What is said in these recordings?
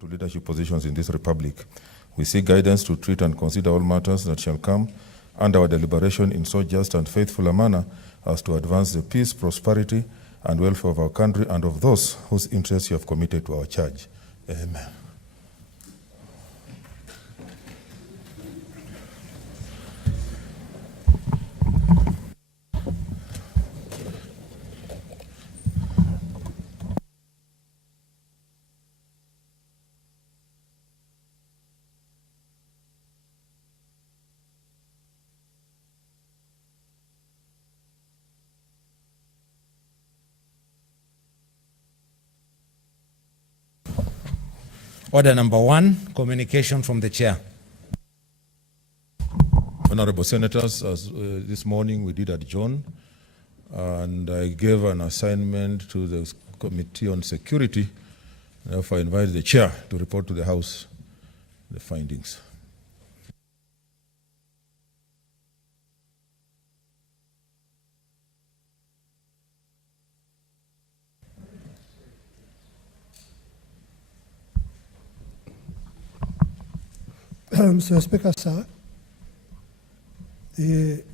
To leadership positions in this republic. We seek guidance to treat and consider all matters that shall come under our deliberation in so just and faithful a manner as to advance the peace, prosperity, and welfare of our country and of those whose interests you have committed to our charge. Amen. Order number 1, communication from the chair. Honorable Senators, as this morning we did adjourn, and I gave an assignment to the Committee on Security. Therefore, I invite the chair to report to the House the findings. Mr. Speaker, sir, the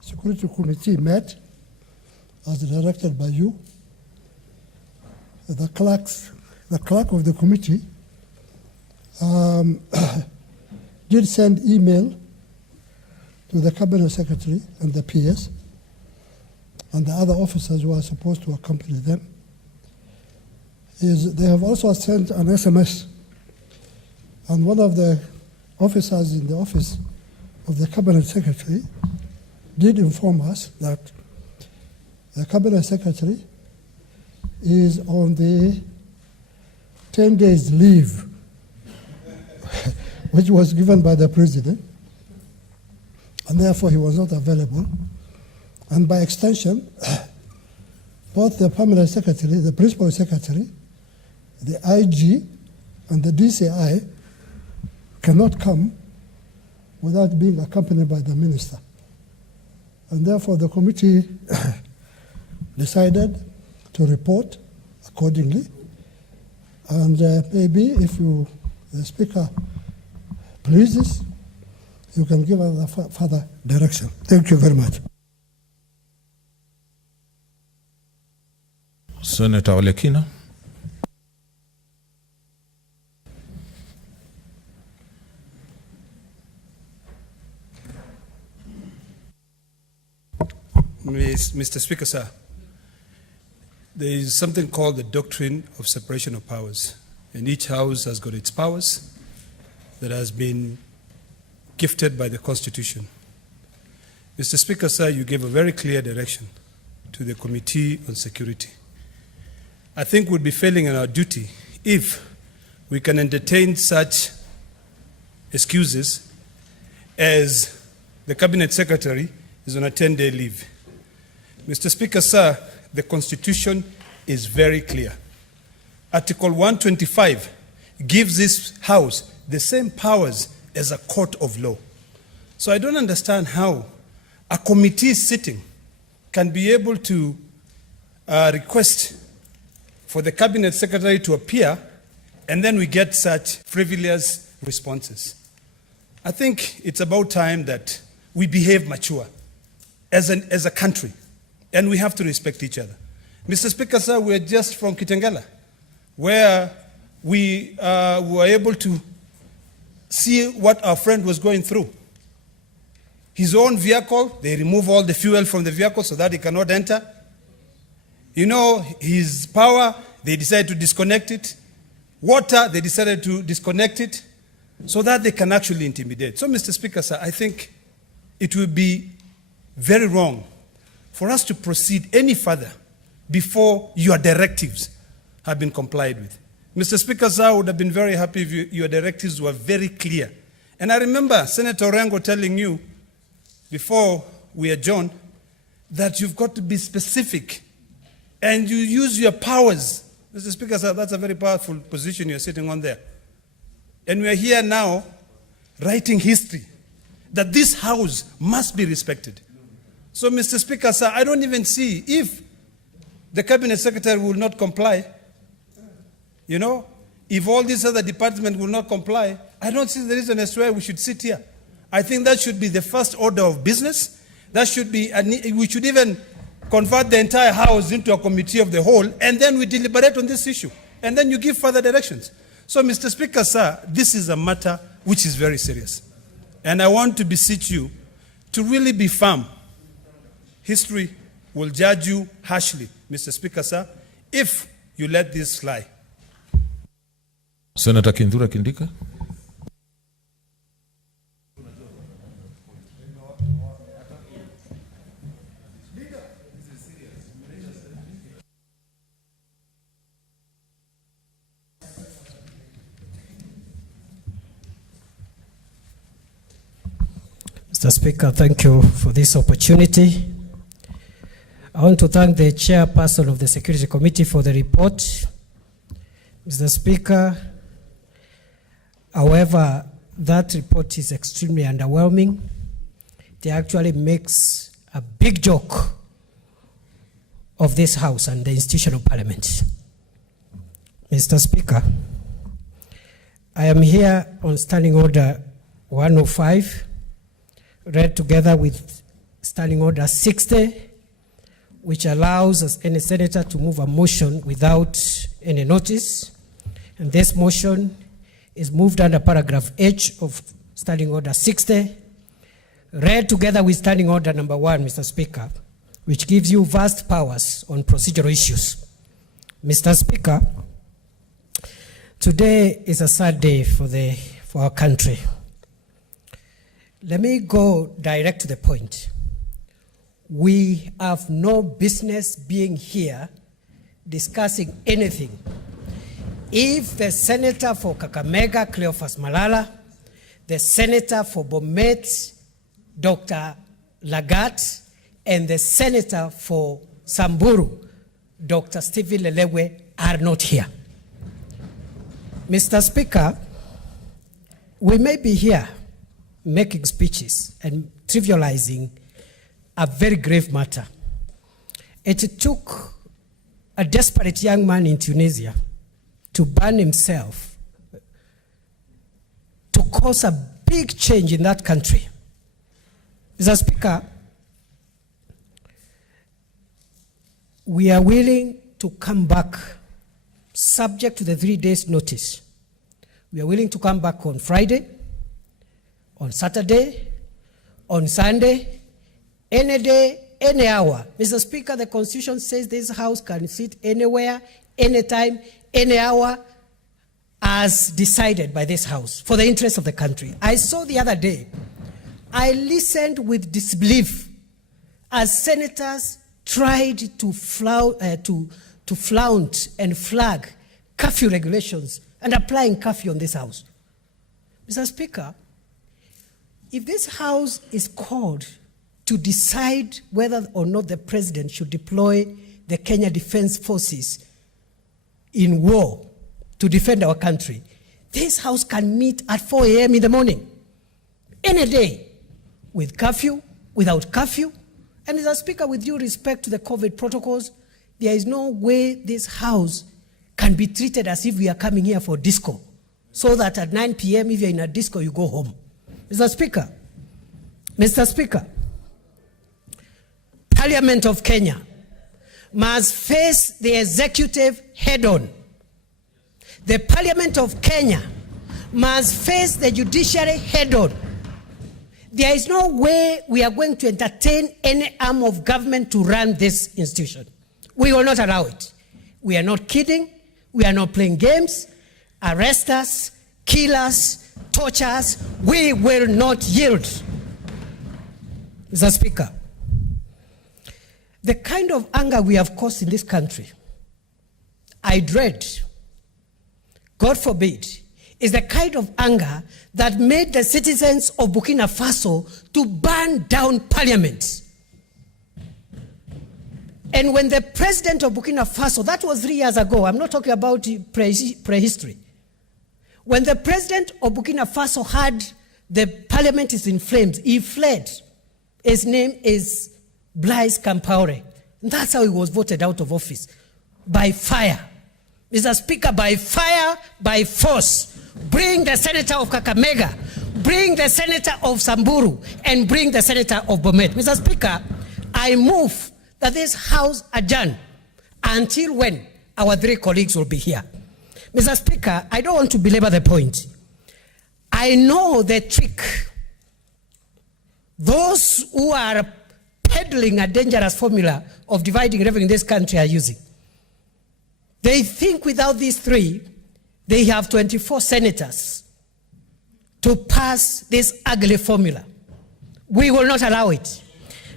Security Committee met as directed by you. The clerk of the committee did send email to the Cabinet Secretary and the PS and the other officers who are supposed to accompany them. They have also sent an SMS, and one of the officers in the office of the Cabinet Secretary did inform us that the Cabinet Secretary is on the 10 days leave, which was given by the President, and therefore he was not available. And by extension, both the Permanent Secretary, the Principal Secretary, the IG, and the DCI cannot come without being accompanied by the Minister. And therefore the committee decided to report accordingly. And maybe if the Speaker pleases, you can give us further direction. Thank you very much. Senator Allocation. Mr. Speaker, sir, there is something called the doctrine of separation of powers, and each house has got its powers that has been gifted by the Constitution. Mr. Speaker, sir, you gave a very clear direction to the Committee on Security. I think we'd be failing in our duty if we can entertain such excuses as the Cabinet Secretary is on a 10-day leave. Mr. Speaker, sir, the Constitution is very clear. Article 125 gives this House the same powers as a court of law. So I don't understand how a committee sitting can be able to request for the Cabinet Secretary to appear, and then we get such frivolous responses. I think it's about time that we behave mature as a country, and we have to respect each other. Mr. Speaker, sir, we're just from Kitengela, where we were able to see what our friend was going through. His own vehicle, they remove all the fuel from the vehicle so that he cannot enter. You know, his power, they decided to disconnect it. Water, they decided to disconnect it so that they can actually intimidate. So, Mr. Speaker, sir, I think it will be very wrong for us to proceed any further before your directives have been complied with. Mr. Speaker, sir, I would have been very happy if your directives were very clear. And I remember Senator Orengo telling you before we adjourned that you've got to be specific and you use your powers. Mr. Speaker, sir, that's a very powerful position you're sitting on there. And we are here now writing history that this House must be respected. So, Mr. Speaker, sir, I don't even see if the Cabinet Secretary will not comply. You know, if all these other departments will not comply, I don't see the reason as to why we should sit here. I think that should be the first order of business. That should be, we should even convert the entire House into a committee of the whole, and then we deliberate on this issue. And then you give further directions. So, Mr. Speaker, sir, this is a matter which is very serious. And I want to beseech you to really be firm. History will judge you harshly, Mr. Speaker, sir, if you let this slide. Senator Kindura Kindika. Mr. Speaker, thank you for this opportunity. I want to thank the chairperson of the Security Committee for the report. Mr. Speaker, however, that report is extremely underwhelming. It actually makes a big joke of this House and the institution of Parliament. Mr. Speaker, I am here on Standing Order 105, read together with Standing Order 60, which allows any senator to move a motion without any notice. And this motion is moved under paragraph H of Standing Order 60, read together with Standing Order number 1, Mr. Speaker, which gives you vast powers on procedural issues. Mr. Speaker, today is a sad day for our country. Let me go direct to the point. We have no business being here discussing anything if the senator for Kakamega, Cleophas Malala, the senator for Bomet, Dr. Lagat, and the senator for Samburu, Dr. Stephen Lelewe, are not here. Mr. Speaker, we may be here making speeches and trivializing a very grave matter. It took a desperate young man in Tunisia to burn himself to cause a big change in that country. Mr. Speaker, we are willing to come back subject to the 3 days notice. We are willing to come back on Friday, on Saturday, on Sunday, any day, any hour. Mr. Speaker, the Constitution says this House can sit anywhere, anytime, any hour, as decided by this House for the interest of the country. I saw the other day, I listened with disbelief as senators tried to flaunt and flag curfew regulations and applying curfew on this House. Mr. Speaker, if this House is called to decide whether or not the president should deploy the Kenya Defense Forces in war to defend our country, this House can meet at 4 a.m. in the morning, any day, with curfew, without curfew. And Mr. Speaker, with due respect to the COVID protocols, there is no way this House can be treated as if we are coming here for disco, so that at 9 p.m., if you're in a disco, you go home. Mr. Speaker, Parliament of Kenya must face the executive head-on. The Parliament of Kenya must face the judiciary head-on. There is no way we are going to entertain any arm of government to run this institution. We will not allow it. We are not kidding. We are not playing games. Arrest us, kill us, torture us. We will not yield. Mr. Speaker, the kind of anger we have caused in this country, I dread, God forbid, is the kind of anger that made the citizens of Burkina Faso to burn down parliament. And when the president of Burkina Faso, that was 3 years ago, I'm not talking about prehistory. When the president of Burkina Faso heard the parliament is in flames, he fled. His name is Blaise Compaoré. And that's how he was voted out of office, by fire. Mr. Speaker, by fire fire, by force, bring the senator of Kakamega, bring the senator of Samburu, and bring the senator of Bomet. Mr. Speaker, I move that this House adjourn until when our three colleagues will be here. Mr. Speaker, I don't want to belabor the point. I know the trick. Those who are peddling a dangerous formula of dividing revenue in this country are using. They think without these three, they have 24 senators to pass this ugly formula. We will not allow it.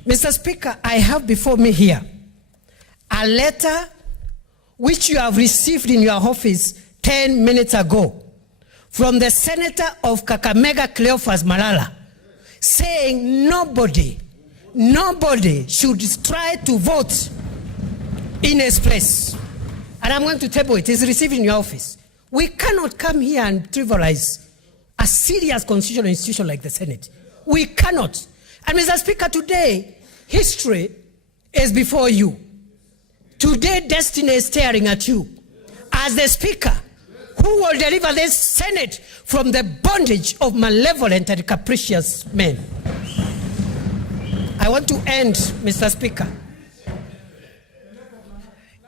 Mr. Speaker, I have before me here a letter which you have received in your office 10 minutes ago from the senator of Kakamega, Cleophas Malala, saying nobody should try to vote in his place. And I'm going to table it. It's received in your office. We cannot come here and trivialize a serious constitutional institution like the Senate. We cannot. And Mr. Speaker, today, history is before you. Today, destiny is staring at you. As the Speaker, who will deliver this Senate from the bondage of malevolent and capricious men. I want to end, Mr. Speaker.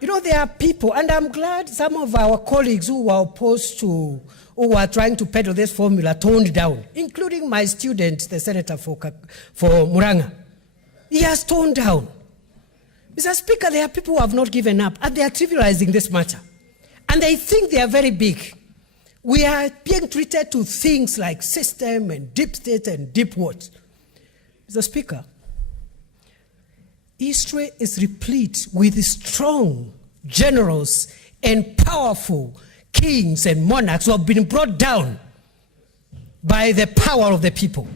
You know, there are people, and I'm glad some of our colleagues who were opposed to, who were trying to peddle this formula, toned down, including my student, the senator for Muranga. He has toned down. Mr. Speaker, there are people who have not given up, and they are trivializing this matter. And they think they are very big. We are being treated to things like system and deep state and deep what. Mr. Speaker, history is replete with strong, generous, and powerful kings and monarchs who have been brought down by the power of the people.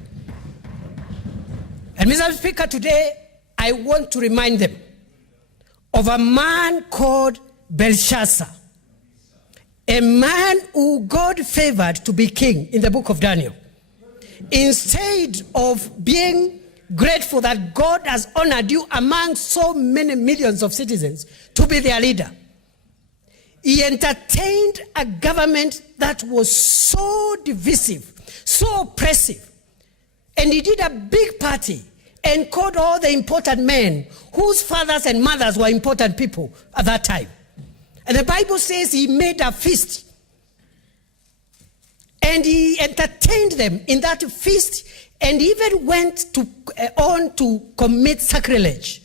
And Mr. Speaker, today I want to remind them of a man called Belshazzar, a man who God favored to be king in the book of Daniel. Instead of being grateful that God has honored you among so many millions of citizens to be their leader, he entertained a government that was so divisive, so oppressive, and he did a big party and called all the important men whose fathers and mothers were important people at that time. And the Bible says he made a feast. And he entertained them in that feast, and even went on to commit sacrilege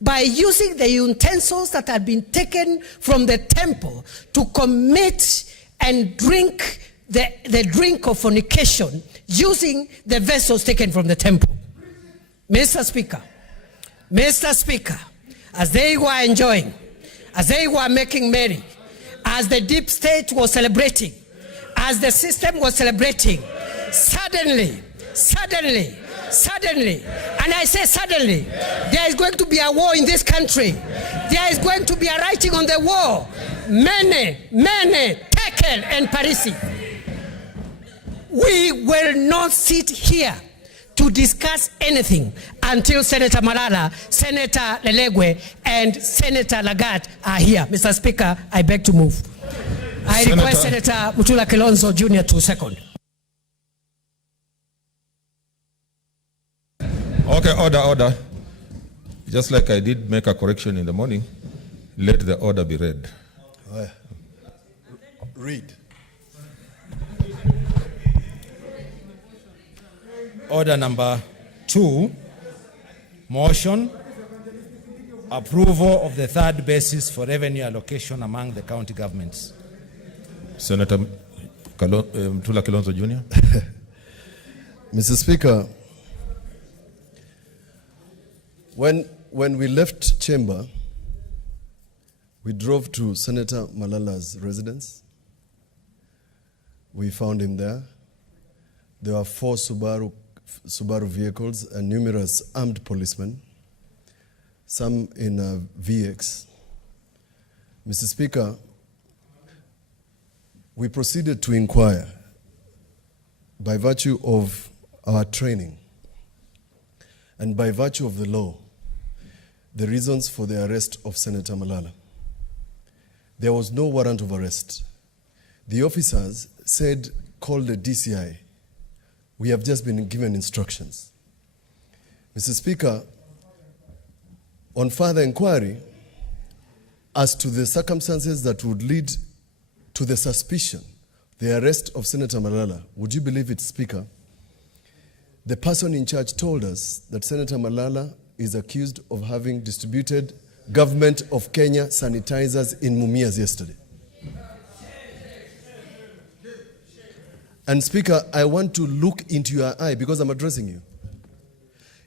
by using the utensils that had been taken from the temple to commit and drink the drink of fornication using the vessels taken from the temple. Mr. Speaker, as they were enjoying, as they were making merry, as the deep state was celebrating, as the system was celebrating, suddenly, and I say suddenly, there is going to be a war in this country. There is going to be a writing on the wall. Mene, Tekel, and Parisi. We will not sit here to discuss anything until Senator Malala, Senator Lelegwe, and Senator Lagat are here. Mr. Speaker, I beg to move. I request Senator Mutula Kilonzo Jr. to second. Okay, order. Just like I did make a correction in the morning, let the order be read. Read. Order number 2, motion, approval of the third basis for revenue allocation among the county governments. Senator Mutula Kilonzo Jr. Mr. Speaker, when we left chamber, we drove to Senator Malala's residence. We found him there. There were 4 Subaru vehicles and numerous armed policemen, some in VX. Mr. Speaker, we proceeded to inquire, by virtue of our training and by virtue of the law, the reasons for the arrest of Senator Malala. There was no warrant of arrest. The officers said, call the DCI. We have just been given instructions. Mr. Speaker, on further inquiry as to the circumstances that would lead to the suspicion, the arrest of Senator Malala, would you believe it, Speaker? The person in charge told us that Senator Malala is accused of having distributed Government of Kenya sanitizers in Mumias yesterday. And Speaker, I want to look into your eye because I'm addressing you.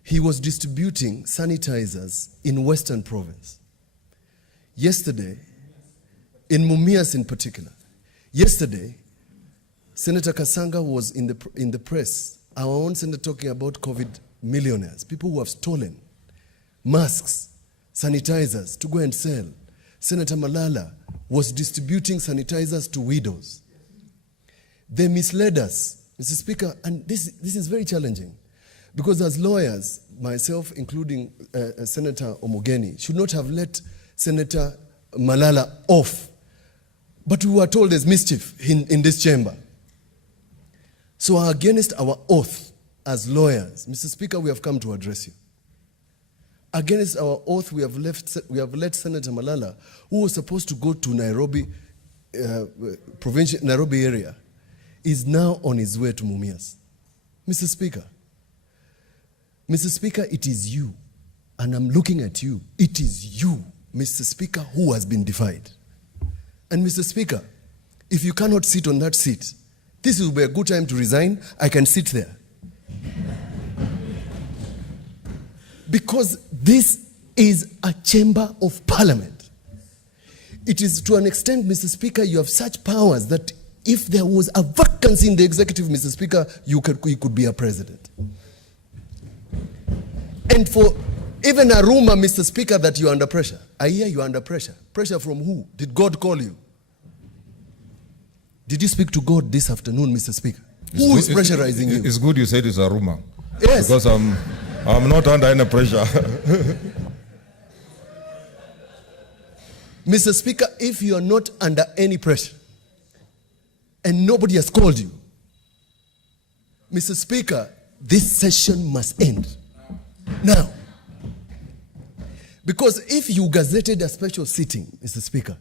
He was distributing sanitizers in Western Province. Yesterday, in Mumias in particular, yesterday, Senator Kasanga was in the press, our own senator, talking about COVID millionaires, people who have stolen masks, sanitizers to go and sell. Senator Malala was distributing sanitizers to widows. They misled us, Mr. Speaker, and this is very challenging because as lawyers, myself including Senator Omogeni, should not have let Senator Malala off. But we were told there's mischief in this chamber. So against our oath as lawyers, Mr. Speaker, we have come to address you. Against our oath, we have let Senator Malala, who was supposed to go to Nairobi, Nairobi area, is now on his way to Mumias. Mr. Speaker, it is you, and I'm looking at you. It is you, Mr. Speaker, who has been defied. And Mr. Speaker, if you cannot sit on that seat, this will be a good time to resign. I can sit there. Because this is a chamber of parliament. It is to an extent, Mr. Speaker, you have such powers that if there was a vacancy in the executive, Mr. Speaker, you could be a president. And for even a rumor, Mr. Speaker, that you're under pressure. I hear you're under pressure. Pressure from who? Did God call you? Did you speak to God this afternoon, Mr. Speaker? Who is pressurizing you? It's good you said it's a rumor. Yes. Because I'm not under any pressure. Mr. Speaker, if you are not under any pressure and nobody has called you, Mr. Speaker, this session must end now. Because if you gazetted a special sitting, Mr. Speaker,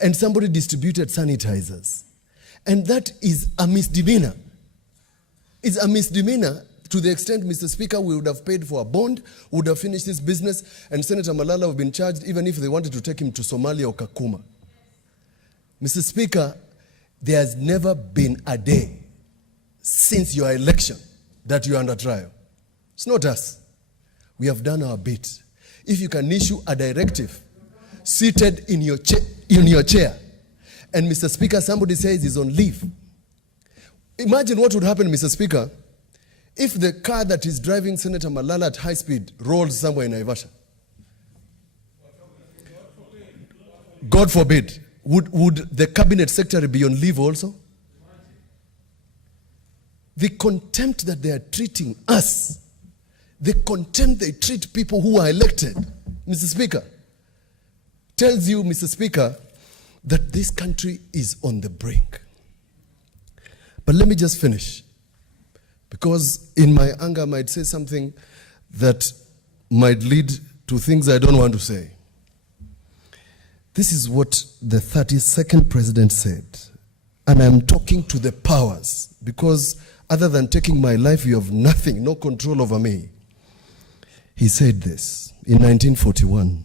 and somebody distributed sanitizers, and that is a misdemeanor, it's a misdemeanor to the extent, Mr. Speaker, we would have paid for a bond, would have finished this business, and Senator Malala would have been charged even if they wanted to take him to Somalia or Kakuma. Mr. Speaker, there has never been a day since your election that you're under trial. It's not us. We have done our bit. If you can issue a directive seated in your chair, and Mr. Speaker, somebody says he's on leave. Imagine what would happen, Mr. Speaker, if the car that is driving Senator Malala at high speed rolls somewhere in Naivasha. God forbid. Would the cabinet secretary be on leave also? The contempt that they are treating us, the contempt they treat people who are elected, Mr. Speaker, tells you, Mr. Speaker, that this country is on the brink. But let me just finish, because in my anger I might say something that might lead to things I don't want to say. This is what the 32nd president said, and I'm talking to the powers, because other than taking my life, you have nothing, no control over me. He said this in 1941.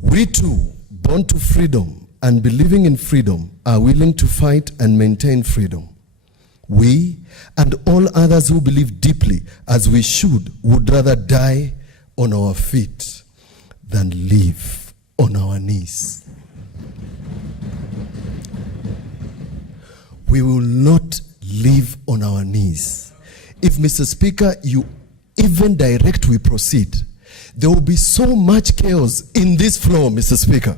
We too, born to freedom and believing in freedom, are willing to fight and maintain freedom. We and all others who believe deeply, as we should, would rather die on our feet than live on our knees. We will not live on our knees. If, Mr. Speaker, you even direct we proceed, there will be so much chaos in this floor, Mr. Speaker.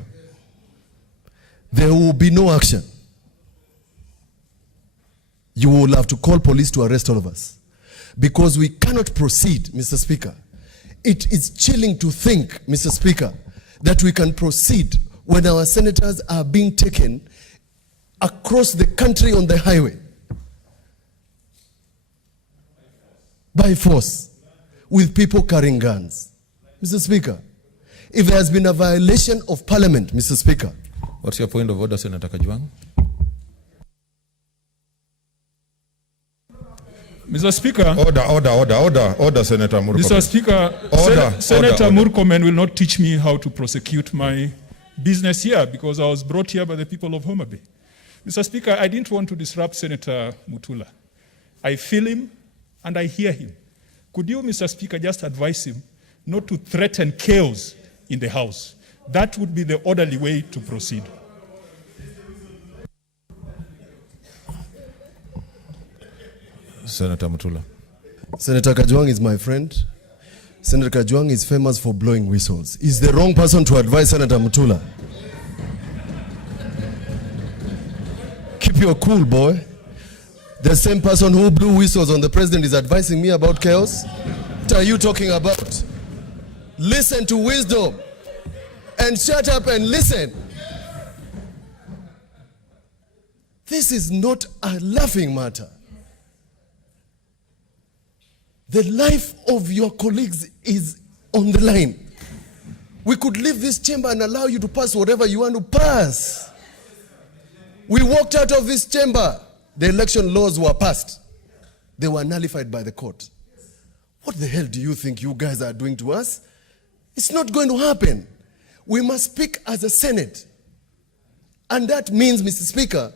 There will be no action. You will have to call police to arrest all of us, because we cannot proceed, Mr. Speaker. It is chilling to think, Mr. Speaker, that we can proceed when our senators are being taken across the country on the highway by force with people carrying guns. Mr. Speaker, if there has been a violation of parliament, Mr. Speaker. What's your point of order, Senator Kajwang? Mr. Speaker. Order, Senator Murkomen. Mr. Speaker, Senator Murkomen will not teach me how to prosecute my business here because I was brought here by the people of Homa Bay. Mr. Speaker, I didn't want to disrupt Senator Mutula. I feel him and I hear him. Could you, Mr. Speaker, just advise him not to threaten chaos in the House? That would be the orderly way to proceed. Senator Mutula. Senator Kajwang is my friend. Senator Kajwang is famous for blowing whistles. He's the wrong person to advise Senator Mutula. Keep your cool, boy. The same person who blew whistles on the president is advising me about chaos? What are you talking about? Listen to wisdom and shut up and listen. This is not a laughing matter. The life of your colleagues is on the line. We could leave this chamber and allow you to pass whatever you want to pass. We walked out of this chamber. The election laws were passed. They were nullified by the court. What the hell do you think you guys are doing to us? It's not going to happen. We must speak as a Senate. And that means, Mr. Speaker,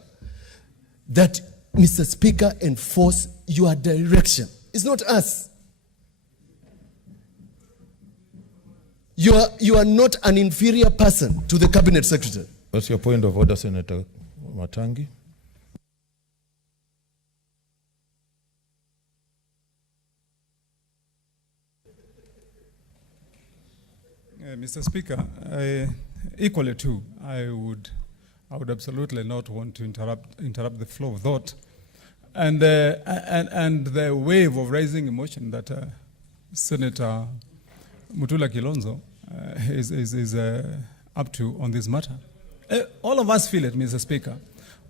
that Mr. Speaker enforce your direction. It's not us. You are not an inferior person to the cabinet secretary. What's your point of order, Senator Matangi? Mr. Speaker, equally too, I would absolutely not want to interrupt the flow of thought, and the wave of rising emotion that Senator Mutula Kilonzo is up to on this matter. All of us feel it, Mr. Speaker.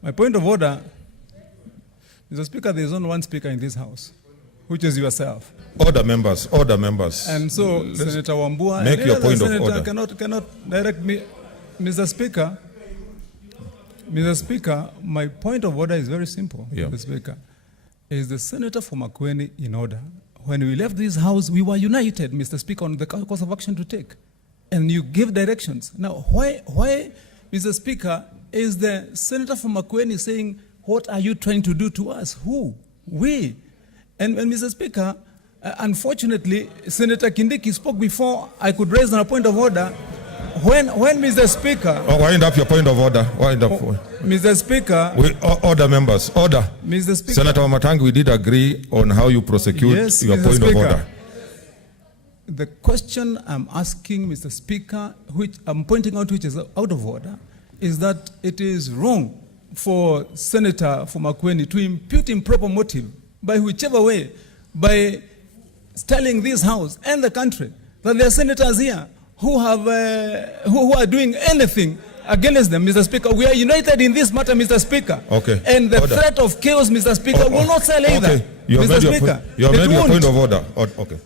My point of order, Mr. Speaker, there is only one speaker in this House, which is yourself. Order, members. And so, Senator Wambua, make your point of Senator order. cannot direct me. Mr. Speaker, my point of order is very simple, Yeah. Mr. Speaker. Is the Senator for Makueni in order? When we left this House, we were united, Mr. Speaker, on the course of action to take. And you give directions. Now, why, Mr. Speaker, is the Senator for Makueni saying, what are you trying to do to us? Who? We. And Mr. Speaker, unfortunately, Senator Kindiki spoke before I could raise a point of order. When Mr. Speaker... wind up your point of order. Mr. Speaker... Order, members. Order. Mr. Speaker... Senator Matangi, we did agree on how you prosecute your Mr. point Speaker, of order. The question I'm asking, Mr. Speaker, which I'm pointing out which is out of order, is that it is wrong for Senator for Makueni to impute improper motive by whichever way, by telling this House and the country that there are senators here who have who are doing anything against them, Mr. Speaker. We are united in this matter, Mr. Speaker. Okay. And the threat of chaos, Mr. Speaker, will not sell either. Okay. You have Mr. made Speaker, your point of order. Okay.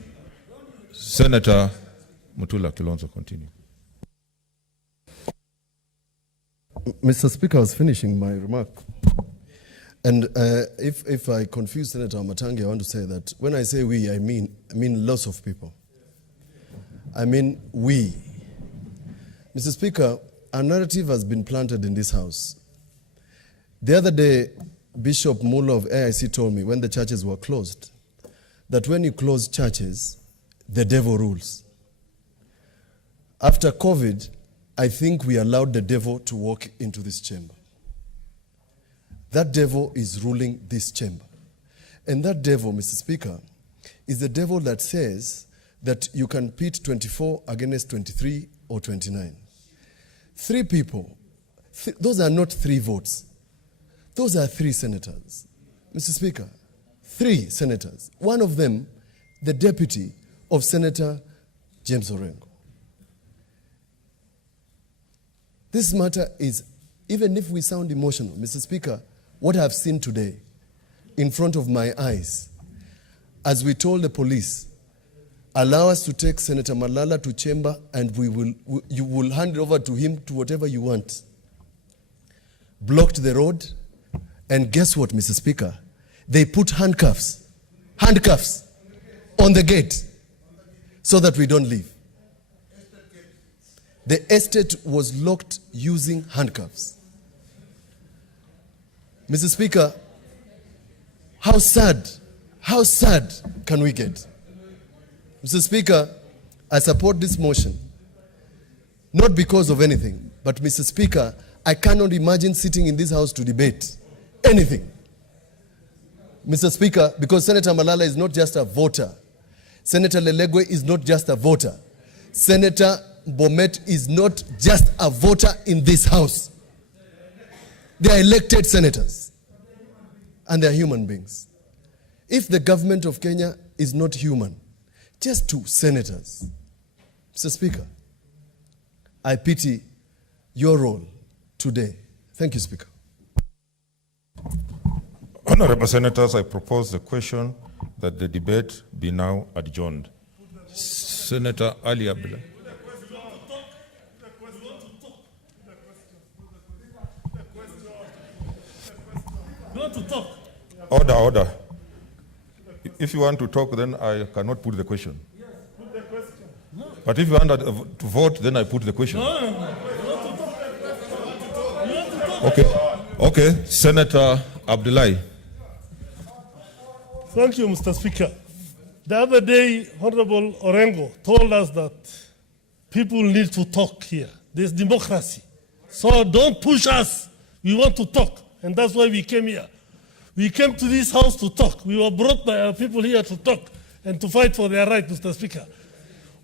Senator Mutula Kilonzo, continue. Mr. Speaker, I was finishing my remark. And if I confuse Senator Matangi, I want to say that when I say we, I mean lots of people. I mean we. Mr. Speaker, a narrative has been planted in this House. The other day, Bishop Muller of AIC told me when the churches were closed, that when you close churches, the devil rules. After COVID, I think we allowed the devil to walk into this chamber. That devil is ruling this chamber. And that devil, Mr. Speaker, is the devil that says that you can pit 24 against 23 or 29. 3 people, those are not 3 votes. Those are 3 senators. Mr. Speaker, 3 senators. One of them, the deputy of Senator James Orengo. This matter is even if we sound emotional, Mr. Speaker, what I've seen today in front of my eyes, as we told the police, allow us to take Senator Malala to chamber and you will hand over to him to whatever you want. Blocked the road, and guess what, Mr. Speaker? They put handcuffs on the gate so that we don't leave. The estate was locked using handcuffs. Mr. Speaker, how sad can we get? Mr. Speaker, I support this motion, not because of anything, but Mr. Speaker, I cannot imagine sitting in this house to debate anything. Mr. Speaker, because Senator Malala is not just a voter. Senator Lelegwe is not just a voter. Senator Bomet is not just a voter in this house. They are elected senators. And they are human beings. If the government of Kenya is not human, just 2 senators. Mr. Speaker, I pity your role today. Thank you, Speaker. Honorable Senators, I propose the question that the debate be now adjourned. Senator Ali Abdullah. You want to talk? Order. If you want to talk, then I cannot put the question. Yes, put the question. No. But if you want to vote, then I put the question. No. You want to talk? Okay. Senator Abdullahi. Thank you, Mr. Speaker. The other day, Honorable Orengo told us that people need to talk here. There's democracy. So don't push us. We want to talk. And that's why we came here. We came to this house to talk. We were brought by our people here to talk and to fight for their right, Mr. Speaker.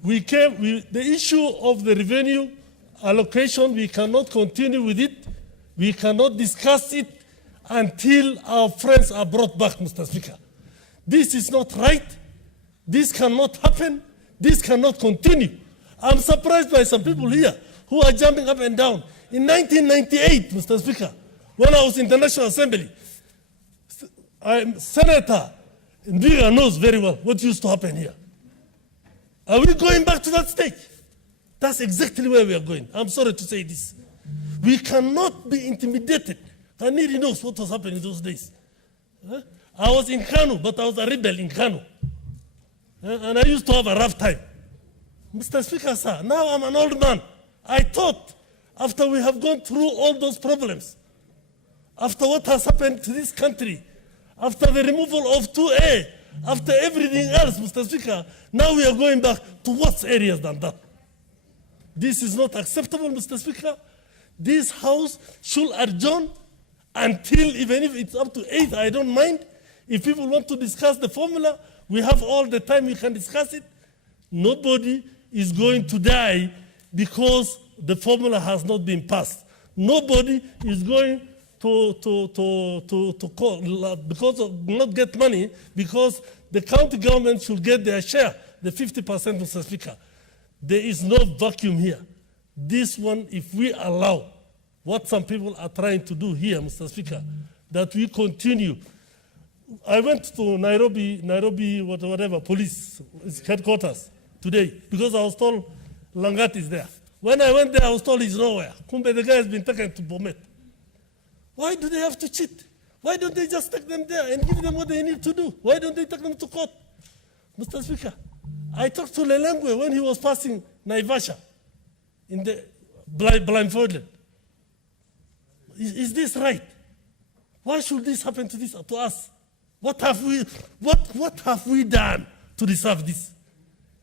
The issue of the revenue allocation, we cannot continue with it. We cannot discuss it until our friends are brought back, Mr. Speaker. This is not right. This cannot happen. This cannot continue. I'm surprised by some people here who are jumping up and down. In 1998, Mr. Speaker, when I was in the National Assembly, Senator Ndiga knows very well what used to happen here. Are we going back to that stage? That's exactly where we are going. I'm sorry to say this. We cannot be intimidated. Kaniri knows what was happening in those days. I was in Kano, but I was a rebel in Kano. And I used to have a rough time. Mr. Speaker, sir, now I'm an old man. I thought after we have gone through all those problems, after what has happened to this country, after the removal of 2A, after everything else, Mr. Speaker, now we are going back to worse areas than that. This is not acceptable, Mr. Speaker. This House should adjourn until, even if it's up to 8, I don't mind. If people want to discuss the formula, we have all the time we can discuss it. Nobody is going to die because the formula has not been passed. Nobody is going to call because of not get money because the county government should get their share, the 50%, Mr. Speaker. There is no vacuum here. This one, if we allow what some people are trying to do here, Mr. Speaker, that we continue. I went to Nairobi, whatever, police headquarters today because I was told Langat is there. When I went there, I was told he's nowhere. Kumbe, the guy has been taken to Bomet. Why do they have to cheat? Why don't they just take them there and give them what they need to do? Why don't they take them to court? Mr. Speaker, I talked to Lelengwe when he was passing Naivasha in the blindfolded. Is this right? Why should this happen to us? What have we done to deserve this?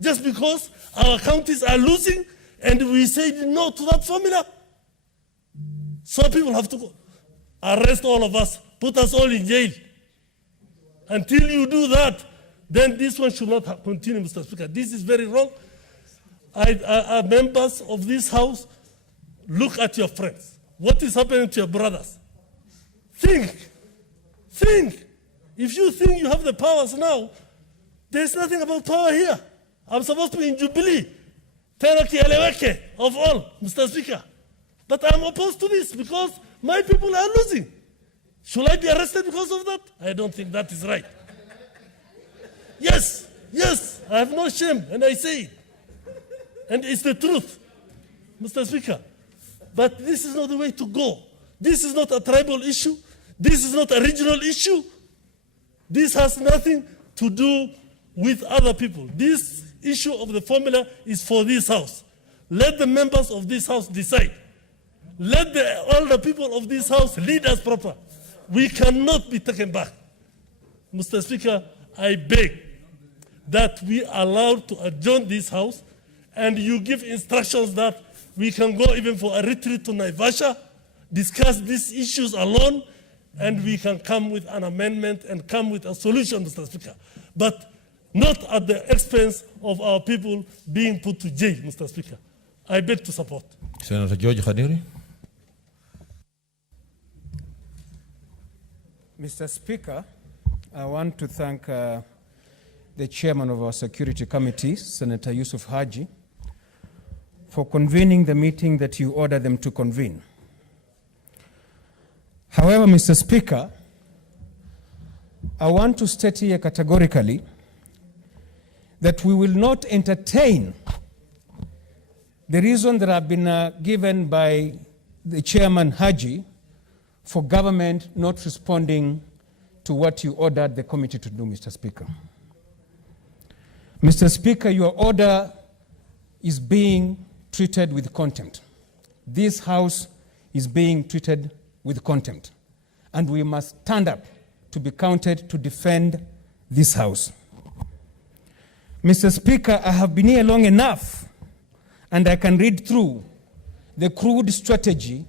Just because our counties are losing and we say no to that formula? So people have to arrest all of us, put us all in jail. Until you do that, then this one should not continue, Mr. Speaker. This is very wrong. Members of this House, look at your friends. What is happening to your brothers? Think. If you think you have the powers now, there's nothing about power here. I'm supposed to be in Jubilee. Teraki Eleweke of all, Mr. Speaker. But I'm opposed to this because my people are losing. Should I be arrested because of that? I don't think that is right. Yes, I have no shame, and I say it. And it's the truth, Mr. Speaker. But this is not the way to go. This is not a tribal issue. This is not a regional issue. This has nothing to do with other people. This issue of the formula is for this House. Let the members of this House decide. Let all the people of this House lead us proper. We cannot be taken back. Mr. Speaker, I beg that we are allowed to adjourn this House and you give instructions that we can go even for a retreat to Naivasha, discuss these issues alone, and we can come with an amendment and come with a solution, Mr. Speaker. But not at the expense of our people being put to jail, Mr. Speaker. I beg to support. Senator George Khadiri. Mr. Speaker, I want to thank the chairman of our Security Committee, Senator Yusuf Haji, for convening the meeting that you ordered them to convene. However, Mr. Speaker, I want to state here categorically that we will not entertain the reason that have been given by the chairman Haji for government not responding to what you ordered the committee to do, Mr. Speaker. Mr. Speaker, your order is being treated with contempt. This House is being treated with contempt, and we must stand up to be counted to defend this House. Mr. Speaker, I have been here long enough, and I can read through the crude strategy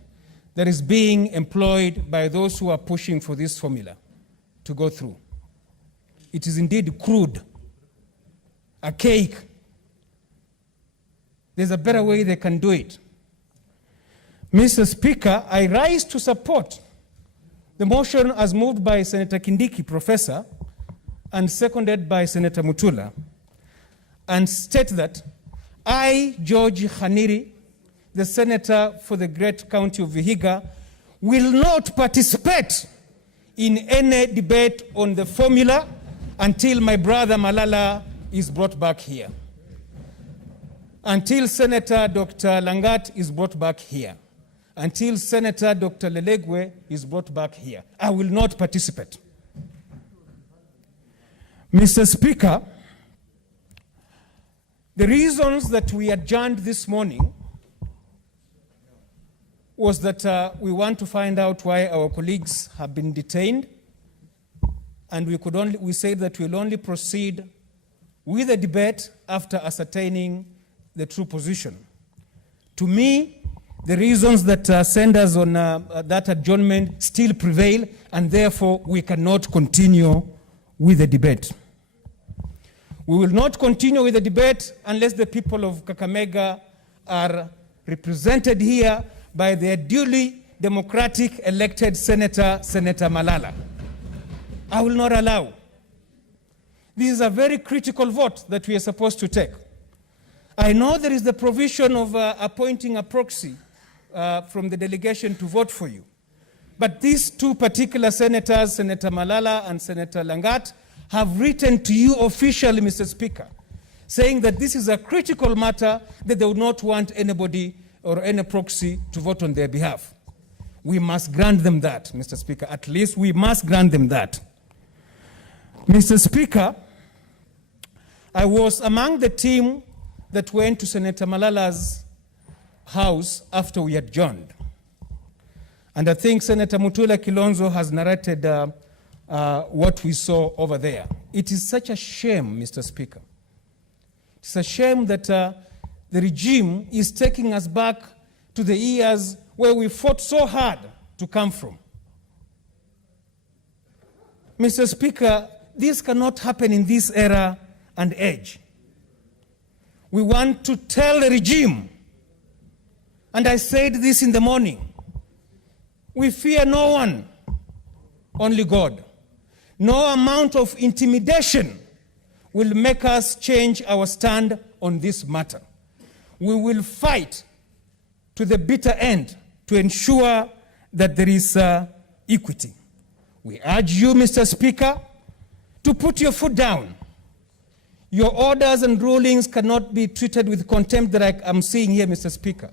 that is being employed by those who are pushing for this formula to go through. It is indeed crude, archaic. There's a better way they can do it. Mr. Speaker, I rise to support the motion as moved by Senator Kindiki, Professor, and seconded by Senator Mutula, and state that I, George Khaniri, the Senator for the Great County of Vihiga, will not participate in any debate on the formula until my brother Malala is brought back here. Until Senator Dr. Langat is brought back here. Until Senator Dr. Lelegwe is brought back here. I will not participate. Mr. Speaker, the reasons that we adjourned this morning was that we want to find out why our colleagues have been detained, and we said that we'll only proceed with the debate after ascertaining the true position. To me, the reasons that send us on that adjournment still prevail, and therefore we cannot continue with the debate. We will not continue with the debate unless the people of Kakamega are represented here by their duly democratic elected Senator Malala. I will not allow. This is a very critical vote that we are supposed to take. I know there is the provision of appointing a proxy from the delegation to vote for you. But these two particular senators, Senator Malala and Senator Langat, have written to you officially, Mr. Speaker, saying that this is a critical matter, that they would not want anybody or any proxy to vote on their behalf. We must grant them that, Mr. Speaker. At least we must grant them that. Mr. Speaker, I was among the team that went to Senator Malala's house after we adjourned. And I think Senator Mutula Kilonzo has narrated what we saw over there. It is such a shame, Mr. Speaker. It's a shame that the regime is taking us back to the years where we fought so hard to come from. Mr. Speaker, this cannot happen in this era and age. We want to tell the regime, and I said this in the morning, we fear no one, only God. No amount of intimidation will make us change our stand on this matter. We will fight to the bitter end to ensure that there is equity. We urge you, Mr. Speaker, to put your foot down. Your orders and rulings cannot be treated with contempt that I'm seeing here, Mr. Speaker.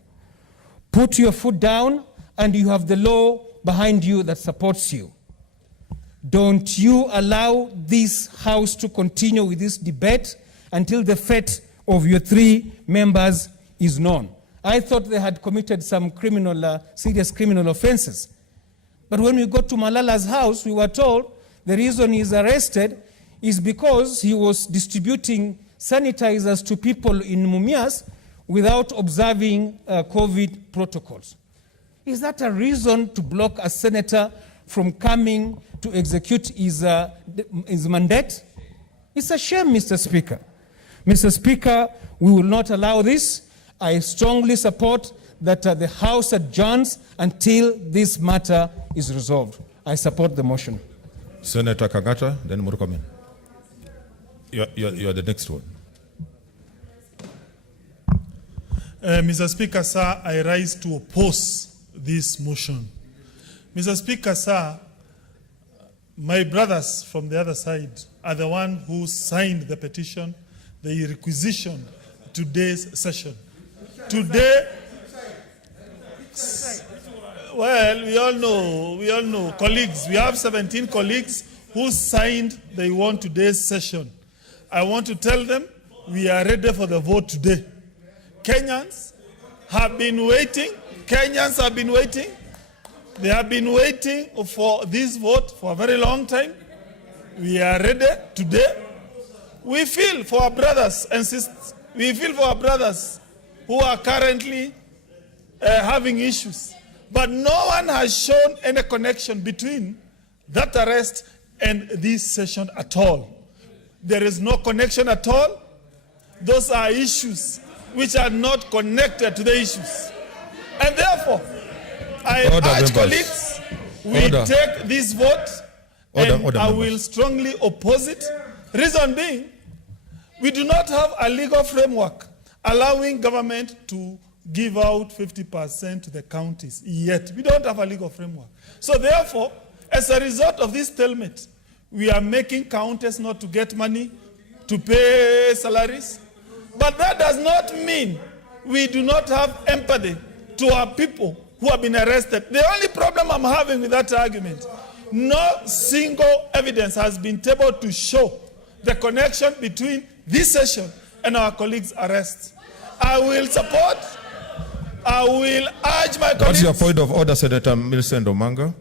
Put your foot down, and you have the law behind you that supports you. Don't you allow this House to continue with this debate until the fate of your 3 members is known. I thought they had committed some serious criminal offenses. But when we got to Malala's house, we were told the reason he's arrested is because he was distributing sanitizers to people in Mumias without observing COVID protocols. Is that a reason to block a senator from coming to execute his mandate? It's a shame, Mr. Speaker. Mr. Speaker, we will not allow this. I strongly support that the House adjourns until this matter is resolved. I support the motion. Senator Kangata, then Murkomen. You are the next one. Mr. Speaker, sir, I rise to oppose this motion. Mr. Speaker, sir, my brothers from the other side are the one who signed the petition, the requisition, today's session. Today, well, we all know, colleagues, we have 17 colleagues who signed they want today's session. I want to tell them we are ready for the vote today. Kenyans have been waiting. Kenyans have been waiting. They have been waiting for this vote for a very long time. We are ready today. We feel for our brothers and sisters. We feel for our brothers who are currently having issues. But no one has shown any connection between that arrest and this session at all. There is no connection at all. Those are issues which are not connected to the issues. And therefore, I urge colleagues, we take this vote and I will strongly oppose it. Reason being, we do not have a legal framework allowing government to give out 50% to the counties yet. We don't have a legal framework. So therefore, as a result of this stalemate, we are making counties not to get money to pay salaries. But that does not mean we do not have empathy to our people who have been arrested. The only problem I'm having with that argument, no single evidence has been able to show the connection between this session and our colleagues' arrest. I will urge my colleagues. What's your point of order, Senator Millicent Omanga?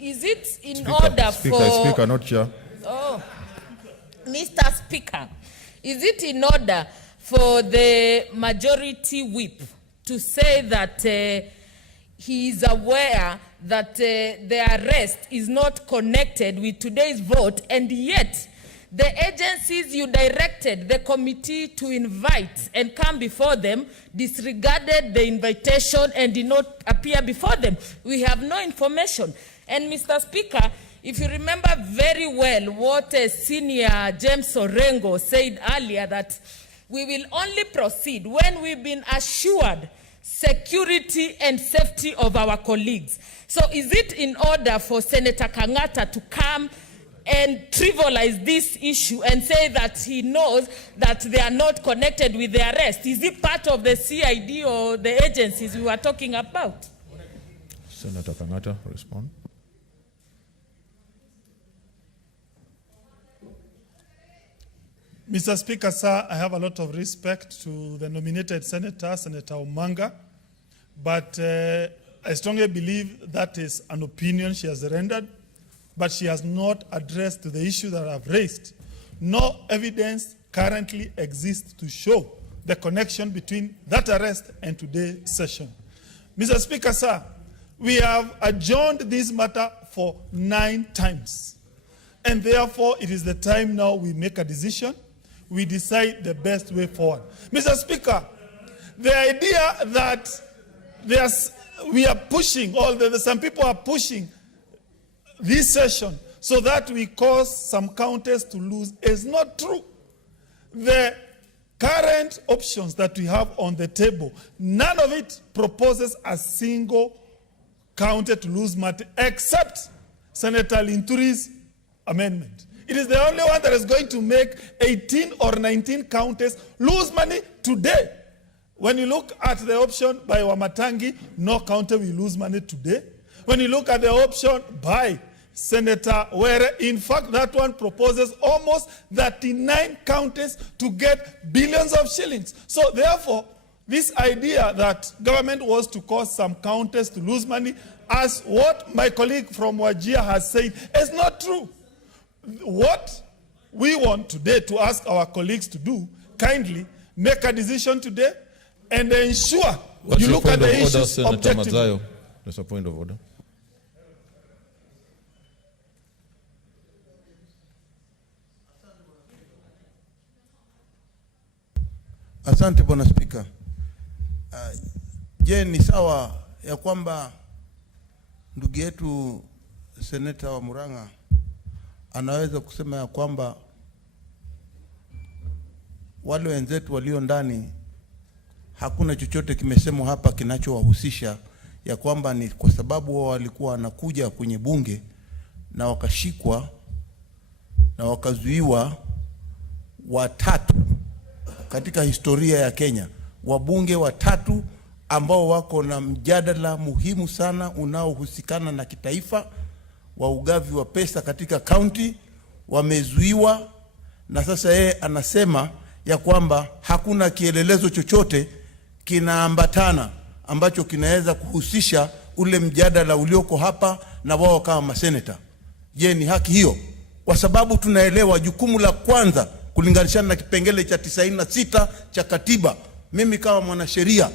Is it in order for... Speaker, not chair. Oh, Mr. Speaker, is it in order for the majority whip to say that he is aware that the arrest is not connected with today's vote, and yet the agencies you directed the committee to invite and come before them disregarded the invitation and did not appear before them? We have no information. And Mr. Speaker, if you remember very well what Senior James Orengo said earlier, that we will only proceed when we've been assured security and safety of our colleagues. So is it in order for Senator Kangata to come and trivialize this issue and say that he knows that they are not connected with the arrest? Is it part of the CID or the agencies we were talking about? Senator Kangata, respond. Mr. Speaker, sir, I have a lot of respect to the nominated senator, Senator Omanga, but I strongly believe that is an opinion she has rendered, but she has not addressed the issue that I've raised. No evidence currently exists to show the connection between that arrest and today's session. Mr. Speaker, sir, we have adjourned this matter for 9 times, and therefore it is the time now we make a decision. We decide the best way forward. Mr. Speaker, the idea that we are pushing, some people are pushing this session so that we cause some counties to lose is not true. The current options that we have on the table, none of it proposes a single county to lose money except Senator Linturi's amendment. It is the only one that is going to make 18 or 19 counties lose money today. When you look at the option by Wamatangi, no county will lose money today. When you look at the option by Senator Were, in fact, that one proposes almost 39 counties to get billions of shillings. So therefore, this idea that government was to cause some counties to lose money, as what my colleague from Wajir has said, is not true. What we want today to ask our colleagues to do, kindly make a decision today and ensure you look at the issues objectively. There's a point of order. Asante Bwana Spika. Je, ni sawa ya kwamba ndugu yetu seneta wa Murang'a anaweza kusema ya kwamba wale wenzetu walio ndani hakuna chochote kimesemwa hapa kinachowahusisha, ya kwamba ni kwa sababu wao walikuwa wanakuja kwenye bunge na wakashikwa na wakazuiwa watatu katika historia ya Kenya, wabunge watatu ambao wako na mjadala muhimu sana unaohusikana na kitaifa wa ugavi wa pesa katika county, wamezuiwa. Na sasa yeye anasema ya kwamba hakuna kielelezo chochote kinaambatana ambacho kinaweza kuhusisha ule mjadala ulioko hapa na wao kama maseneta. Je, ni haki hiyo? Kwa sababu tunaelewa jukumu la kwanza kulinganishana na kipengele cha 96 cha katiba, mimi kama mwanasheria,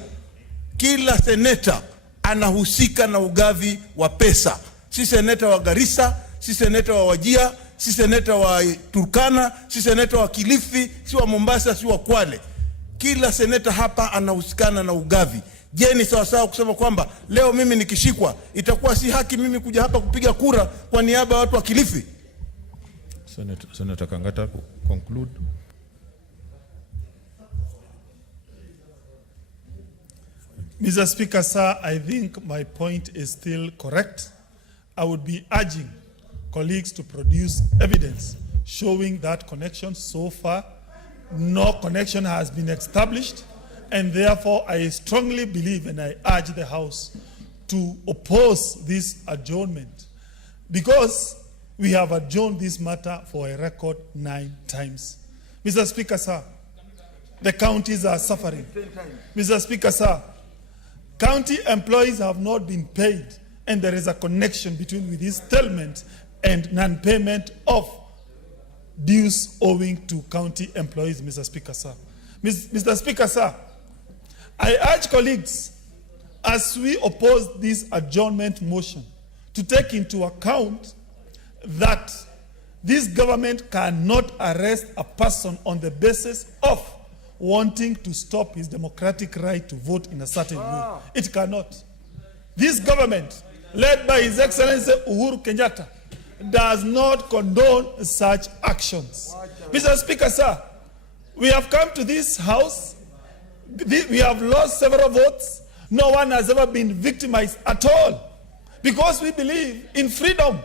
kila seneta anahusika na ugavi wa pesa. Si seneta wa Garissa, si seneta wa Wajir, si seneta wa Turkana, si seneta wa Kilifi, si wa Mombasa, si wa Kwale. Kila seneta hapa anahusikana na ugavi. Je, ni sawa sawa kusema kwamba leo mimi nikishikwa itakuwa si haki mimi kuja hapa kupiga kura kwa niaba ya watu wa Kilifi? Senator Kangata, conclude. Mr. Speaker, sir, I think my point is still correct. I would be urging colleagues to produce evidence showing that connection. So far, no connection has been established, and therefore I strongly believe and I urge the House to oppose this adjournment, because we have adjourned this matter for a record 9 times. Mr. Speaker, sir, the counties are suffering. Mr. Speaker, sir, county employees have not been paid, and there is a connection between with this settlement and non-payment of dues owing to county employees, Mr. Speaker, sir. Mr. Speaker, sir, I urge colleagues, as we oppose this adjournment motion, to take into account that this government cannot arrest a person on the basis of wanting to stop his democratic right to vote in a certain way. It cannot. This government, led by His Excellency Uhuru Kenyatta, does not condone such actions. Mr. Speaker, sir, we have come to this House. We have lost several votes. No one has ever been victimized at all, because we believe in freedom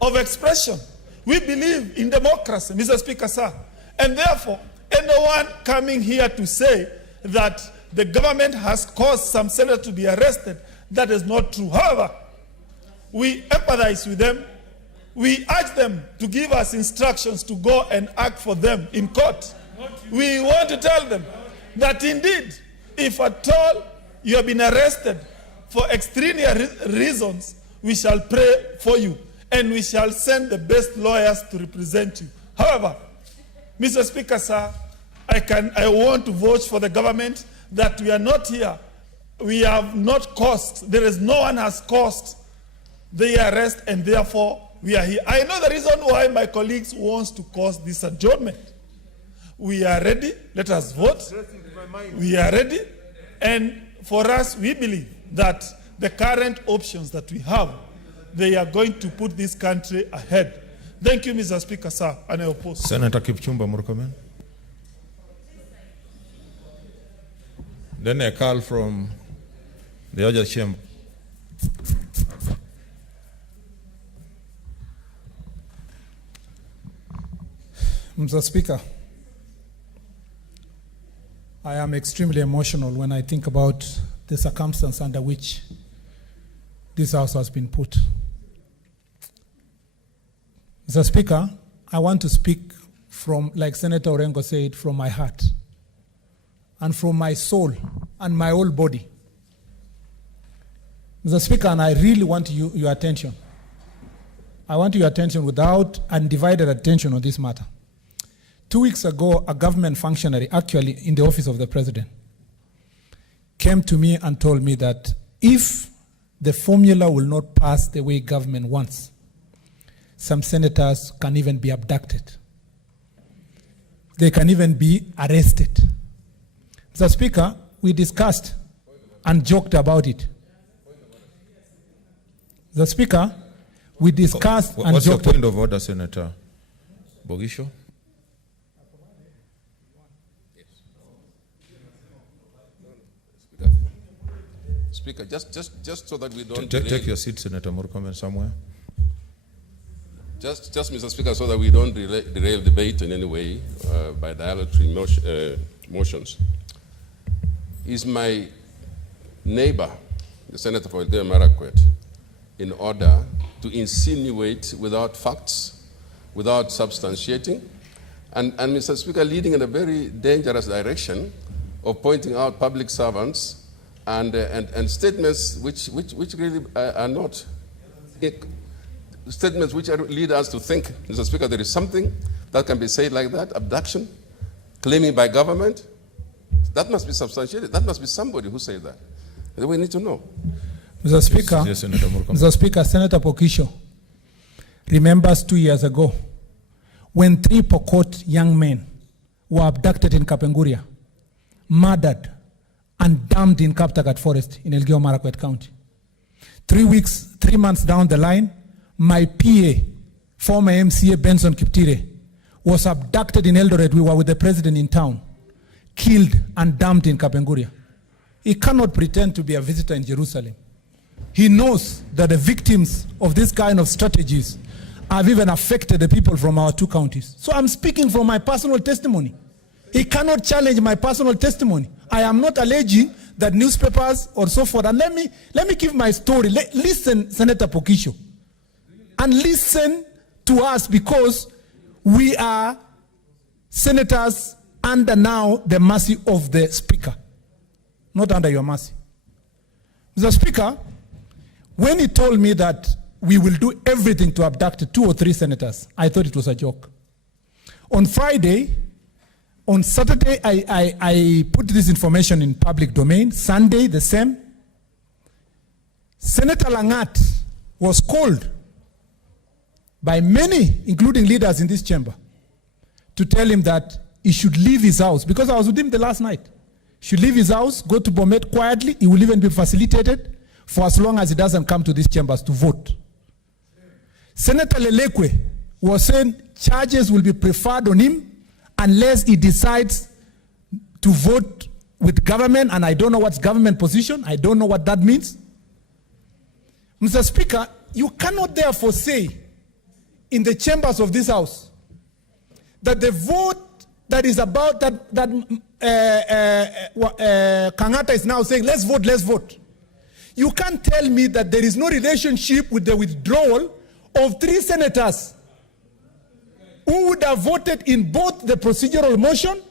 of expression. We believe in democracy, Mr. Speaker, sir. And therefore, anyone coming here to say that the government has caused some senators to be arrested, that is not true. However, we empathize with them. We urge them to give us instructions to go and act for them in court. We want to tell them that indeed, if at all you have been arrested for extraneous reasons, we shall pray for you, and we shall send the best lawyers to represent you. However, Mr. Speaker, sir, I want to vouch for the government that we are not here. We have not caused, there is no one has caused the arrest, and therefore we are here. I know the reason why my colleagues wants to cause this adjournment. We are ready. Let us vote. We are ready. And for us, we believe that the current options that we have, they are going to put this country ahead. Thank you, Mr. Speaker, sir, and I oppose. Senator Kipchumba Murkomen. Then a call from the other chamber. Mr. Speaker, I am extremely emotional when I think about the circumstance under which this house has been put. Mr. Speaker, I want to speak from, like Senator Orengo said, from my heart and from my soul and my whole body. Mr. Speaker, and I really want your attention. I want your attention without undivided attention on this matter. 2 weeks ago, a government functionary, actually in the office of the president, came to me and told me that if the formula will not pass the way government wants, some senators can even be abducted. They can even be arrested. Mr. Speaker, we discussed and joked about it. Mr. Speaker, we discussed and What's joked. your point of order, Senator Bogisho? Speaker, just so that we don't Take your seat, Senator Murkomen, somewhere. Just Mr. Speaker, so that we don't derail debate in any way by dilatory motions. Is my neighbor, the Senator for Elgeyo Marakwet, in order to insinuate without facts, without substantiating, and Mr. Speaker, leading in a very dangerous direction of pointing out public servants and statements which really are not statements which lead us to think, Mr. Speaker, there is something that can be said like that, abduction, claiming by government. That must be substantiated. That must be somebody who said that. And we need to know. Mr. Speaker, Yes, Senator Murkomen. Mr. Speaker, Senator Pokisho remembers 2 years ago when 3 Pokot young men were abducted in Kapenguria, murdered, and dumped in Kaptagat Forest in Elgeyo Marakwet County. 3 months down the line, my PA, former MCA Benson Kiptire, was abducted in Eldoret. We were with the president in town, killed and dumped in Kapenguria. He cannot pretend to be a visitor in Jerusalem. He knows that the victims of this kind of strategies have even affected the people from our 2 counties. So I'm speaking from my personal testimony. He cannot challenge my personal testimony. I am not alleging that newspapers or so forth. And let me give my story. Listen, Senator Pokisho, and listen to us, because we are senators under now the mercy of the Speaker, not under your mercy. Mr. Speaker, when he told me that we will do everything to abduct 2 or 3 senators, I thought it was a joke. On Saturday, I put this information in public domain. Sunday, the same. Senator Langat was called by many, including leaders in this chamber, to tell him that he should leave his house, because I was with him the last night. He should leave his house, go to Bomet quietly. He will even be facilitated for as long as he doesn't come to these chambers to vote. Senator Lelekwe was saying charges will be preferred on him unless he decides to vote with government, and I don't know what's government position. I don't know what that means. Mr. Speaker, you cannot therefore say in the chambers of this house that the vote that is about Kangata is now saying, let's vote. You can't tell me that there is no relationship with the withdrawal of 3 senators who would have voted in both the procedural motion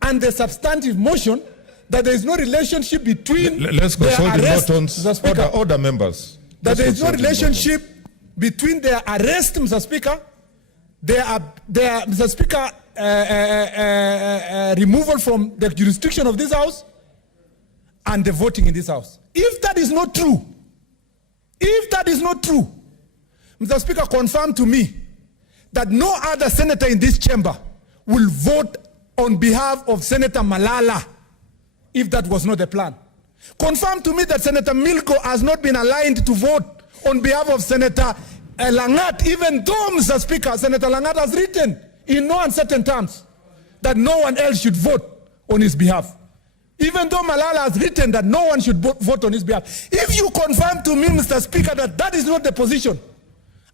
and the substantive motion, that there is no relationship between Let's consult the buttons. Order members. That there is no relationship between their arrest, Mr. Speaker, Mr. Speaker, removal from the jurisdiction of this house and the voting in this house. If that is not true, Mr. Speaker, confirm to me that no other senator in this chamber will vote on behalf of Senator Malala if that was not the plan. Confirm to me that Senator Milko has not been aligned to vote on behalf of Senator Langat, even though, Mr. Speaker, Senator Langat has written in no uncertain terms that no one else should vote on his behalf. Even though Malala has written that no one should vote on his behalf. If you confirm to me, Mr. Speaker, that that is not the position,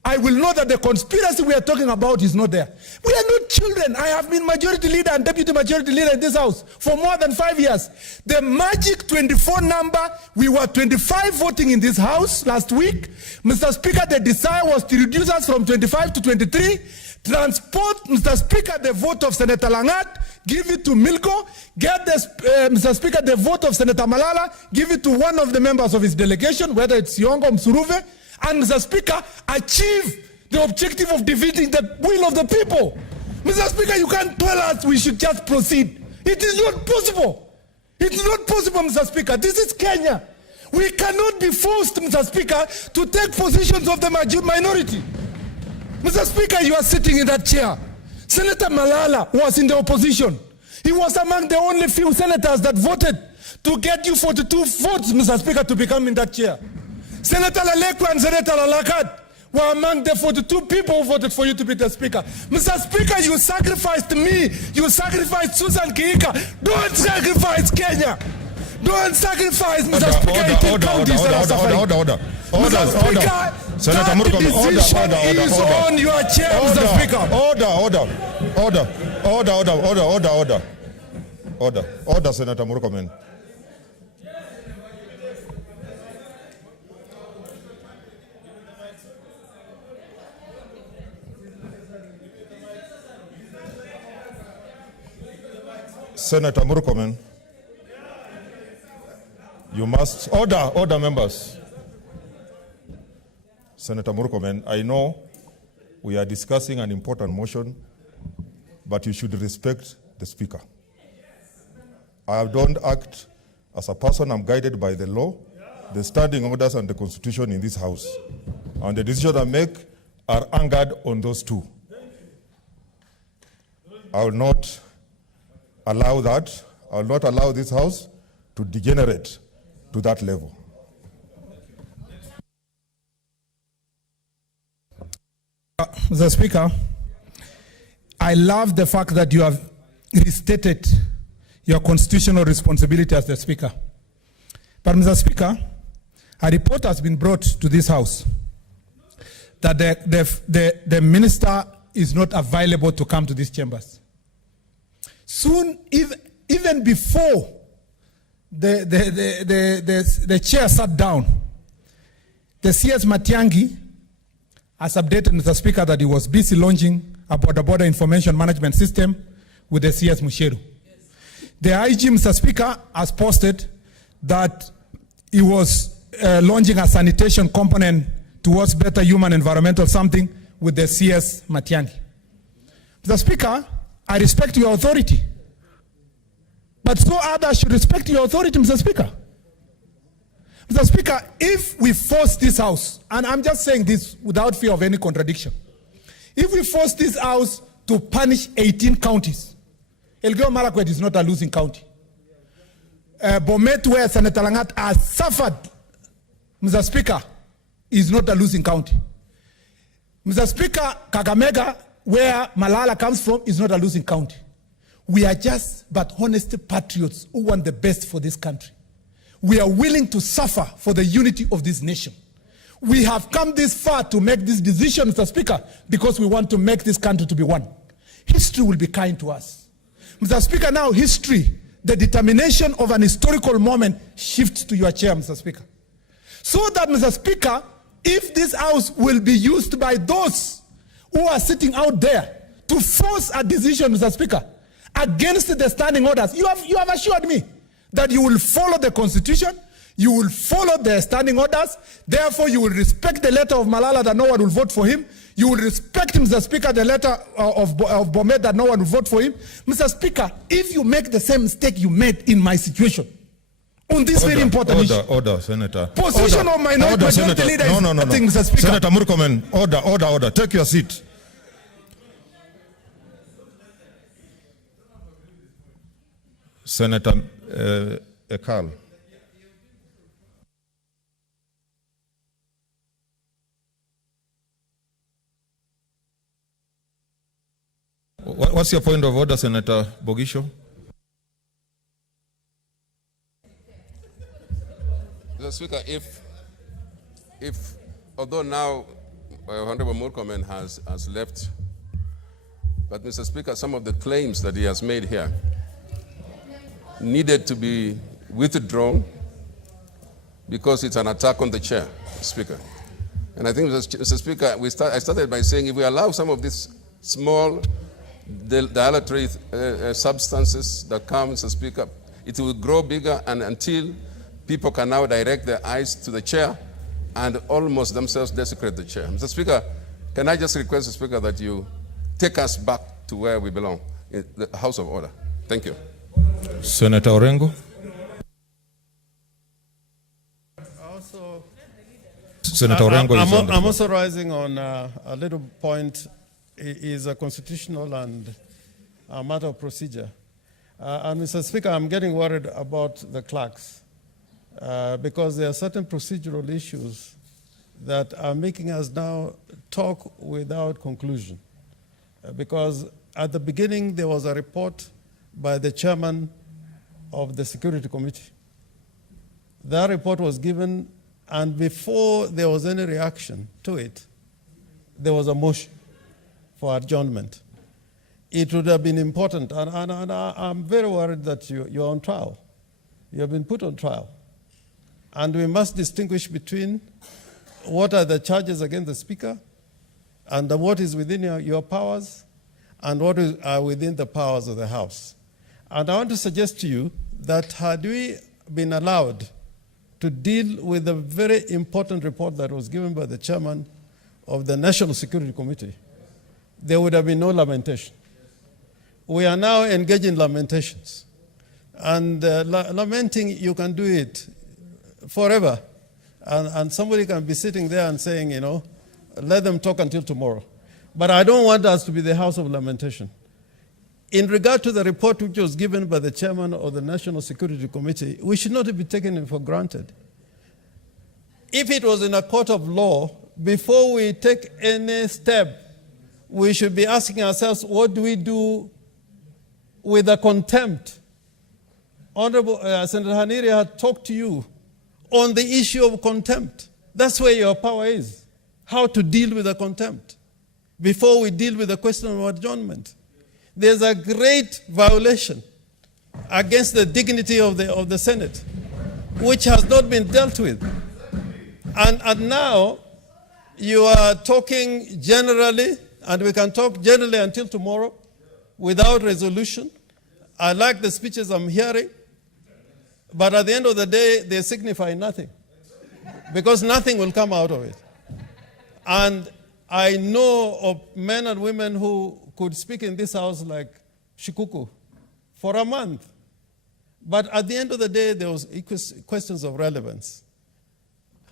I will know that the conspiracy we are talking about is not there. We are not children. I have been majority leader and deputy majority leader in this house for more than 5 years. The magic 24 number, we were 25 voting in this house last week. Mr. Speaker, the desire was to reduce us from 25 to 23. Transport, Mr. Speaker, the vote of Senator Langat, give it to Milko, get the, Mr. Speaker, the vote of Senator Malala, give it to one of the members of his delegation, whether it's Yongo or Msuruve, and Mr. Speaker, achieve the objective of defeating the will of the people. Mr. Speaker, you can't tell us we should just proceed. It is not possible. It is not possible, Mr. Speaker. This is Kenya. We cannot be forced, Mr. Speaker, to take positions of the minority. Mr. Speaker, you are sitting in that chair. Senator Malala was in the opposition. He was among the only few senators that voted to get you 42 votes, Mr. Speaker, to become in that chair. Senator Lalekwa and Senator Lalakat were among the 42 people who voted for you to be the Speaker. Mr. Speaker, you sacrificed me. You sacrificed Susan Kiika. Don't sacrifice Kenya. Don't sacrifice, Mr. Speaker. Order. Senator Murkomen, order. On your chair, Mr. Speaker. Order, Senator Murkomen. Senator Murkomen, you must order members. Senator Murkomen, I know we are discussing an important motion, but you should respect the Speaker. I don't act as a person. I'm guided by the law, the standing orders, and the Constitution in this House. And the decisions I make are anchored on those two. I will not allow that. I will not allow this House to degenerate to that level. Mr. Speaker, I love the fact that you have restated your constitutional responsibility as the Speaker. But Mr. Speaker, a report has been brought to this House that the minister is not available to come to these chambers. Soon, even before the chair sat down, the CS Matiang'i has updated Mr. Speaker that he was busy launching a border information management system with the CS Musheru. The IG, Mr. Speaker, has posted that he was launching a sanitation component towards better human environmental something with the CS Matiang'i. Mr. Speaker, I respect your authority, but so others should respect your authority, Mr. Speaker. Mr. Speaker, if we force this House, and I'm just saying this without fear of any contradiction, if we force this House to punish 18 counties, Elgeyo Marakwet is not a losing county. Bomet, where Senator Langat has suffered, Mr. Speaker, is not a losing county. Mr. Speaker, Kakamega, where Malala comes from, is not a losing county. We are just but honest patriots who want the best for this country. We are willing to suffer for the unity of this nation. We have come this far to make this decision, Mr. Speaker, because we want to make this country to be one. History will be kind to us. Mr. Speaker, now history, the determination of an historical moment shifts to your chair, Mr. Speaker. So that, Mr. Speaker, if this House will be used by those who are sitting out there to force a decision, Mr. Speaker, against the standing orders, you have assured me that you will follow the Constitution, you will follow the standing orders, therefore you will respect the letter of Malala that no one will vote for him, you will respect, Mr. Speaker, the letter of Bomet that no one will vote for him. Mr. Speaker, if you make the same mistake you made in my situation, on this very important issue. Order, Senator. Position of minority leader is nothing, Mr. Speaker. Senator Murkomen, order. Take your seat. Senator Ekal. What's your point of order, Senator Bogisho? Mr. Speaker, if although now Honorable Murkomen has left, but Mr. Speaker, some of the claims that he has made here needed to be withdrawn because it's an attack on the chair, Speaker. And I think, Mr. Speaker, I started by saying if we allow some of these small dilatory substances that come, Mr. Speaker, it will grow bigger, and until people can now direct their eyes to the chair and almost themselves desecrate the chair. Mr. Speaker, can I just request, Mr. Speaker, that you take us back to where we belong, in the House of Order. Thank you. Senator Orengo. Senator Orengo is on the I'm also rising on a little point. Is a constitutional and a matter of procedure. And Mr. Speaker, I'm getting worried about the clerks because there are certain procedural issues that are making us now talk without conclusion. Because at the beginning, there was a report by the chairman of the Security Committee. That report was given, and before there was any reaction to it, there was a motion for adjournment. It would have been important, and I'm very worried that you're on trial. You have been put on trial. And we must distinguish between what are the charges against the Speaker and what is within your powers and what are within the powers of the House. And I want to suggest to you that had we been allowed to deal with a very important report that was given by the chairman of the National Security Committee, there would have been no lamentation. We are now engaged in lamentations. And lamenting, you can do it forever. And somebody can be sitting there and saying, you know, let them talk until tomorrow. But I don't want us to be the house of lamentation. In regard to the report which was given by the chairman of the National Security Committee, we should not be taken it for granted. If it was in a court of law, before we take any step, we should be asking ourselves, what do we do with the contempt? Honorable Senator Haniri had talked to you on the issue of contempt. That's where your power is, how to deal with the contempt before we deal with the question of adjournment. There's a great violation against the dignity of the Senate, which has not been dealt with. And now you are talking generally, and we can talk generally until tomorrow without resolution. I like the speeches I'm hearing, but at the end of the day, they signify nothing because nothing will come out of it. And I know of men and women who could speak in this house like Shikuku for a month. But at the end of the day, there was questions of relevance.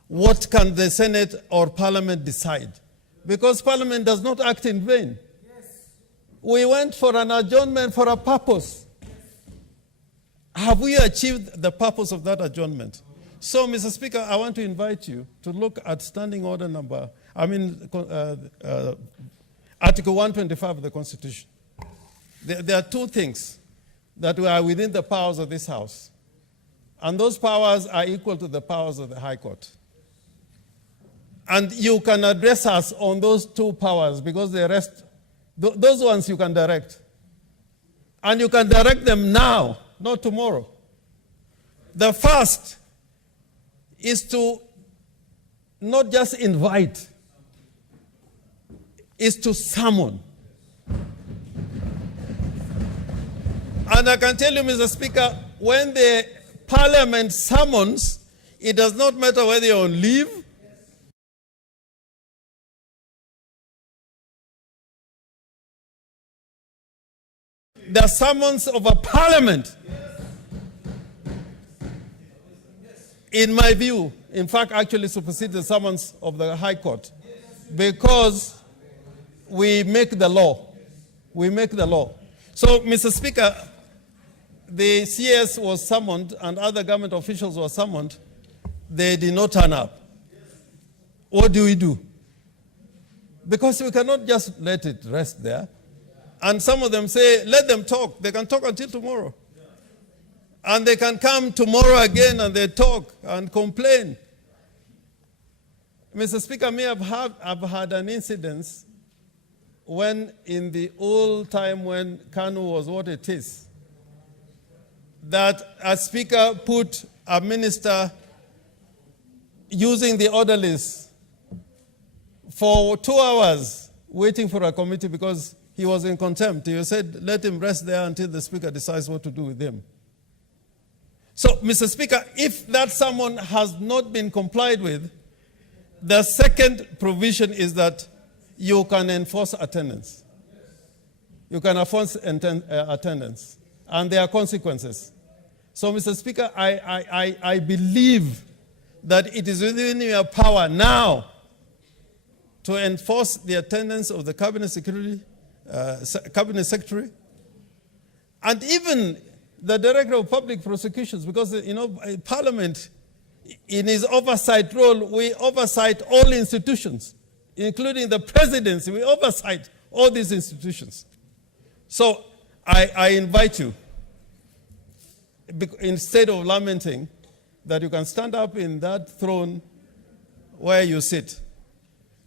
What can the Senate or Parliament decide? Because Parliament does not act in vain. Yes. We went for an adjournment for a purpose. Yes. Have we achieved the purpose of that adjournment? So, Mr. Speaker, I want to invite you to look at Standing Order Article 125 of the Constitution. There are two things that are within the powers of this House. And those powers are equal to the powers of the High Court. And you can address us on those two powers because the rest, those ones you can direct. And you can direct them now, not tomorrow. The first is to not just invite, is to summon. And I can tell you, Mr. Speaker, when the Parliament summons, it does not matter whether you're on leave, the summons of a Parliament, in my view, in fact, actually supersedes the summons of the High Court because we make the law. We make the law. So, Mr. Speaker, the CS was summoned and other government officials were summoned. They did not turn up. What do we do? Because we cannot just let it rest there. And some of them say, let them talk. They can talk until tomorrow. And they can come tomorrow again and they talk and complain. Mr. Speaker, I've had an incident when in the old time when KANU was what it is, that a speaker put a minister using the orderlies for 2 hours waiting for a committee because he was in contempt. You said, let him rest there until the speaker decides what to do with him. So, Mr. Speaker, if that someone has not been complied with, the second provision is that you can enforce attendance. You can enforce attendance, and there are consequences. So, Mr. Speaker, I believe that it is within your power now to enforce the attendance of the cabinet secretary, and even the director of public prosecutions, because Parliament, in his oversight role, we oversight all institutions, including the presidency. We oversight all these institutions. So I invite you, instead of lamenting, that you can stand up in that throne where you sit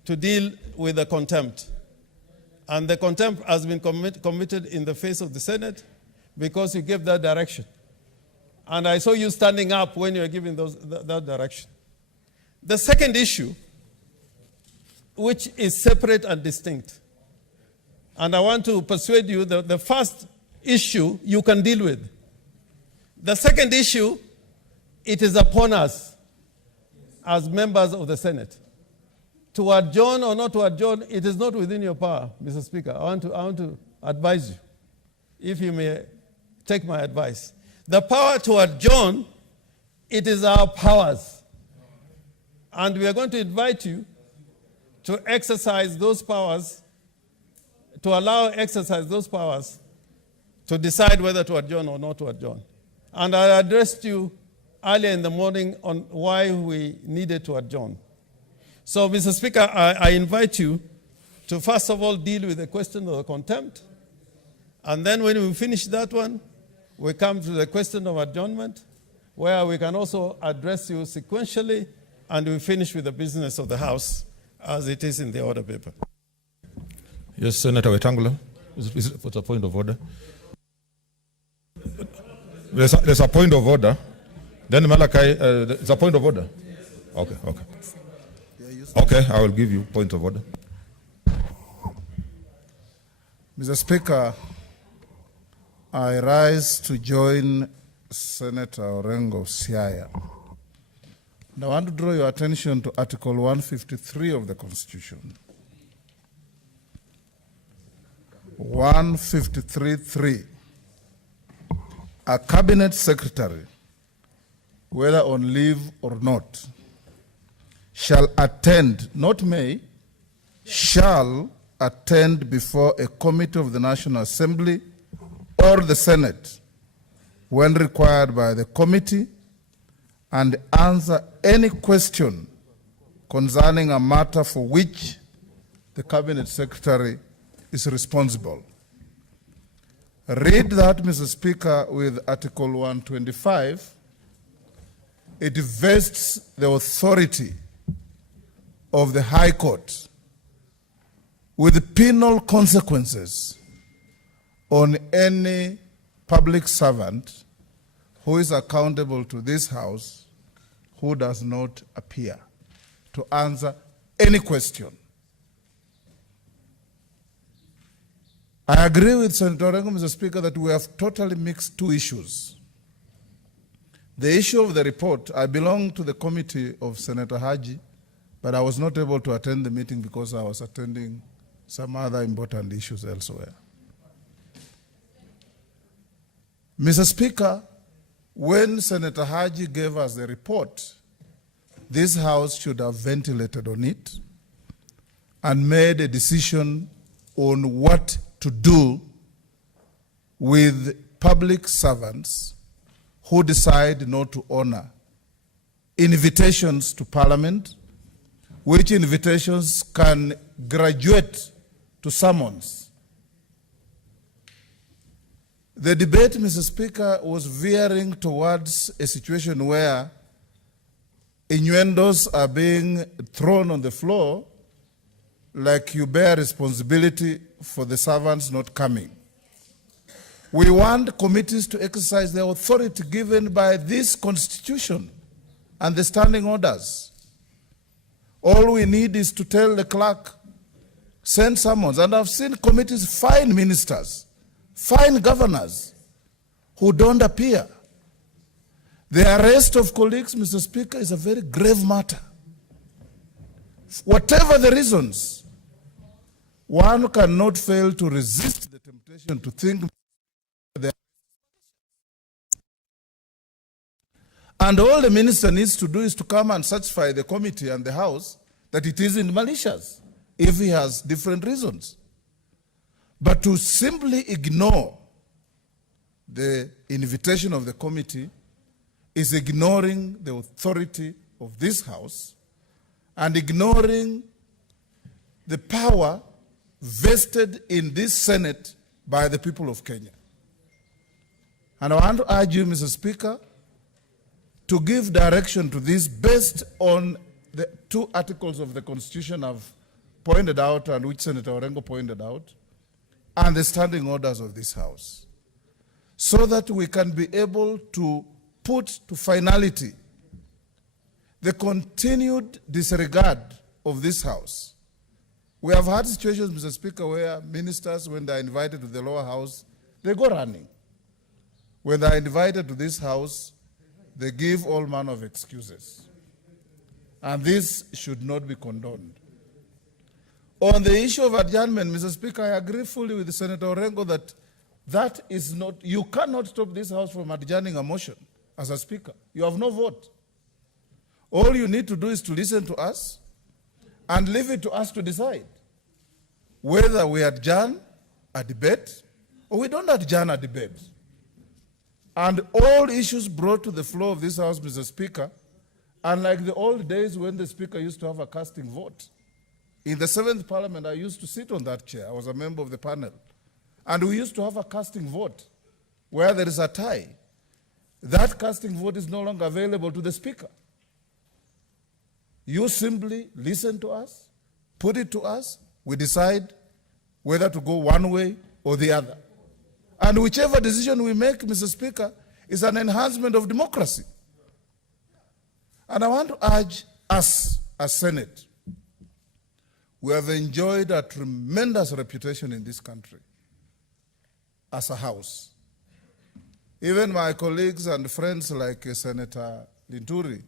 to deal with the contempt. And the contempt has been committed in the face of the Senate because you gave that direction. And I saw you standing up when you were giving that direction. The second issue, which is separate and distinct, and I want to persuade you that the first issue you can deal with. The second issue, it is upon us as members of the Senate. To adjourn or not to adjourn, it is not within your power, Mr. Speaker. I want to advise you, if you may take my advice. The power to adjourn, it is our powers. And we are going to invite you to exercise those powers, to allow exercise those powers to decide whether to adjourn or not to adjourn. And I addressed you earlier in the morning on why we needed to adjourn. So, Mr. Speaker, I invite you to first of all deal with the question of the contempt. And then when we finish that one, we come to the question of adjournment, where we can also address you sequentially, and we finish with the business of the House as it is in the order paper. Yes, Senator Wetangula, is it for a point of order? There's a point of order. Then Malachi, there's a point of order. Okay. Okay, I will give you point of order. Mr. Speaker, I rise to join Senator Orengo of Siaya. And I want to draw your attention to Article 153 of the Constitution. 153.3. A cabinet secretary, whether on leave or not, shall attend, not may, shall attend before a committee of the National Assembly or the Senate when required by the committee and answer any question concerning a matter for which the cabinet secretary is responsible. Read that, Mr. Speaker, with Article 125. It vests the authority of the High Court with penal consequences on any public servant who is accountable to this House who does not appear to answer any question. I agree with Senator Orengo, Mr. Speaker, that we have totally mixed two issues. The issue of the report, I belong to the committee of Senator Haji, but I was not able to attend the meeting because I was attending some other important issues elsewhere. Mr. Speaker, when Senator Haji gave us the report, this House should have ventilated on it and made a decision on what to do with public servants who decide not to honor invitations to Parliament, which invitations can graduate to summons. The debate, Mr. Speaker, was veering towards a situation where innuendos are being thrown on the floor like you bear responsibility for the servants not coming. We want committees to exercise the authority given by this Constitution and the standing orders. All we need is to tell the clerk, send summons. And I've seen committees fine ministers, fine governors who don't appear. The arrest of colleagues, Mr. Speaker, is a very grave matter. Whatever the reasons, one cannot fail to resist the temptation to think that. And all the minister needs to do is to come and satisfy the committee and the House that it isn't malicious if he has different reasons. But to simply ignore the invitation of the committee is ignoring the authority of this House and ignoring the power vested in this Senate by the people of Kenya. And I want to urge you, Mr. Speaker, to give direction to this based on the 2 articles of the Constitution I've pointed out and which Senator Orengo pointed out, and the standing orders of this House, so that we can be able to put to finality the continued disregard of this House. We have had situations, Mr. Speaker, where ministers, when they are invited to the lower house, they go running. When they are invited to this House, they give all manner of excuses. And this should not be condoned. On the issue of adjournment, Mr. Speaker, I agree fully with Senator Orengo that that is not, you cannot stop this House from adjourning a motion as a Speaker. You have no vote. All you need to do is to listen to us and leave it to us to decide whether we adjourn a debate or we don't adjourn a debate. And all issues brought to the floor of this House, Mr. Speaker, unlike the old days when the Speaker used to have a casting vote. In the 7th Parliament, I used to sit on that chair. I was a member of the panel. And we used to have a casting vote where there is a tie. That casting vote is no longer available to the Speaker. You simply listen to us, put it to us, we decide whether to go one way or the other. And whichever decision we make, Mr. Speaker, is an enhancement of democracy. And I want to urge us as Senate. We have enjoyed a tremendous reputation in this country as a House. Even my colleagues and friends like Senator Linturi,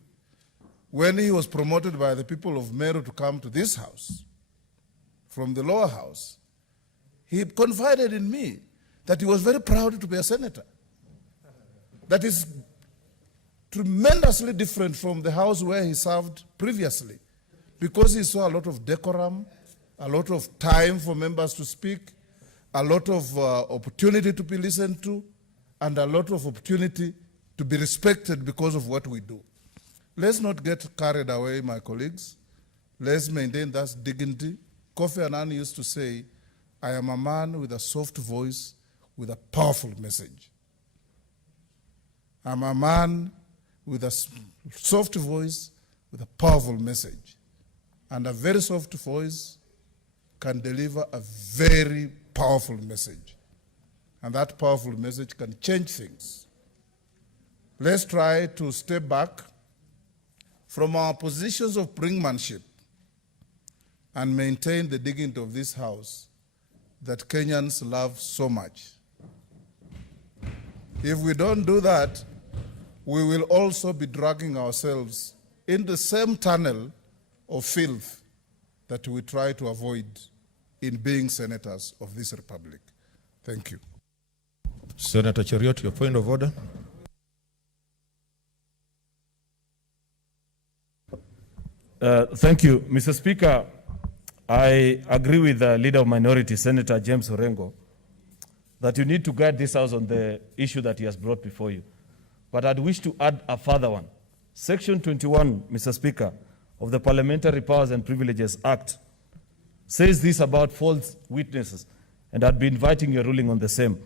when he was promoted by the people of Meru to come to this House, from the lower house, he confided in me that he was very proud to be a senator. That is tremendously different from the House where he served previously, because he saw a lot of decorum, a lot of time for members to speak, a lot of opportunity to be listened to, and a lot of opportunity to be respected because of what we do. Let's not get carried away, my colleagues. Let's maintain that dignity. Kofi Annan used to say, I am a man with a soft voice, with a powerful message. I'm a man with a soft voice, with a powerful message. And a very soft voice can deliver a very powerful message. And that powerful message can change things. Let's try to step back from our positions of brinkmanship and maintain the dignity of this House that Kenyans love so much. If we don't do that, we will also be dragging ourselves in the same tunnel of filth that we try to avoid in being senators of this republic. Thank you. Senator Cheriot, your point of order. Thank you, Mr. Speaker. I agree with the Leader of Minority, Senator James Orengo, that you need to guide this House on the issue that he has brought before you. But I'd wish to add a further one. Section 21, Mr. Speaker, of the Parliamentary Powers and Privileges Act says this about false witnesses, and I'd be inviting your ruling on the same.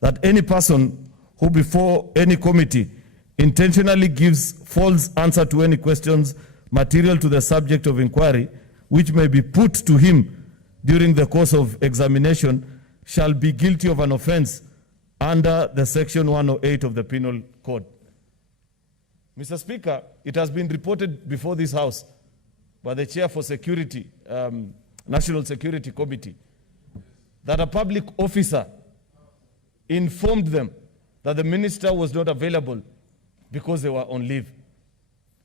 that any person who before any committee intentionally gives false answer to any questions material to the subject of inquiry, which may be put to him during the course of examination, shall be guilty of an offense under the section 108 of the Penal Code. Mr. Speaker, it has been reported before this House by the Chair for Security, National Security Committee, that a public officer informed them that the minister was not available because they were on leave.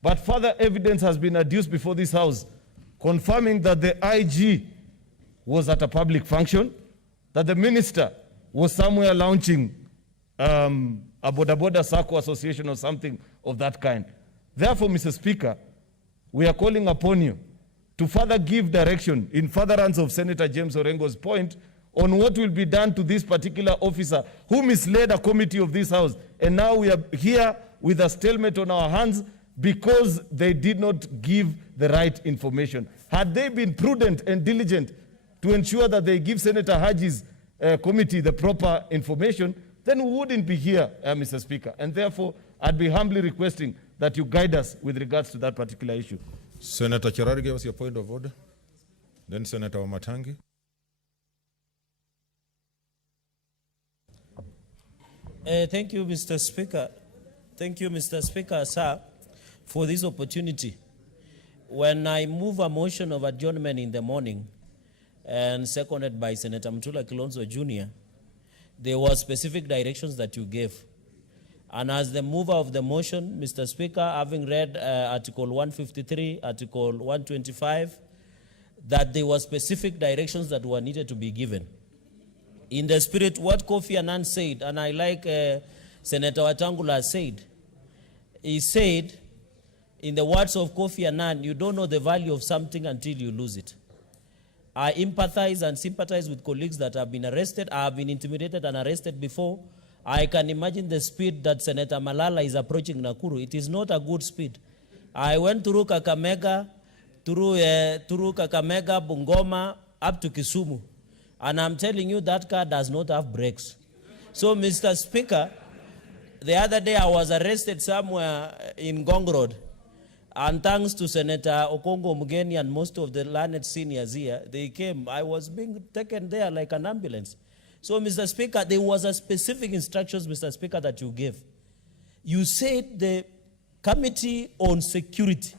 But further evidence has been adduced before this House confirming that the IG was at a public function, that the minister was somewhere launching a Boda Boda Sacco Association or something of that kind. Therefore, Mr. Speaker, we are calling upon you to further give direction in furtherance of Senator James Orengo's point on what will be done to this particular officer who misled a committee of this House. And now we are here with a stalemate on our hands because they did not give the right information. Had they been prudent and diligent to ensure that they give Senator Haji's committee the proper information, then we wouldn't be here, Mr. Speaker. And therefore, I'd be humbly requesting that you guide us with regards to that particular issue. Senator Cherari gave us your point of order. Then Senator Wamatangi. Thank you, Mr. Speaker. Thank you, Mr. Speaker, sir, for this opportunity. When I move a motion of adjournment in the morning, and seconded by Senator Mutula Kilonzo Jr., there were specific directions that you gave. And as the mover of the motion, Mr. Speaker, having read Article 153, Article 125, that there were specific directions that were needed to be given. In the spirit, what Kofi Annan said, and I like Senator Watangula said, he said, in the words of Kofi Annan, you don't know the value of something until you lose it. I empathize and sympathize with colleagues that have been arrested. I have been intimidated and arrested before. I can imagine the speed that Senator Malala is approaching Nakuru. It is not a good speed. I went through Kakamega, Bungoma, up to Kisumu. And I'm telling you, that car does not have brakes. So, Mr. Speaker, the other day I was arrested somewhere in Gong Road. And thanks to Senator Okongo Mugeni and most of the learned seniors here, they came. I was being taken there like an ambulance. So, Mr. Speaker, there was a specific instructions, Mr. Speaker, that you gave. You said the Committee on Security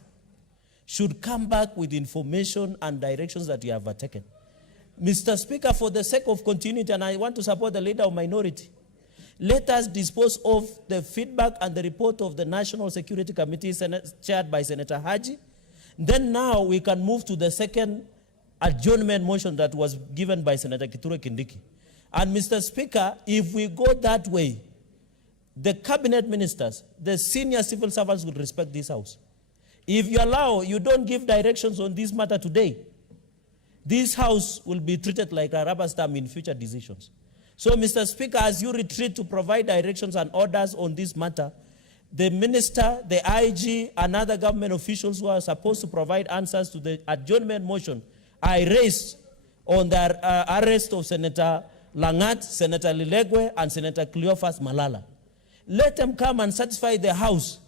should come back with information and directions that you have taken. Mr. Speaker, for the sake of continuity, and I want to support the leader of minority, let us dispose of the feedback and the report of the National Security Committee chaired by Senator Haji. Then now we can move to the second adjournment motion that was given by Senator Kithure Kindiki. And Mr. Speaker, if we go that way, the cabinet ministers, the senior civil servants will respect this House. If you allow, you don't give directions on this matter today, this House will be treated like a rubber stamp in future decisions. So, Mr. Speaker, as you retreat to provide directions and orders on this matter, the minister, the IG, and other government officials who are supposed to provide answers to the adjournment motion I raised on the arrest of Senator Langat, Senator Lilegwe, and Senator Cleophas Malala. Let them come and satisfy the House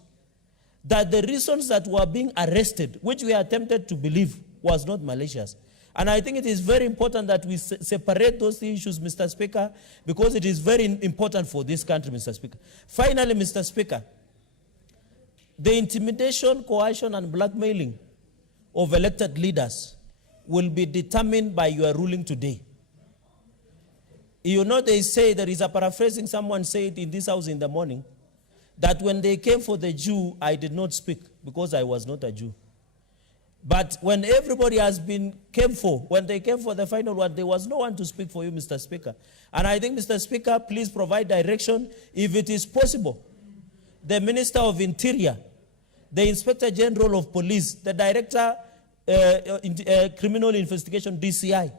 that the reasons that were being arrested, which we are tempted to believe was not malicious. And I think it is very important that we separate those issues, Mr. Speaker, because it is very important for this country, Mr. Speaker. Finally, Mr. Speaker, the intimidation, coercion, and blackmailing of elected leaders will be determined by your ruling today. You know, they say, there is a paraphrasing, someone said in this House in the morning, that when they came for the Jew, I did not speak because I was not a Jew. But when everybody has been came for, when they came for the final one, there was no one to speak for you, Mr. Speaker. And I think, Mr. Speaker, please provide direction, if it is possible. The Minister of Interior, the Inspector General of Police, the Director Criminal Investigation, DCI,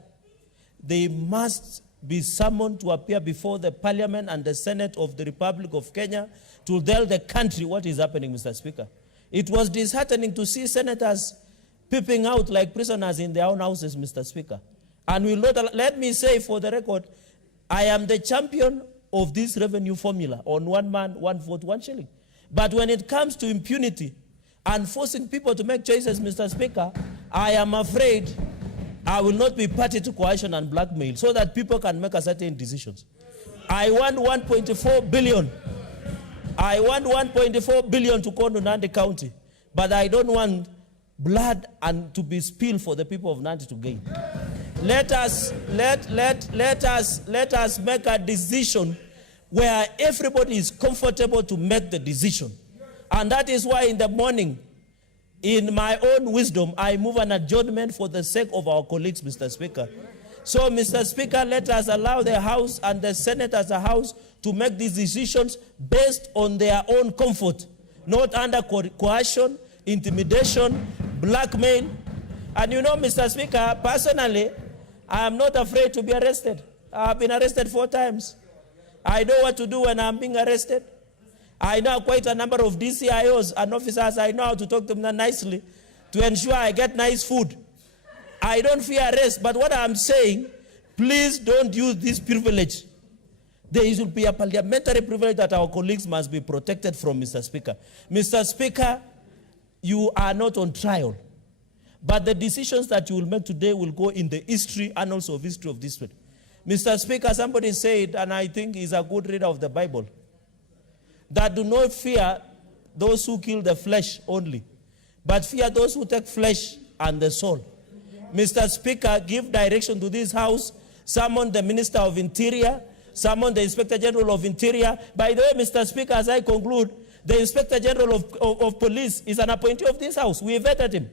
they must be summoned to appear before the Parliament and the Senate of the Republic of Kenya to tell the country what is happening, Mr. Speaker. It was disheartening to see senators peeping out like prisoners in their own houses, Mr. Speaker. And let me say for the record, I am the champion of this revenue formula on 1 man, 1 vote, 1 shilling. But when it comes to impunity and forcing people to make choices, Mr. Speaker, I am afraid I will not be party to coercion and blackmail so that people can make a certain decisions. I want 1.4 billion. I want 1.4 billion to go to Nandi County, but I don't want blood and to be spilled for the people of Nandi to gain. Let us make a decision where everybody is comfortable to make the decision. And that is why in the morning, in my own wisdom, I move an adjournment for the sake of our colleagues, Mr. Speaker. So, Mr. Speaker, let us allow the House and the Senate as a House to make these decisions based on their own comfort, not under coercion, intimidation, blackmail. And you know, Mr. Speaker, personally, I am not afraid to be arrested. I have been arrested 4 times. I know what to do when I'm being arrested. I know quite a number of DCIOs and officers. I know how to talk to them nicely to ensure I get nice food. I don't fear arrest, but what I'm saying, please don't use this privilege. There will be a parliamentary privilege that our colleagues must be protected from, Mr. Speaker. Mr. Speaker, you are not on trial, but the decisions that you will make today will go in the history and also history of this state. Mr. Speaker, somebody said, and I think he's a good reader of the Bible, that do not fear those who kill the flesh only, but fear those who take flesh and the soul. Mr. Speaker, give direction to this House, summon the Minister of Interior, summon the Inspector General of Interior. By the way, Mr. Speaker, as I conclude, the Inspector General of Police is an appointee of this House. We vetted him.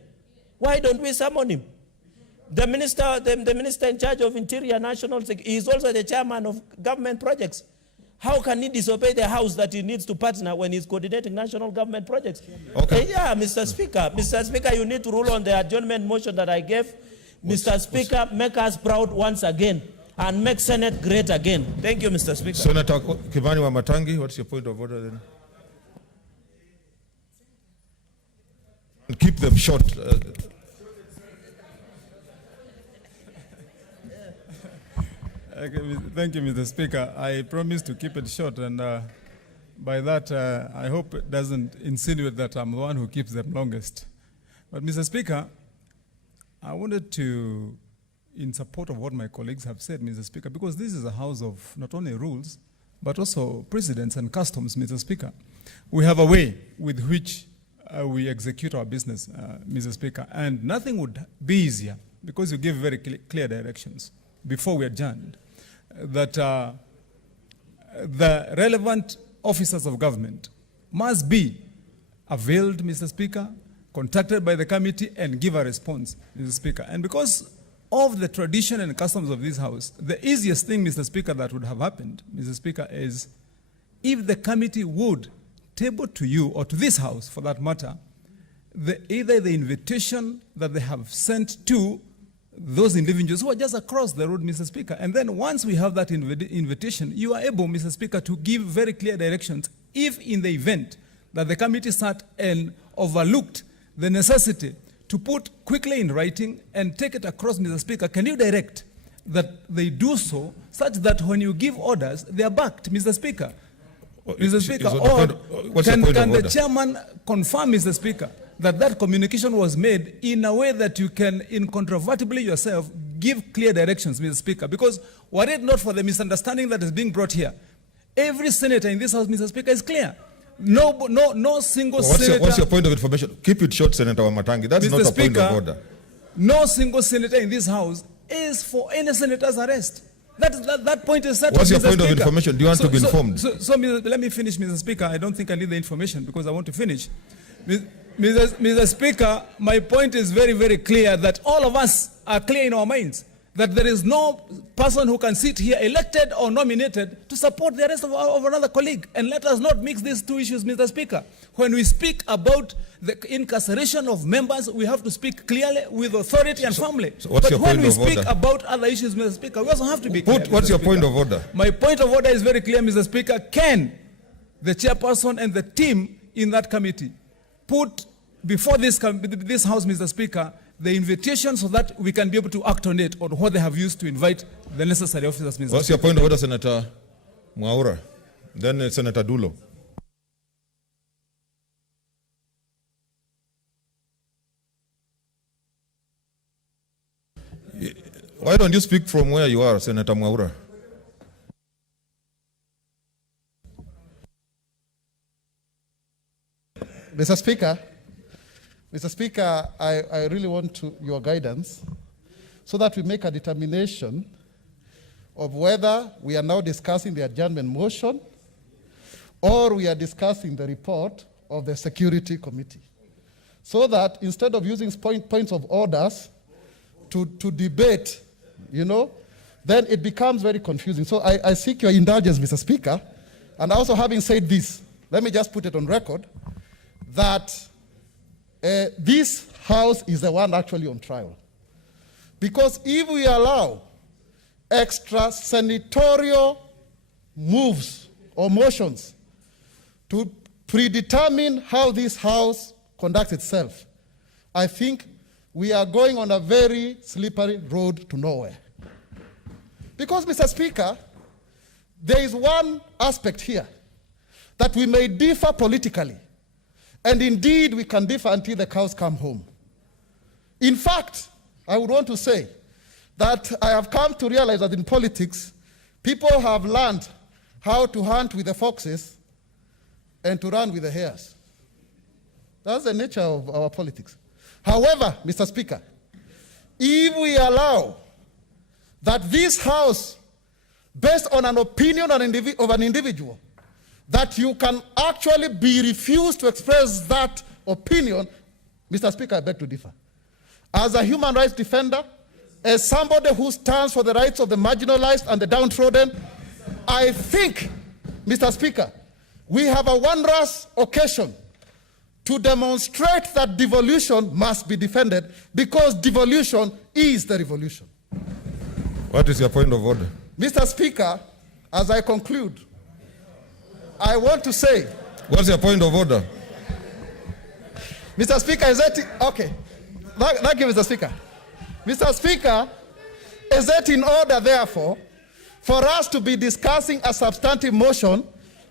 Why don't we summon him? The minister in charge of Interior National Security is also the chairman of government projects. How can he disobey the House that he needs to partner when he's coordinating national government projects? Okay. Yeah, Mr. Speaker. Mr. Speaker, you need to rule on the adjournment motion that I gave. Mr. Speaker, make us proud once again and make Senate great again. Thank you, Mr. Speaker. Senator Kimani Wamatangi, what's your point of order then? And keep them short. Thank you, Mr. Speaker. I promise to keep it short, and by that, I hope it doesn't insinuate that I'm the one who keeps them longest. But, Mr. Speaker, I wanted to, in support of what my colleagues have said, Mr. Speaker, because this is a house of not only rules, but also precedents and customs, Mr. Speaker. We have a way with which we execute our business, Mr. Speaker, and nothing would be easier because you give very clear directions before we adjourned that the relevant officers of government must be availed, Mr. Speaker, contacted by the committee and give a response, Mr. Speaker. And because of the tradition and customs of this House, the easiest thing, Mr. Speaker, that would have happened, Mr. Speaker, is if the committee would table to you, or to this House for that matter, either the invitation that they have sent to those individuals who are just across the road, Mr. Speaker. And then once we have that invitation, you are able, Mr. Speaker, to give very clear directions if in the event that the committee sat and overlooked the necessity to put quickly in writing and take it across, Mr. Speaker. Can you direct that they do so such that when you give orders, they are backed, Mr. Speaker? Mr. Speaker, or can the chairman confirm, Mr. Speaker, that communication was made in a way that you can incontrovertibly yourself give clear directions, Mr. Speaker? Because were it not for the misunderstanding that is being brought here, every senator in this House, Mr. Speaker, is clear. No single senator. What's your point of information? Keep it short, Senator Wamatangi. That's Mr. not a point of order. No single senator in this House is for any senator's arrest. That point is settled. What's your point of information? Do you want to be informed? So let me finish, Mr. Speaker. I don't think I need the information because I want to finish. Mr. Speaker, my point is very, very clear that all of us are clear in our minds that there is no person who can sit here elected or nominated to support the arrest of another colleague. And let us not mix these two issues, Mr. Speaker. When we speak about the incarceration of members, we have to speak clearly with authority and firmly. But when we speak about other issues, Mr. Speaker, we also have to be clear. What's your point of order? My point of order is very clear, Mr. Speaker. Can the chairperson and the team in that committee put before this House, Mr. Speaker, the invitation so that we can be able to act on it, on what they have used to invite the necessary officers, Mr. What's your point of order, Senator Mwaura. Then Senator Dulo. Why don't you speak from where you are, Senator Mwaura? Mr. Speaker, I really want your guidance so that we make a determination of whether we are now discussing the adjournment motion or we are discussing the report of the Security Committee. So that instead of using points of orders to debate, then it becomes very confusing. So I seek your indulgence, Mr. Speaker, and also having said this, let me just put it on record that this House is the one actually on trial. Because if we allow extra senatorial moves or motions to predetermine how this House conducts itself, I think we are going on a very slippery road to nowhere. Because, Mr. Speaker, there is one aspect here that we may differ politically, and indeed we can differ until the cows come home. In fact, I would want to say that I have come to realize that in politics, people have learned how to hunt with the foxes and to run with the hares. That's the nature of our politics. However, Mr. Speaker, if we allow that this House, based on an opinion of an individual, that you can actually be refused to express that opinion, Mr. Speaker, I beg to differ. As a human rights defender, as somebody who stands for the rights of the marginalized and the downtrodden, I think, Mr. Speaker, we have a wondrous occasion to demonstrate that devolution must be defended because devolution is the revolution. What is your point of order? Mr. Speaker, as I conclude, I want to say... What's your point of order? Mr. Speaker, is that... Okay. Thank you, Mr. Speaker. Mr. Speaker, is it in order, therefore, for us to be discussing a substantive motion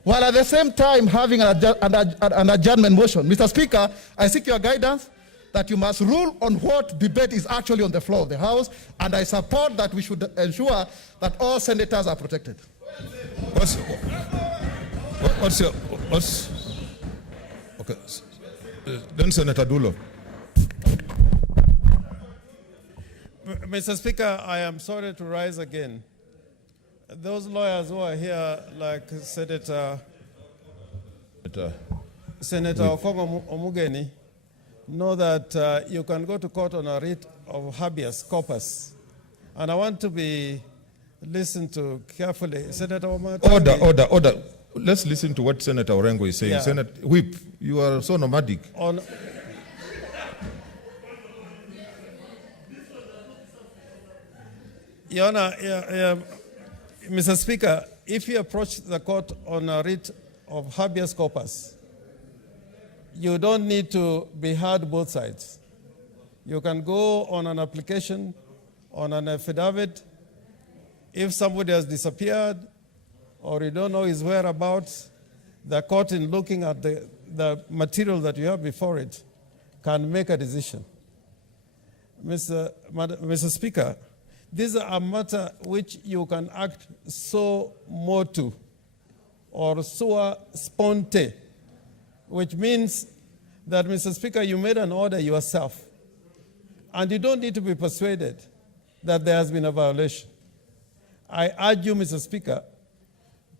while at the same time having an adjournment motion? Mr. Speaker, I seek your guidance that you must rule on what debate is actually on the floor of the House, and I support that we should ensure that all senators are protected. Okay. Then Senator Dulo. Mr. Speaker, I am sorry to rise again. Those lawyers who are here, like Senator Okongo Omugeni, know that you can go to court on a writ of habeas corpus. And I want to be listened to carefully. Senator Omatani, Order. Let's listen to what Senator Orengo is saying. Yeah. Senator Whip, you are so nomadic. Your Honor, Mr. Speaker, if you approach the court on a writ of habeas corpus, you don't need to be heard both sides. You can go on an application, on an affidavit. If somebody has disappeared or you don't know his whereabouts, the court, in looking at the material that you have before it, can make a decision. Mr. Speaker, this is a matter which you can act so motu or sua sponte, which means that, Mr. Speaker, you made an order yourself, and you don't need to be persuaded that there has been a violation. I urge you, Mr. Speaker,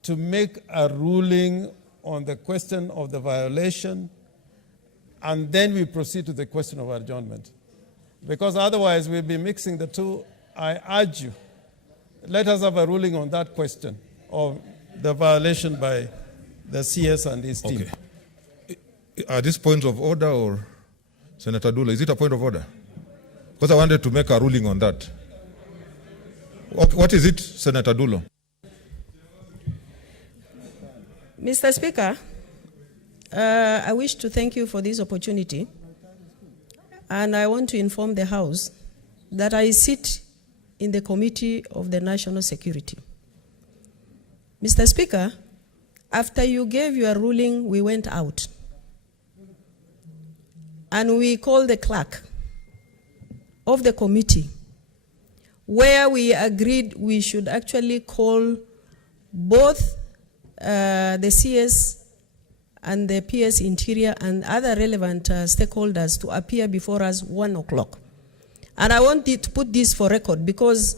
to make a ruling on the question of the violation, and then we proceed to the question of adjournment. Because otherwise we'll be mixing the two. I urge you, let us have a ruling on that question of the violation by the CS and his team. Okay. Are these points of order, or Senator Dula, is it a point of order? Because I wanted to make a ruling on that. What is it, Senator Dulo? Mr. Speaker, I wish to thank you for this opportunity, and I want to inform the House that I sit in the Committee of the National Security. Mr. Speaker, after you gave your ruling, we went out. And we called the clerk of the committee, where we agreed we should actually call both the CS and the PS Interior and other relevant stakeholders to appear before us 1 o'clock. And I want to put this for record because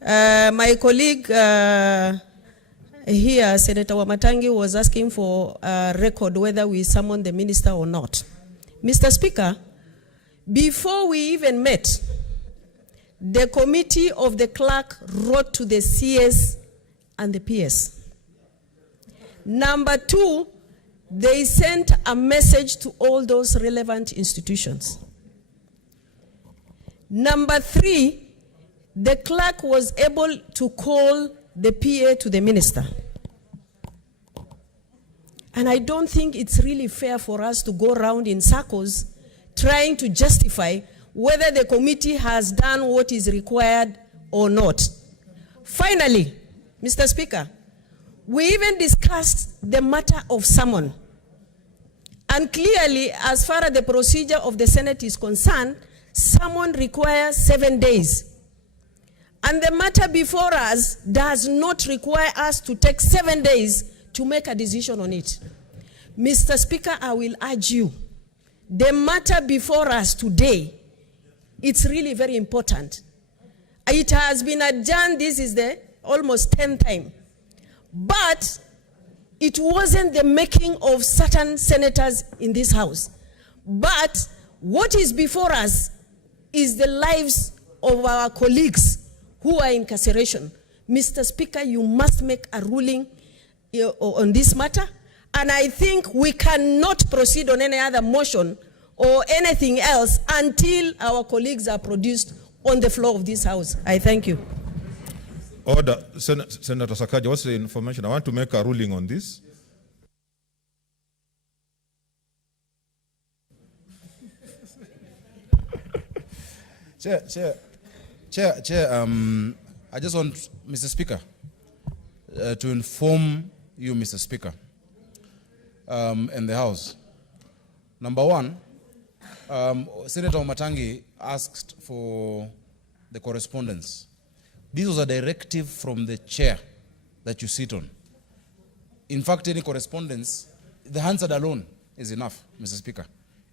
my colleague here, Senator Wamatangi, was asking for a record whether we summoned the minister or not. Mr. Speaker, before we even met, the committee of the clerk wrote to the CS and the PS. Number 2, they sent a message to all those relevant institutions. Number 3, the clerk was able to call the PA to the minister. And I don't think it's really fair for us to go around in circles trying to justify whether the committee has done what is required or not. Finally, Mr. Speaker, we even discussed the matter of summon. And clearly, as far as the procedure of the Senate is concerned, summon requires 7 days. And the matter before us does not require us to take 7 days to make a decision on it. Mr. Speaker, I will urge you, the matter before us today, it's really very important. It has been adjourned, this is the almost 10th time. But it wasn't the making of certain senators in this house. But what is before us is the lives of our colleagues who are in incarceration. Mr. Speaker, you must make a ruling on this matter. And I think we cannot proceed on any other motion or anything else until our colleagues are produced on the floor of this house. I thank you. Order. Senator Sakaja, what's the information? I want to make a ruling on this. Chair, I just want, Mr. Speaker, to inform you, Mr. Speaker, and the House. Number 1, Senator Matangi asked for the correspondence. This was a directive from the chair that you sit on. In fact, any correspondence, the answer alone is enough, Mr. Speaker.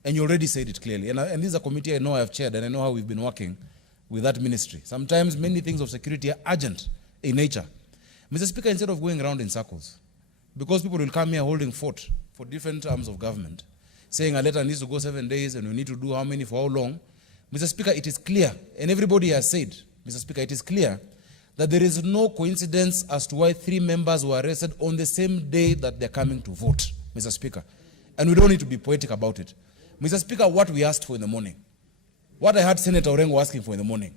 And you already said it clearly. And this is a committee I know I've chaired, and I know how we've been working with that ministry. Sometimes many things of security are urgent in nature. Mr. Speaker, instead of going around in circles, because people will come here holding fort for different arms of government, saying a letter needs to go 7 days and we need to do how many for how long, Mr. Speaker, it is clear, and everybody has said, Mr. Speaker, it is clear that there is no coincidence as to why 3 members were arrested on the same day that they're coming to vote, Mr. Speaker. And we don't need to be poetic about it. Mr. Speaker, what we asked for in the morning, what I heard Senator Orengo asking for in the morning,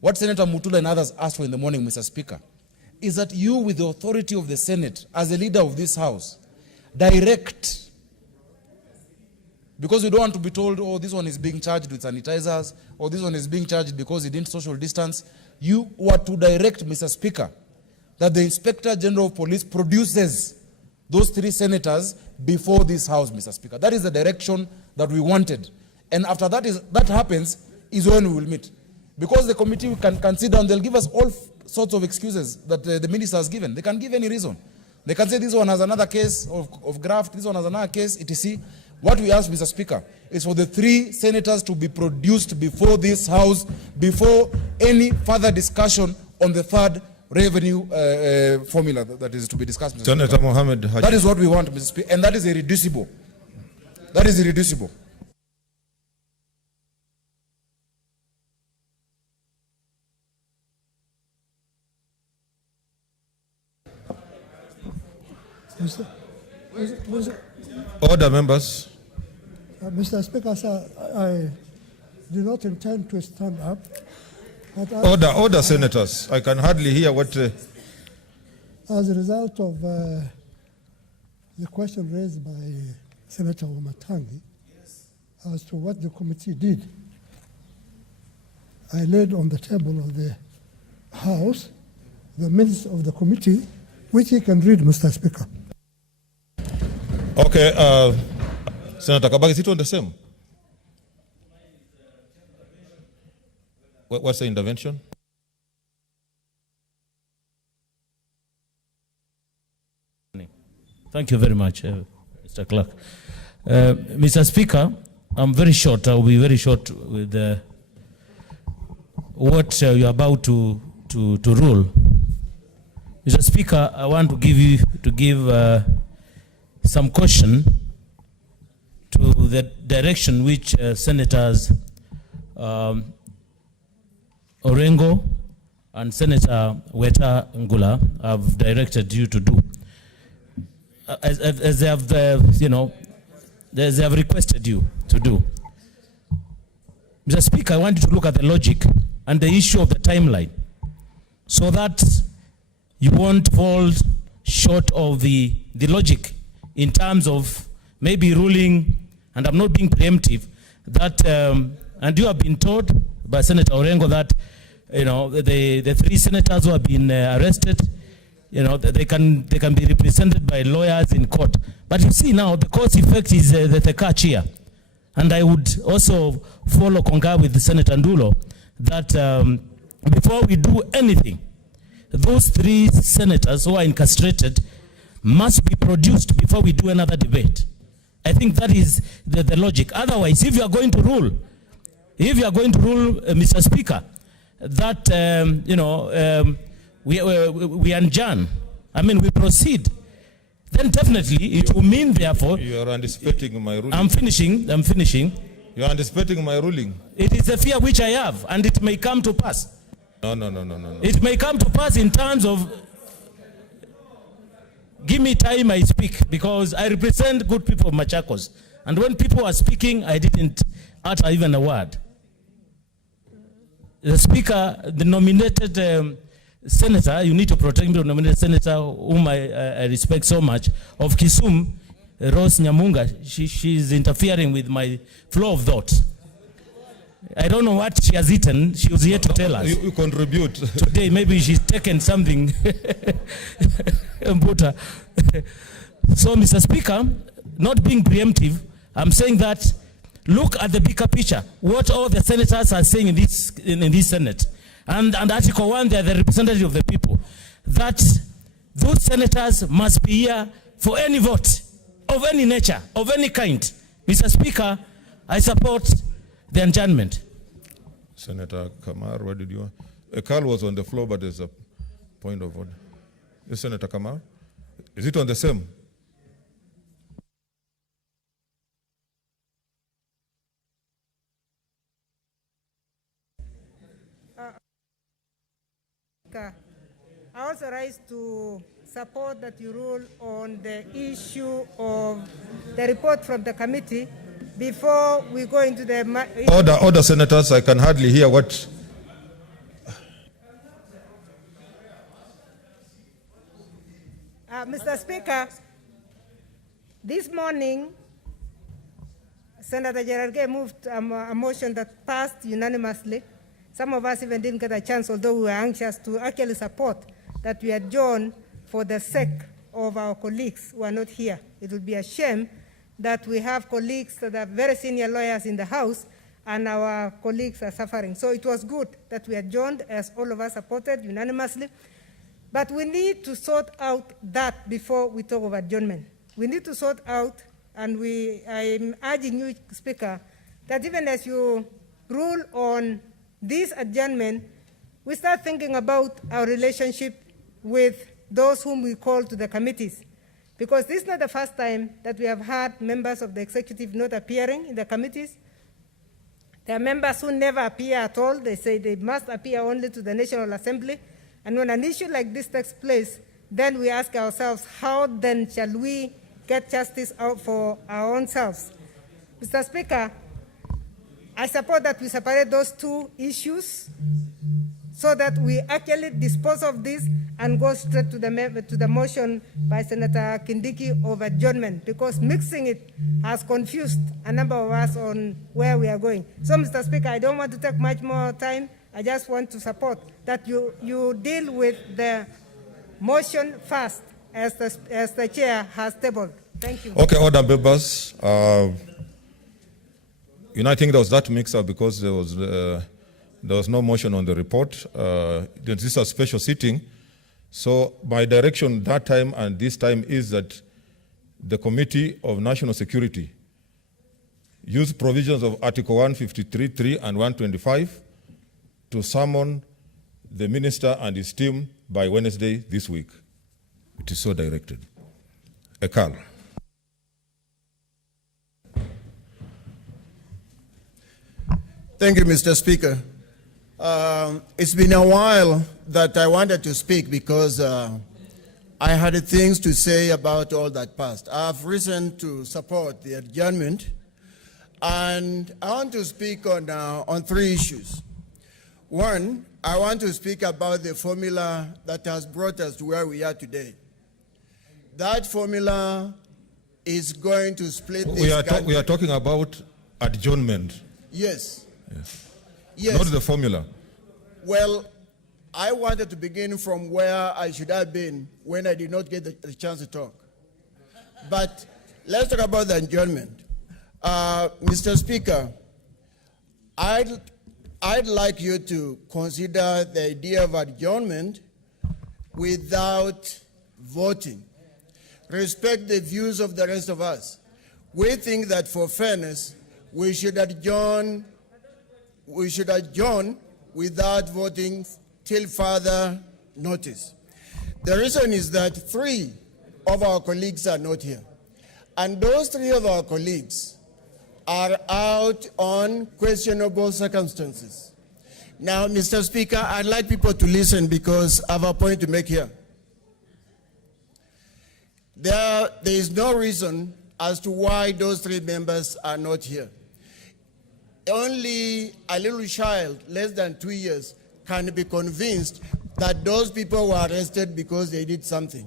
what Senator Mutula and others asked for in the morning, Mr. Speaker, is that you, with the authority of the Senate, as a leader of this House, direct, because we don't want to be told, oh, this one is being charged with sanitizers, or this one is being charged because he didn't social distance. You were to direct, Mr. Speaker, that the Inspector General of Police produces those 3 senators before this House, Mr. Speaker. That is the direction that we wanted. And after that happens, is when we will meet. Because the committee can sit down, they'll give us all sorts of excuses that the minister has given. They can give any reason. They can say this one has another case of graft, this one has another case, etc. What we ask, Mr. Speaker, is for the 3 senators to be produced before this House, before any further discussion on the 3rd revenue formula that is to be discussed, Mr. Senator Speaker. Mohammed Haji. That is what we want, Mr. Speaker, and that is irreducible. That is irreducible. Order, members. Mr. Speaker, sir, I do not intend to stand up. Order, senators. I can hardly hear what... As a result of the question raised by Senator Wamatangi as to what the committee did, I laid on the table of the House the minutes of the committee which he can read, Mr. Speaker. Okay, Senator Kabak, is it on the same? What's the intervention? Thank you very much, Mr. Clerk. Mr. Speaker, I'm very short. I'll be very short with what you're about to rule. Mr. Speaker, I want to give some caution to the direction which Senators Orengo and Senator Weta Ngula have directed you to do. As they have, they have requested you to do. Mr. Speaker, I want you to look at the logic and the issue of the timeline so that you won't fall short of the logic in terms of maybe ruling, and I'm not being preemptive, that, and you have been told by Senator Orengo that, the 3 senators who have been arrested, they can be represented by lawyers in court. But you see now, the cause effect is the catch here. And I would also concur with Senator Ndulo that before we do anything, those 3 senators who are incarcerated must be produced before we do another debate. I think that is the logic. Otherwise, if you are going to rule, Mr. Speaker, that, we adjourn, we proceed, then definitely it will mean, therefore... You are anticipating my ruling. I'm finishing. You are anticipating my ruling. It is a fear which I have, and it may come to pass. No. It may come to pass in terms of... Give me time, I speak, because I represent good people of Machakos. And when people are speaking, I didn't utter even a word. The Speaker, the nominated senator, you need to protect me, the nominated senator, whom I respect so much, of Kisum, Rose Nyamunga, she's interfering with my flow of thought. I don't know what she has eaten. She was here to tell us. You contribute. Today, maybe she's taken something. So, Mr. Speaker, not being preemptive, I'm saying that look at the bigger picture. What all the senators are saying in this Senate. And Article 1, they are the representative of the people. That those senators must be here for any vote of any nature, of any kind. Mr. Speaker, I support the adjournment. Senator Kamar, what did you want? Carl was on the floor, but there's a point of order. Is Senator Kamar? Is it on the same? I also rise to support that you rule on the issue of the report from the committee before we go into the... Order, senators, I can hardly hear what... Mr. Speaker, this morning, Senator Gerard Gay moved a motion that passed unanimously. Some of us even didn't get a chance, although we were anxious to actually support that we adjourn for the sake of our colleagues who are not here. It would be a shame that we have colleagues that are very senior lawyers in the House and our colleagues are suffering. So it was good that we adjourned, as all of us supported unanimously. But we need to sort out that before we talk of adjournment. We need to sort out, and I'm urging you, Speaker, that even as you rule on this adjournment, we start thinking about our relationship with those whom we call to the committees. Because this is not the first time that we have had members of the executive not appearing in the committees. There are members who never appear at all. They say they must appear only to the National Assembly. And when an issue like this takes place, then we ask ourselves, how then shall we get justice out for our own selves? Mr. Speaker, I support that we separate those 2 issues so that we actually dispose of this and go straight to the motion by Senator Kindiki of adjournment, because mixing it has confused a number of us on where we are going. So, Mr. Speaker, I don't want to take much more time. I just want to support that you deal with the motion first, as the chair has tabled. Thank you. Okay, order, members. I think there was that mix-up because there was no motion on the report. This is a special sitting. So my direction that time and this time is that the Committee of National Security use provisions of Article 153.3 and 125 to summon the minister and his team by Wednesday this week. It is so directed. Ekal. Thank you, Mr. Speaker. It's been a while that I wanted to speak because I had things to say about all that passed. I have reason to support the adjournment, and I want to speak on three issues. One, I want to speak about the formula that has brought us to where we are today. That formula is going to split this country. We are talking about adjournment. Yes. Yes. Not the formula. Well, I wanted to begin from where I should have been when I did not get the chance to talk. But let's talk about the adjournment. Mr. Speaker, I'd like you to consider the idea of adjournment without voting. Respect the views of the rest of us. We think that for fairness, we should adjourn without voting till further notice. The reason is that 3 of our colleagues are not here. And those 3 of our colleagues are out on questionable circumstances. Now, Mr. Speaker, I'd like people to listen because I have a point to make here. There is no reason as to why those 3 members are not here. Only a little child, less than 2 years, can be convinced that those people were arrested because they did something.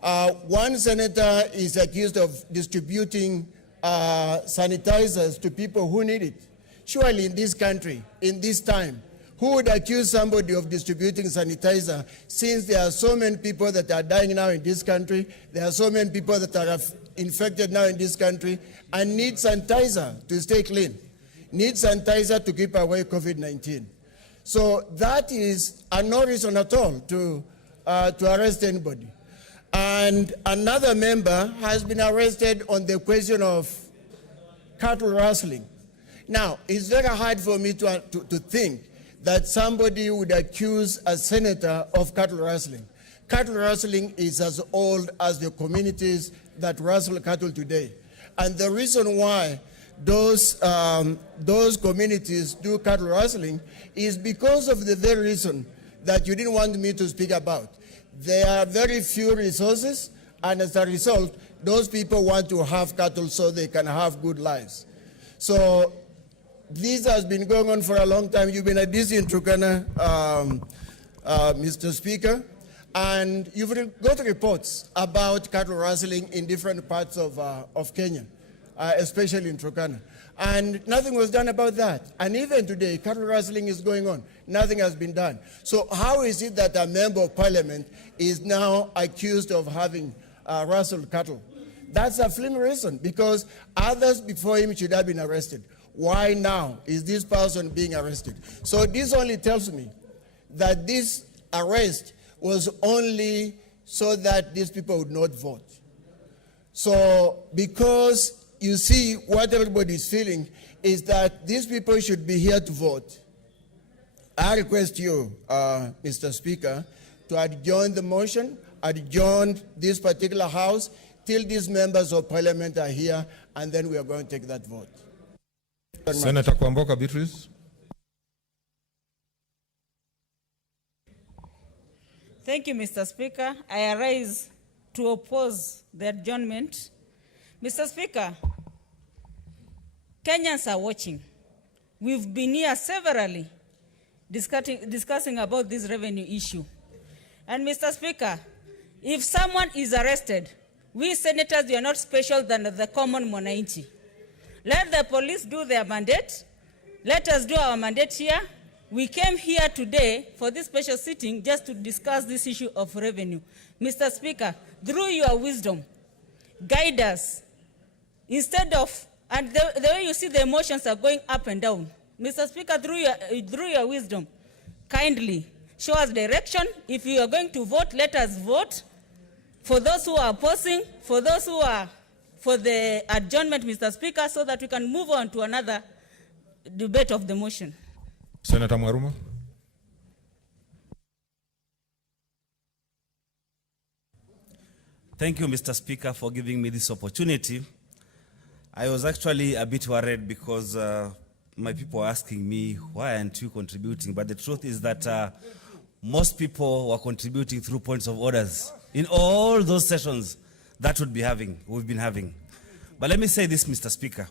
One senator is accused of distributing sanitizers to people who need it. Surely in this country, in this time, who would accuse somebody of distributing sanitizer since there are so many people that are dying now in this country, there are so many people that are infected now in this country and need sanitizer to stay clean, need sanitizer to keep away COVID-19. So that is no reason at all to arrest anybody. And another member has been arrested on the question of cattle rustling. Now, it's very hard for me to think that somebody would accuse a senator of cattle rustling. Cattle rustling is as old as the communities that rustle cattle today. And the reason why those communities do cattle rustling is because of the very reason that you didn't want me to speak about. There are very few resources, and as a result, those people want to have cattle so they can have good lives. So this has been going on for a long time. You've been at this in Turkana, Mr. Speaker, and you've got reports about cattle rustling in different parts of Kenya, especially in Turkana. And nothing was done about that. And even today, cattle rustling is going on. Nothing has been done. So how is it that a member of parliament is now accused of having rustled cattle? That's a flimsy reason, because others before him should have been arrested. Why now is this person being arrested? So this only tells me that this arrest was only so that these people would not vote. So because you see what everybody is feeling is that these people should be here to vote. I request you, Mr. Speaker, to adjourn the motion, adjourn this particular house till these members of parliament are here, and then we are going to take that vote. Senator Kwamboka Beatrice. Thank you, Mr. Speaker. I arise to oppose the adjournment. Mr. Speaker, Kenyans are watching. We've been here severally discussing about this revenue issue. And Mr. Speaker, if someone is arrested, we senators, we are not special than the common mwananchi. Let the police do their mandate. Let us do our mandate here. We came here today for this special sitting just to discuss this issue of revenue. Mr. Speaker, through your wisdom, guide us. Instead of, and the way you see the emotions are going up and down, Mr. Speaker, through your wisdom, kindly show us direction. If you are going to vote, let us vote. For those who are opposing, for those who are for the adjournment, Mr. Speaker, so that we can move on to another debate of the motion. Senator Mwaruma. Thank you, Mr. Speaker, for giving me this opportunity. I was actually a bit worried because my people were asking me, why aren't you contributing? But the truth is that most people were contributing through points of orders in all those sessions that we've been having. But let me say this, Mr. Speaker,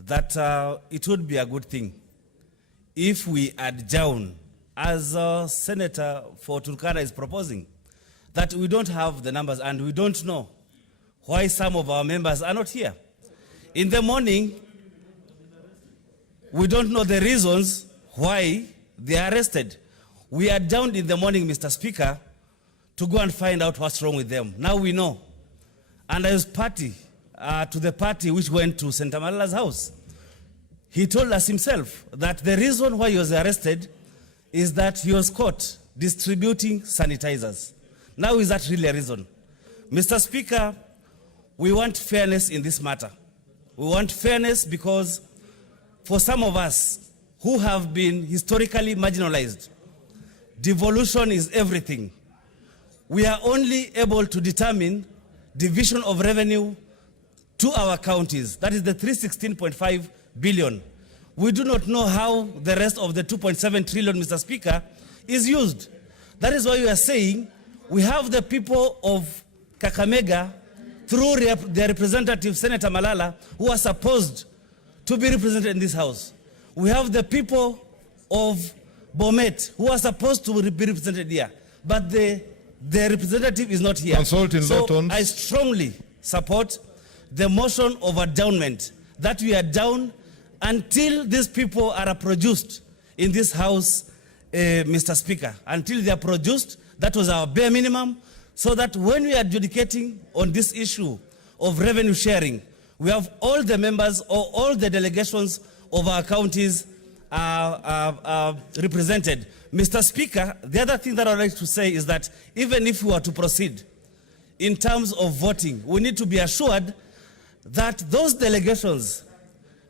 that it would be a good thing if we adjourn, as Senator for Turkana is proposing, that we don't have the numbers and we don't know why some of our members are not here. In the morning, we don't know the reasons why they are arrested. We adjourned in the morning, Mr. Speaker, to go and find out what's wrong with them. Now we know. And I was party to the party which went to Senator Malala's house. He told us himself that the reason why he was arrested is that he was caught distributing sanitizers. Now, is that really a reason? Mr. Speaker, we want fairness in this matter. We want fairness because for some of us who have been historically marginalized, devolution is everything. We are only able to determine division of revenue to our counties. That is the 316.5 billion. We do not know how the rest of the 2.7 trillion, Mr. Speaker, is used. That is why we are saying we have the people of Kakamega through their representative, Senator Malala, who are supposed to be represented in this house. We have the people of Bomet, who are supposed to be represented here. But the representative is not here. Consult in so terms. I strongly support the motion of adjournment, that we adjourn until these people are produced in this house, Mr. Speaker. Until they are produced, that was our bare minimum, so that when we are adjudicating on this issue of revenue sharing, we have all the members or all the delegations of our counties represented. Mr. Speaker, the other thing that I would like to say is that even if we were to proceed in terms of voting, we need to be assured that those delegations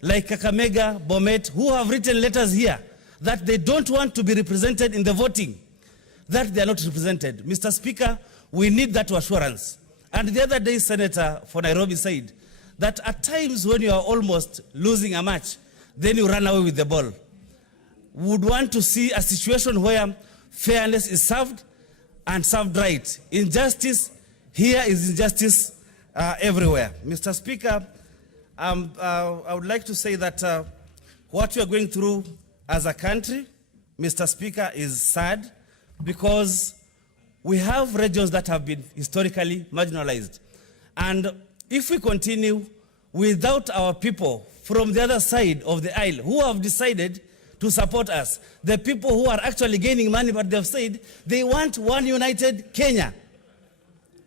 like Kakamega, Bomet, who have written letters here that they don't want to be represented in the voting, that they are not represented. Mr. Speaker, we need that assurance. And the other day, Senator for Nairobi said that at times when you are almost losing a match, then you run away with the ball. We would want to see a situation where fairness is served and served right. Injustice here is injustice everywhere. Mr. Speaker, I would like to say that what we are going through as a country, Mr. Speaker, is sad because we have regions that have been historically marginalized. And if we continue without our people from the other side of the aisle who have decided to support us, the people who are actually gaining money, but they have said they want one united Kenya.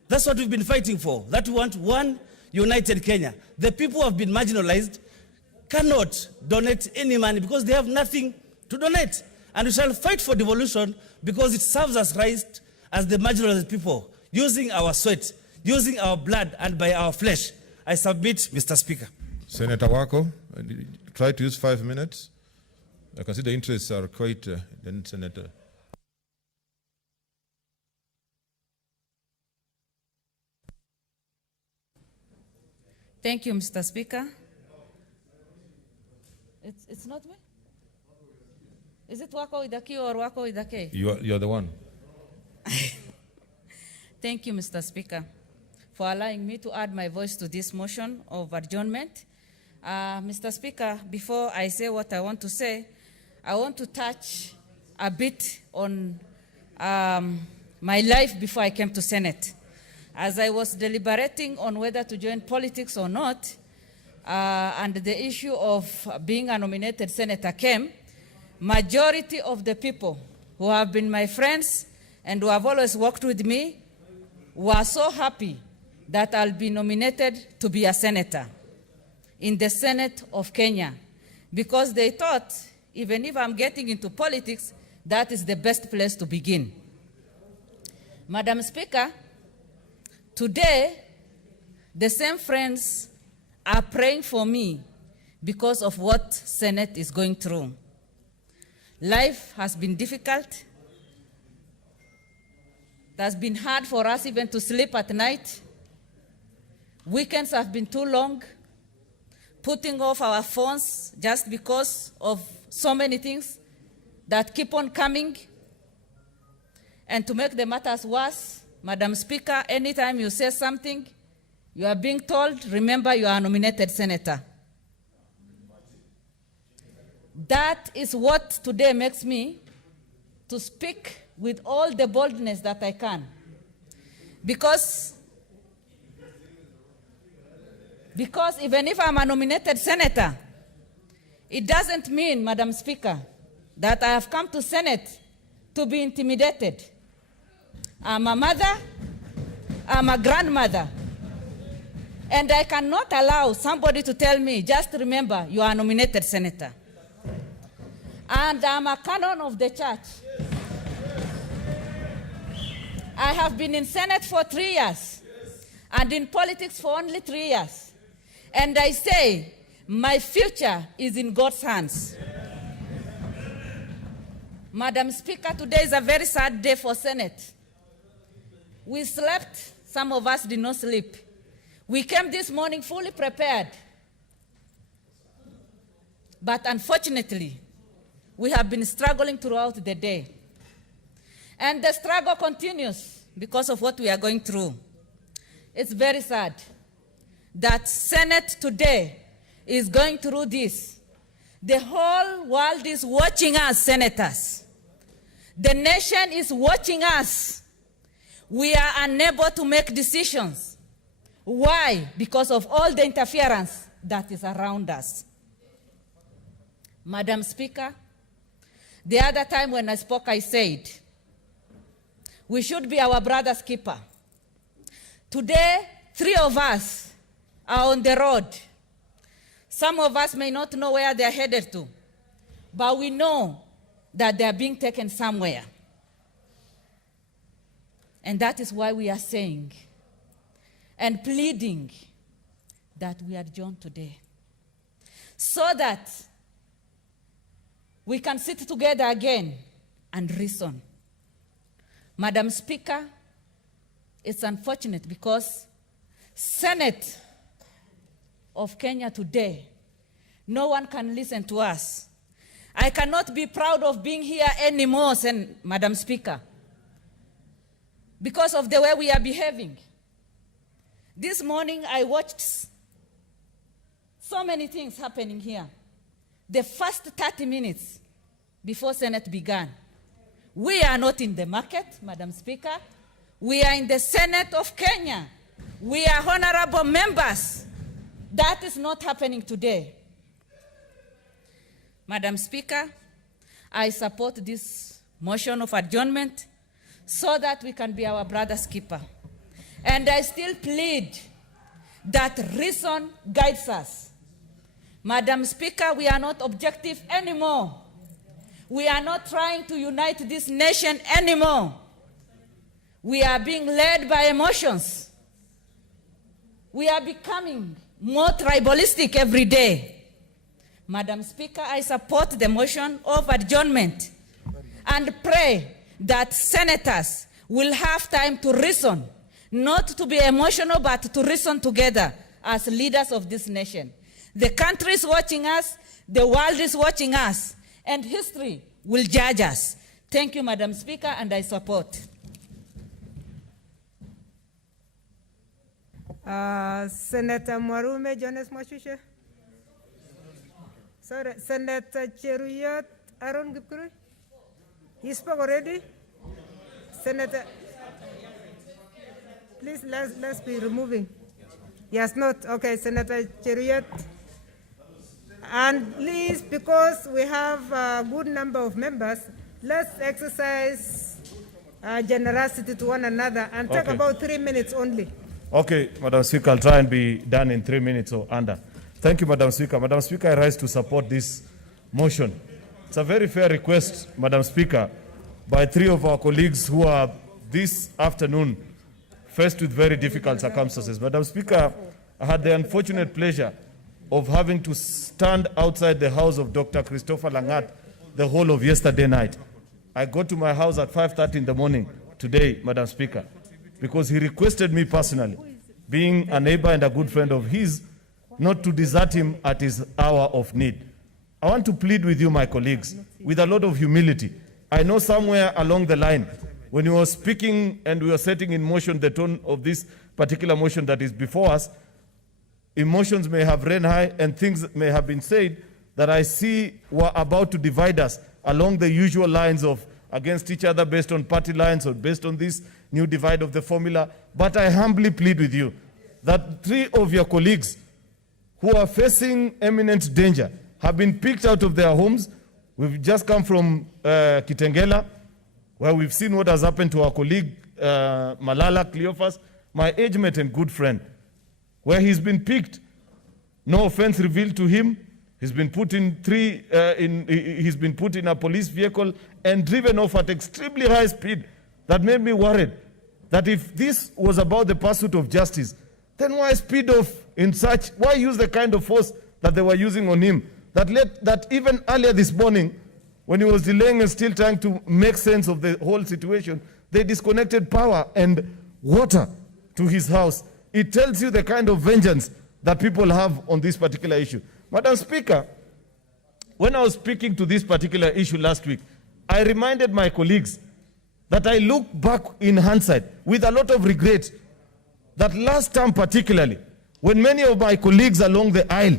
That's what we've been fighting for, that we want one united Kenya. The people who have been marginalized cannot donate any money because they have nothing to donate. And we shall fight for devolution because it serves us right as the marginalized people, using our sweat, using our blood, and by our flesh. I submit, Mr. Speaker. Senator Wako, try to use 5 minutes. I can see the interests are quite, then Senator. Thank you, Mr. Speaker. It's not me? Is it Wako with a Q or Wako with a K? You're the one. Thank you, Mr. Speaker, for allowing me to add my voice to this motion of adjournment. Mr. Speaker, before I say what I want to say, I want to touch a bit on my life before I came to Senate. As I was deliberating on whether to join politics or not, and the issue of being a nominated senator came, majority of the people who have been my friends and who have always worked with me were so happy that I'll be nominated to be a senator in the Senate of Kenya, because they thought, even if I'm getting into politics, that is the best place to begin. Madam Speaker, today, the same friends are praying for me because of what Senate is going through. Life has been difficult. It has been hard for us even to sleep at night. Weekends have been too long. Putting off our phones just because of so many things that keep on coming. And to make the matters worse, Madam Speaker, anytime you say something, you are being told, remember you are a nominated senator. That is what today makes me to speak with all the boldness that I can. Because even if I'm a nominated senator, it doesn't mean, Madam Speaker, that I have come to Senate to be intimidated. I'm a mother, I'm a grandmother, and I cannot allow somebody to tell me, just remember, you are a nominated senator. And I'm a canon of the church. I have been in Senate for 3 years, and in politics for only 3 years. And I say, my future is in God's hands. Madam Speaker, today is a very sad day for Senate. We slept, some of us did not sleep. We came this morning fully prepared. But unfortunately, we have been struggling throughout the day. And the struggle continues because of what we are going through. It's very sad that Senate today is going through this. The whole world is watching us, senators. The nation is watching us. We are unable to make decisions. Why? Because of all the interference that is around us. Madam Speaker, the other time when I spoke, I said, we should be our brother's keeper. Today, 3 of us are on the road. Some of us may not know where they are headed to, but we know that they are being taken somewhere. And that is why we are saying and pleading that we adjourn today, so that we can sit together again and reason. Madam Speaker, it's unfortunate because Senate of Kenya today, no one can listen to us. I cannot be proud of being here anymore, Madam Speaker, because of the way we are behaving. This morning I watched so many things happening here. The first 30 minutes before Senate began, we are not in the market, Madam Speaker. We are in the Senate of Kenya. We are honorable members. That is not happening today. Madam Speaker, I support this motion of adjournment so that we can be our brother's keeper. And I still plead that reason guides us. Madam Speaker, we are not objective anymore. We are not trying to unite this nation anymore. We are being led by emotions. We are becoming more tribalistic every day. Madam Speaker, I support the motion of adjournment and pray that senators will have time to reason, not to be emotional, but to reason together as leaders of this nation. The country is watching us, the world is watching us, and history will judge us. Thank you, Madam Speaker, and I support. Senator Mwarume Jones Mwashushe. Sorry, Senator Cheruyot Aaron Gipkuru. He spoke already. Senator, please let's be removing. Yes, not okay. Senator Cheruyot And please, because we have a good number of members, let's exercise generosity to one another and take Okay. about 3 minutes only. Okay, Madam Speaker, I'll try and be done in 3 minutes or under. Thank you, Madam Speaker. Madam Speaker, I rise to support this motion. It's a very fair request, Madam Speaker, by 3 of our colleagues who are this afternoon faced with very difficult circumstances. Madam Speaker, I had the unfortunate pleasure of having to stand outside the house of Dr. Christopher Langat the whole of yesterday night. I got to my house at 5:30 in the morning today, Madam Speaker, because he requested me personally, being a neighbor and a good friend of his, not to desert him at his hour of need. I want to plead with you, my colleagues, with a lot of humility. I know somewhere along the line, when you were speaking and we were setting in motion the tone of this particular motion that is before us, emotions may have run high and things may have been said that I see were about to divide us along the usual lines of against each other based on party lines or based on this new divide of the formula. But I humbly plead with you that 3 of your colleagues who are facing imminent danger have been picked out of their homes. We've just come from Kitengela, where we've seen what has happened to our colleague Malala Cleophas, my age mate and good friend, where he's been picked. No offense revealed to him. He's been put in he's been put in a police vehicle and driven off at extremely high speed. That made me worried that if this was about the pursuit of justice, then why speed off in such? Why use the kind of force that they were using on him? That even earlier this morning, when he was delaying and still trying to make sense of the whole situation, they disconnected power and water to his house. It tells you the kind of vengeance that people have on this particular issue. Madam Speaker, when I was speaking to this particular issue last week, I reminded my colleagues that I look back in hindsight with a lot of regret that last time particularly, when many of my colleagues along the aisle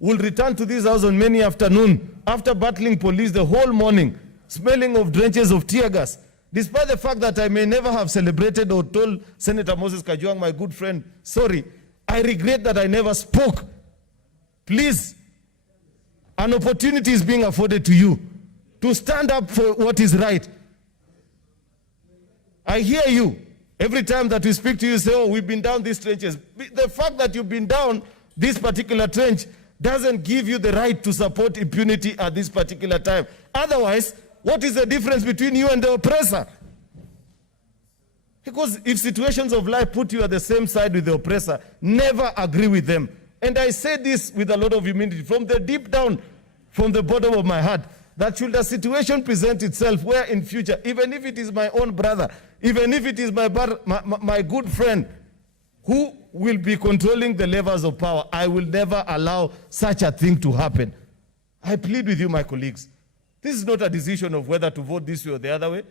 will return to this house on many afternoon after battling police the whole morning, smelling of drenches of tear gas, despite the fact that I may never have celebrated or told Senator Moses Kajwang, my good friend, sorry, I regret that I never spoke. Please, an opportunity is being afforded to you to stand up for what is right. I hear you. Every time that we speak to you, say, oh, we've been down these trenches. The fact that you've been down this particular trench doesn't give you the right to support impunity at this particular time. Otherwise, what is the difference between you and the oppressor? Because if situations of life put you at the same side with the oppressor, never agree with them. And I say this with a lot of humility, from the deep down, from the bottom of my heart, that should a situation present itself where in future, even if it is my own brother, even if it is my good friend who will be controlling the levers of power, I will never allow such a thing to happen. I plead with you, my colleagues. This is not a decision of whether to vote this way or the other way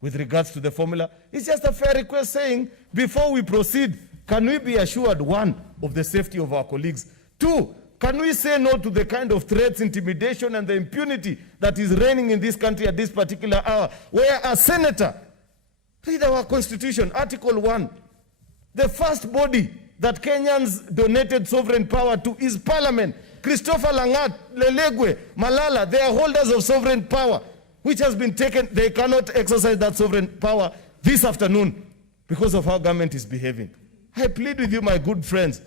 with regards to the formula. It's just a fair request saying, before we proceed, can we be assured, 1, of the safety of our colleagues? 2, can we say no to the kind of threats, intimidation, and the impunity that is reigning in this country at this particular hour, where a senator, read our constitution, Article 1, the first body that Kenyans donated sovereign power to is Parliament. Christopher Langat, Lelegwe, Malala, they are holders of sovereign power, which has been taken. They cannot exercise that sovereign power this afternoon because of how government is behaving. I plead with you, my good friends.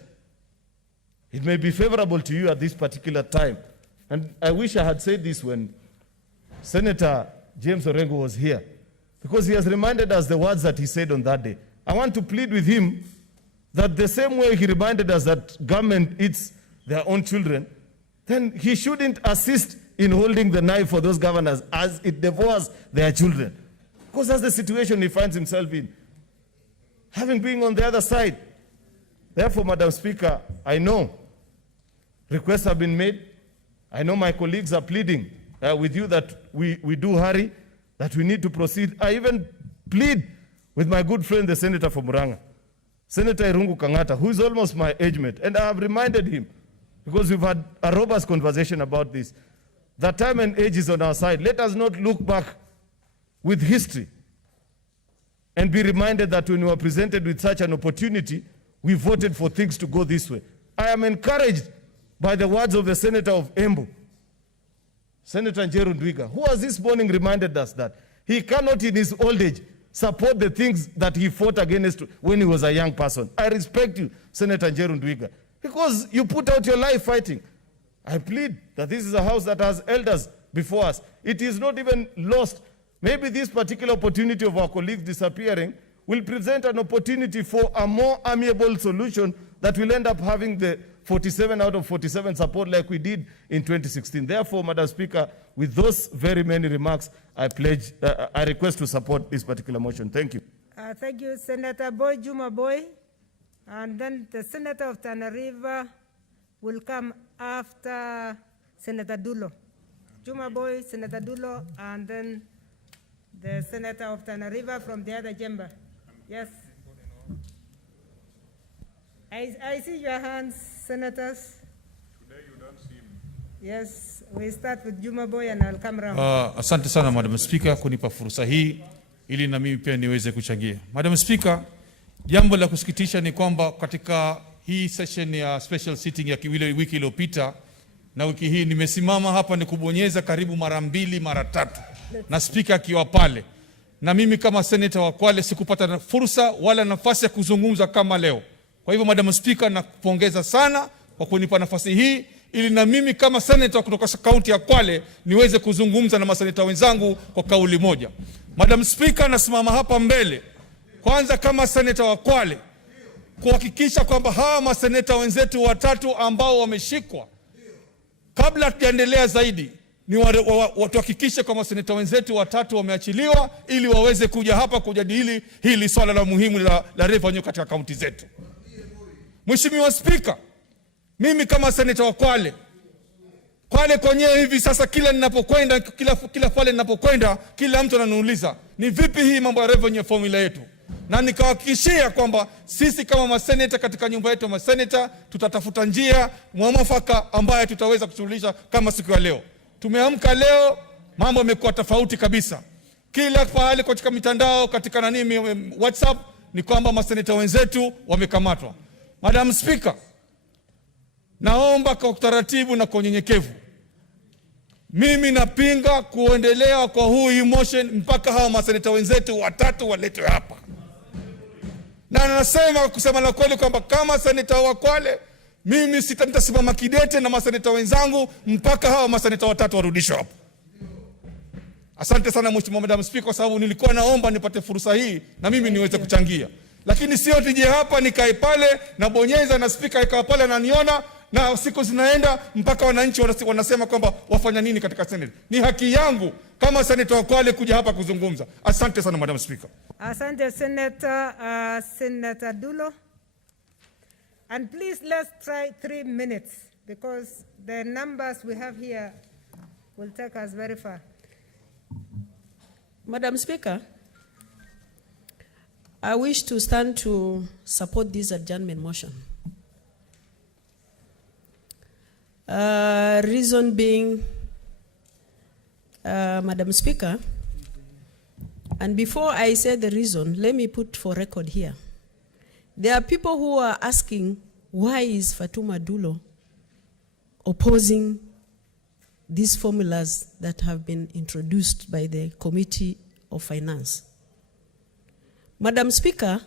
It may be favorable to you at this particular time. And I wish I had said this when Senator James Orengo was here, because he has reminded us the words that he said on that day. I want to plead with him that the same way he reminded us that government eats their own children, then he shouldn't assist in holding the knife for those governors as it devours their children. Because that's the situation he finds himself in, having been on the other side. Therefore, Madam Speaker, I know requests have been made. I know my colleagues are pleading with you that we do hurry, that we need to proceed. I even plead with my good friend, the Senator from Murang'a, Senator Irungu Kangata, who is almost my age mate. And I have reminded him, because we've had a robust conversation about this, that time and age is on our side. Let us not look back with history and be reminded that when we were presented with such an opportunity, we voted for things to go this way. I am encouraged by the words of the Senator of Embu, Senator Njeru Ndwiga, who has this morning reminded us that he cannot in his old age support the things that he fought against when he was a young person. I respect you, Senator Njeru Ndwiga, because you put out your life fighting. I plead that this is a house that has elders before us. It is not even lost. Maybe this particular opportunity of our colleagues disappearing will present an opportunity for a more amiable solution that will end up having the 47 out of 47 support like we did in 2016. Therefore, Madam Speaker, with those very many remarks, I request to support this particular motion. Thank you. Thank you, Senator Boy Juma Boy. And then the Senator of Tana River will come after Senator Dulo. Juma Boy, Senator Dulo, and then the Senator of Tana River from the other chamber. Yes. I see your hands, Senators. Today you don't see me. Yes, we start with Juma Boy and I'll come round. Asante sana Madam Speaker kunipa fursa hii ili na mimi pia niweze kuchangia. Madam Speaker, jambo la kusikitisha ni kwamba katika hii session ya special sitting ya wiki iliyopita na wiki hii nimesimama hapa ni kubonyeza karibu mara 2 mara 3 na speaker akiwa pale, na mimi kama senator wa Kwale sikupata fursa wala nafasi ya kuzungumza kama leo. Kwa hivyo Madam Speaker, nakupongeza sana kwa kunipa nafasi hii ili na mimi kama senator kutoka kaunti ya Kwale niweze kuzungumza na maseneta wenzangu kwa kauli moja. Madam Speaker, nasimama hapa mbele kwanza kama senator wa Kwale kuhakikisha kwamba hawa maseneta wenzetu 3 ambao wameshikwa, kabla tuendelea zaidi, ni watuhakikishe kwa maseneta wenzetu 3 wameachiliwa ili waweze kuja hapa kujadili hili swala la muhimu la revenue katika kaunti zetu. Mheshimiwa Speaker, mimi kama seneta wa Kwale kwenyewe hivi sasa kila ninapokwenda kila pale ninapokwenda kila mtu ananiuliza ni vipi hii mambo ya revenue formula yetu, na nikahakikishia kwamba sisi kama maseneta katika nyumba yetu maseneta tutatafuta njia mwafaka ambayo tutaweza kusuluhisha. Kama siku ya leo tumeamka leo, mambo yamekuwa tofauti kabisa. Kila pahali katika mitandao, katika WhatsApp ni kwamba maseneta wenzetu wamekamatwa. Madam Speaker, naomba kwa utaratibu na kwa unyenyekevu, mimi napinga kuendelea kwa hii motion mpaka hawa maseneta wenzetu 3 waletwe hapa. Na nasema kusema la kweli kwamba kama seneta wa Kwale mimi nitasimama kidete na maseneta wenzangu mpaka hawa maseneta 3 warudishwe hapa. Asante sana Mheshimiwa Madam Speaker, kwa sababu nilikuwa naomba nipate fursa hii na mimi niweze kuchangia. Lakini sio tije hapa nikae pale na bonyeza na speaker ikawa pale ananiona na siku zinaenda mpaka wananchi wanasema kwamba wafanya nini katika Senate. Ni haki yangu kama senator wa Kwale kuja hapa kuzungumza. Asante sana Madam Speaker. Asante Senator Dulo. And please let's try 3 minutes because the numbers we have here will take us very far. Madam Speaker, I wish to stand to support this adjournment motion. Reason being, Madam Speaker, and before I say the reason, let me put for record here. There are people who are asking, why is Fatuma Dulo opposing these formulas that have been introduced by the Committee of Finance? Madam Speaker,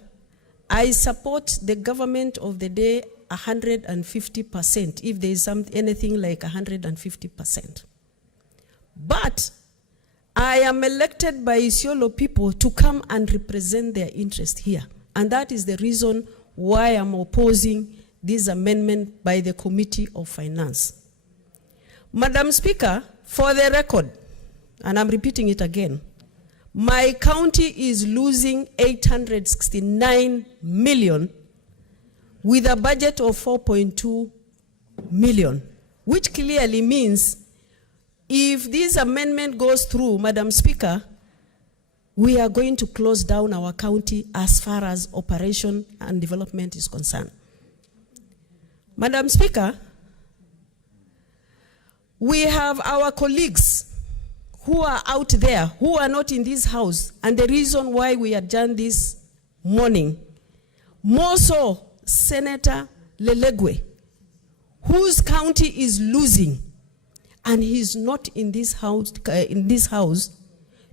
I support the government of the day 150%, if there is anything like 150%. But I am elected by Isiolo people to come and represent their interest here. And that is the reason why I'm opposing this amendment by the Committee of Finance. Madam Speaker, for the record, and I'm repeating it again, my county is losing 869 million with a budget of 4.2 million, which clearly means if this amendment goes through, Madam Speaker, we are going to close down our county as far as operation and development is concerned. Madam Speaker, we have our colleagues who are out there, who are not in this house, and the reason why we adjourned this morning, more so Senator Lelegwe, whose county is losing, and he's not in this house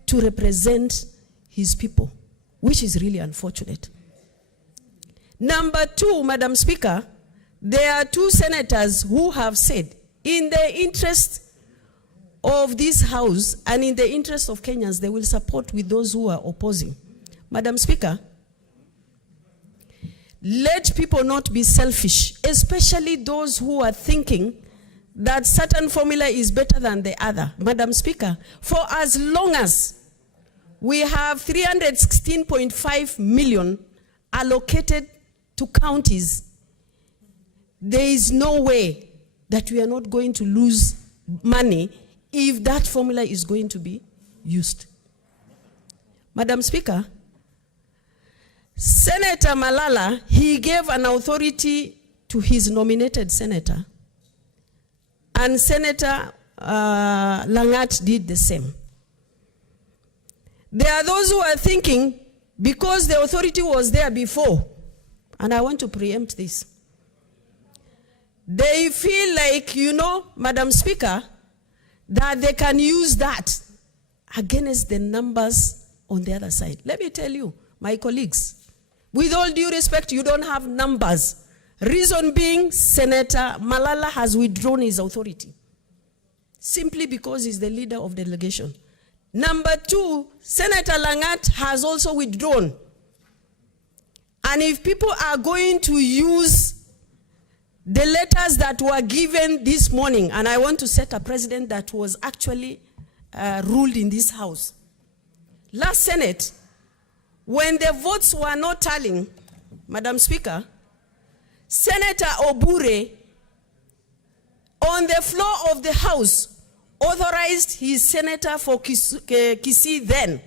to represent his people, which is really unfortunate. Number two, Madam Speaker, there are two senators who have said, in the interest of this house and in the interest of Kenyans, they will support with those who are opposing. Madam Speaker, let people not be selfish, especially those who are thinking that certain formula is better than the other. Madam Speaker, for as long as we have 316.5 million allocated to counties, there is no way that we are not going to lose money if that formula is going to be used. Madam Speaker, Senator Malala, he gave an authority to his nominated senator, and Senator Langat did the same. There are those who are thinking, because the authority was there before, and I want to preempt this, they feel like, you know, Madam Speaker, that they can use that against the numbers on the other side. Let me tell you, my colleagues, with all due respect, you don't have numbers. Reason being, Senator Malala has withdrawn his authority simply because he's the leader of the delegation. Number two, Senator Langat has also withdrawn. And if people are going to use the letters that were given this morning, and I want to set a precedent that was actually ruled in this house. Last Senate, when the votes were not tallying, Madam Speaker, Senator Obure, on the floor of the House, authorized his senator for Kisii then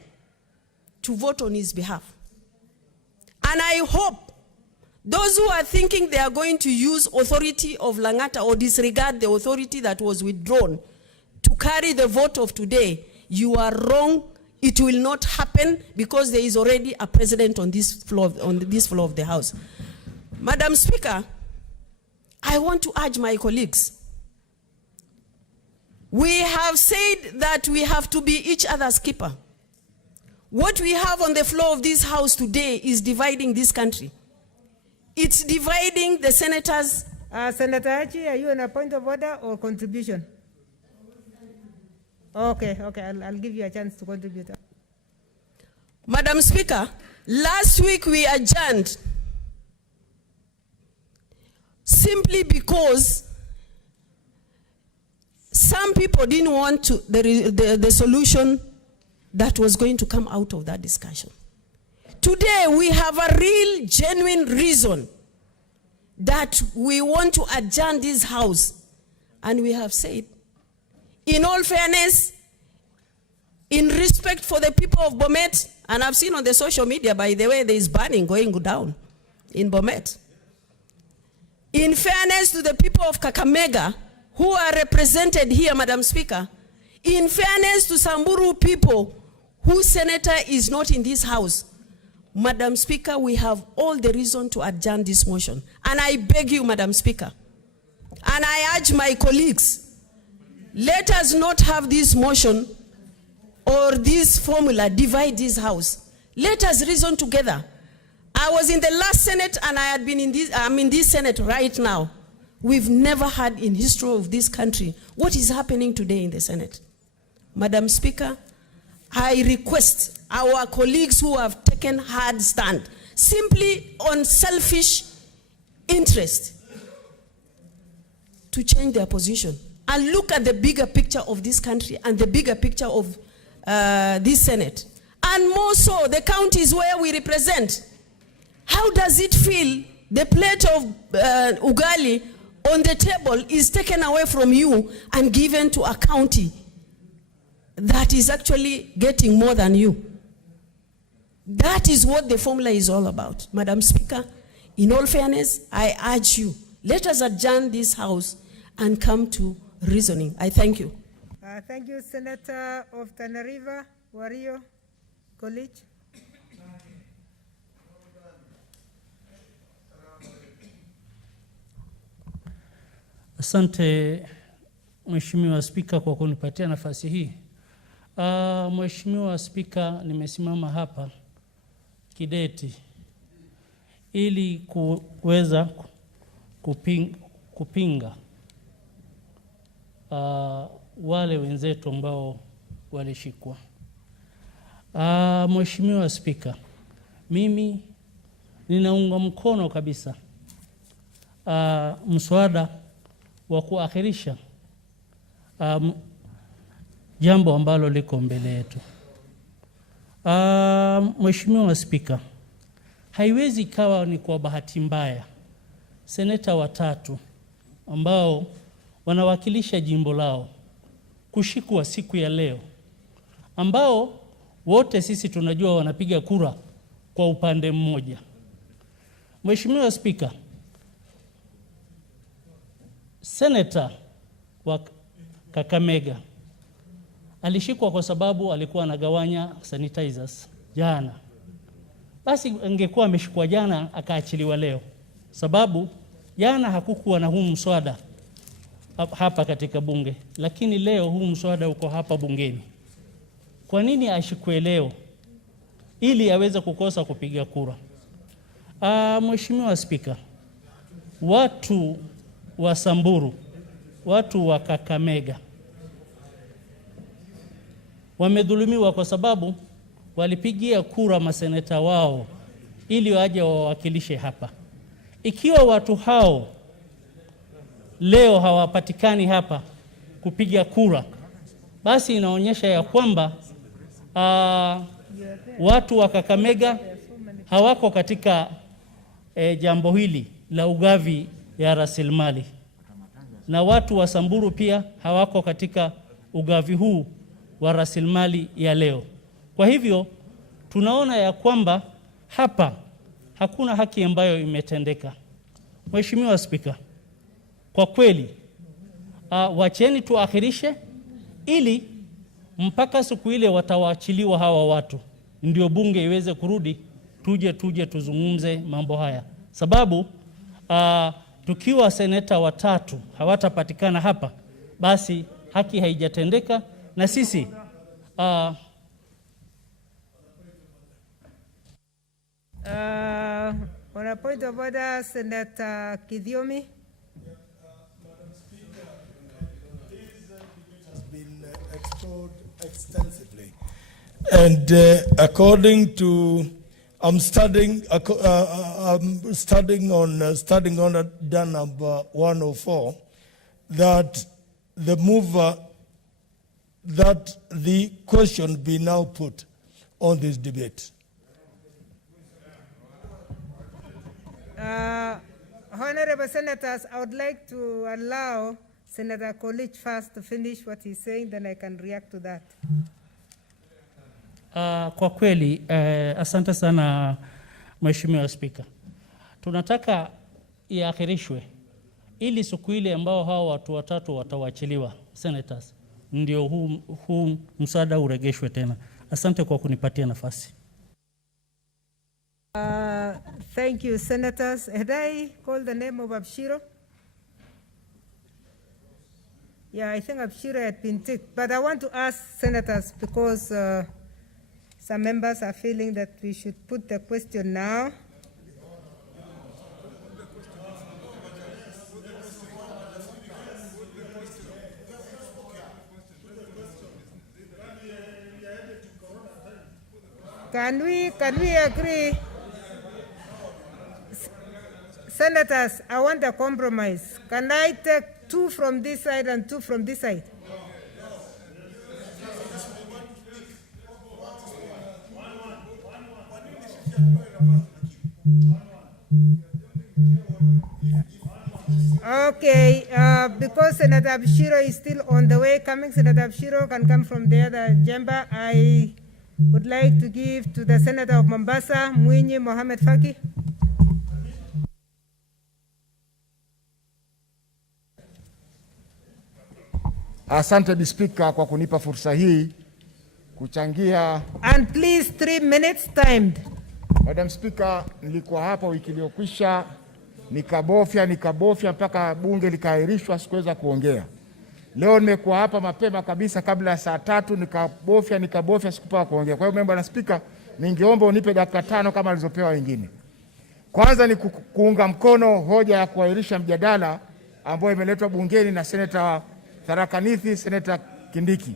to vote on his behalf. And I hope those who are thinking they are going to use authority of Langata or disregard the authority that was withdrawn to carry the vote of today, you are wrong. It will not happen because there is already a president on this floor of the House. Madam Speaker, I want to urge my colleagues. We have said that we have to be each other's keeper. What we have on the floor of this House today is dividing this country. It's dividing the senators. Senator Haji, are you on a point of order or contribution? Okay, I'll give you a chance to contribute. Madam Speaker, last week we adjourned simply because some people didn't want to, the solution that was going to come out of that discussion. Today we have a real, genuine reason that we want to adjourn this House. And we have said, in all fairness, in respect for the people of Bomet, and I've seen on the social media, by the way, there is burning going down in Bomet. In fairness to the people of Kakamega, who are represented here, Madam Speaker, in fairness to Samburu people whose senator is not in this House, Madam Speaker, we have all the reason to adjourn this motion. And I beg you, Madam Speaker, and I urge my colleagues, let us not have this motion or this formula divide this House. Let us reason together. I was in the last Senate and I had been in this, I'm in this Senate right now. We've never had in history of this country what is happening today in the Senate. Madam Speaker, I request our colleagues who have taken hard stand simply on selfish interest to change their position and look at the bigger picture of this country and the bigger picture of this Senate. And more so, the counties where we represent. How does it feel the plate of ugali on the table is taken away from you and given to a county that is actually getting more than you? That is what the formula is all about. Madam Speaker, in all fairness, I urge you, let us adjourn this House and come to reasoning. I thank you. Thank you, Senator of Tana River, Wario College. Asante Mheshimiwa Spika kwa kunipatia nafasi hii. Mheshimiwa Spika, nimesimama hapa kidete ili kuweza kupinga wale wenzetu ambao walishikwa. Mheshimiwa Spika, mimi ninaunga mkono kabisa mswada wa kuakhirisha jambo ambalo liko mbele yetu. Mheshimiwa Spika, haiwezi ikawa ni kwa bahati mbaya seneta watatu ambao wanawakilisha jimbo lao kushikwa siku ya leo, ambao wote sisi tunajua wanapiga kura kwa upande mmoja. Mheshimiwa Spika, seneta wa Kakamega alishikwa kwa sababu alikuwa anagawanya sanitizers jana. Basi angekuwa ameshikwa jana akaachiliwa leo, sababu jana hakukuwa na huu mswada hapa katika bunge, lakini leo huu mswada uko hapa bungeni. Kwa nini ashikwe leo ili aweze kukosa kupiga kura? Mheshimiwa Spika, watu wa Samburu, watu wa Kakamega wamedhulumiwa kwa sababu walipigia kura maseneta wao ili waje wawakilishe hapa. Ikiwa watu hao leo hawapatikani hapa kupiga kura, basi inaonyesha ya kwamba watu wa Kakamega hawako katika jambo hili la ugavi ya rasilimali, na watu wa Samburu pia hawako katika ugavi huu wa rasilimali ya leo. Kwa hivyo tunaona ya kwamba hapa hakuna haki ambayo imetendeka. Mheshimiwa Spika, kwa kweli wacheni tuakhirishe ili mpaka siku ile watawaachiliwa hawa watu, ndio bunge iweze kurudi, tuje tuzungumze mambo haya, sababu tukiwa seneta watatu hawatapatikana hapa, basi haki haijatendeka. Na sisi on a point of order, Senator Kidiomi. Madam Speaker, this debate has been explored extensively, and according to I'm studying on done number 104 that the mover that the question be now put on this debate. Honorable Senators, I would like to allow Senator Kolich first to finish what he's saying, then I can react to that. Kwa kweli, asante sana Mheshimiwa Spika. Tunataka iakhirishwe ili siku ile ambao hao watu watatu watawachiliwa senators, ndio huu mswada uregeshwe tena. Asante kwa kunipatia nafasi. Thank you, Senators. Had I called the name of Abshiro? Yeah, I think Abshiro had been ticked. But I want to ask Senators, because some members are feeling that we should put the question now. Can we agree? Senators, I want a compromise. Can I take 2 from this side and 2 from this side? Okay, because Senator Abshiro is still on the way coming, Senator Abshiro can come from the other chamber. I would like to give to the Senator of Mombasa, Mwinyi Mohamed Faki. Asante Bi Speaker kwa kunipa fursa hii kuchangia. And please 3 minutes timed. Madam Speaker, nilikuwa hapa wiki iliyokwisha nikabofya mpaka bunge likaahirishwa, sikuweza kuongea. Leo nimekuwa hapa mapema kabisa kabla ya saa 3, nikabofya sikupata kuongea. Kwa hiyo Bwana Spika, ningeomba unipe dakika 5 kama alizopewa wengine. Kwanza ni kuunga mkono hoja ya kuahirisha mjadala ambayo imeletwa bungeni na Seneta Tharaka Nithi, Seneta Kindiki.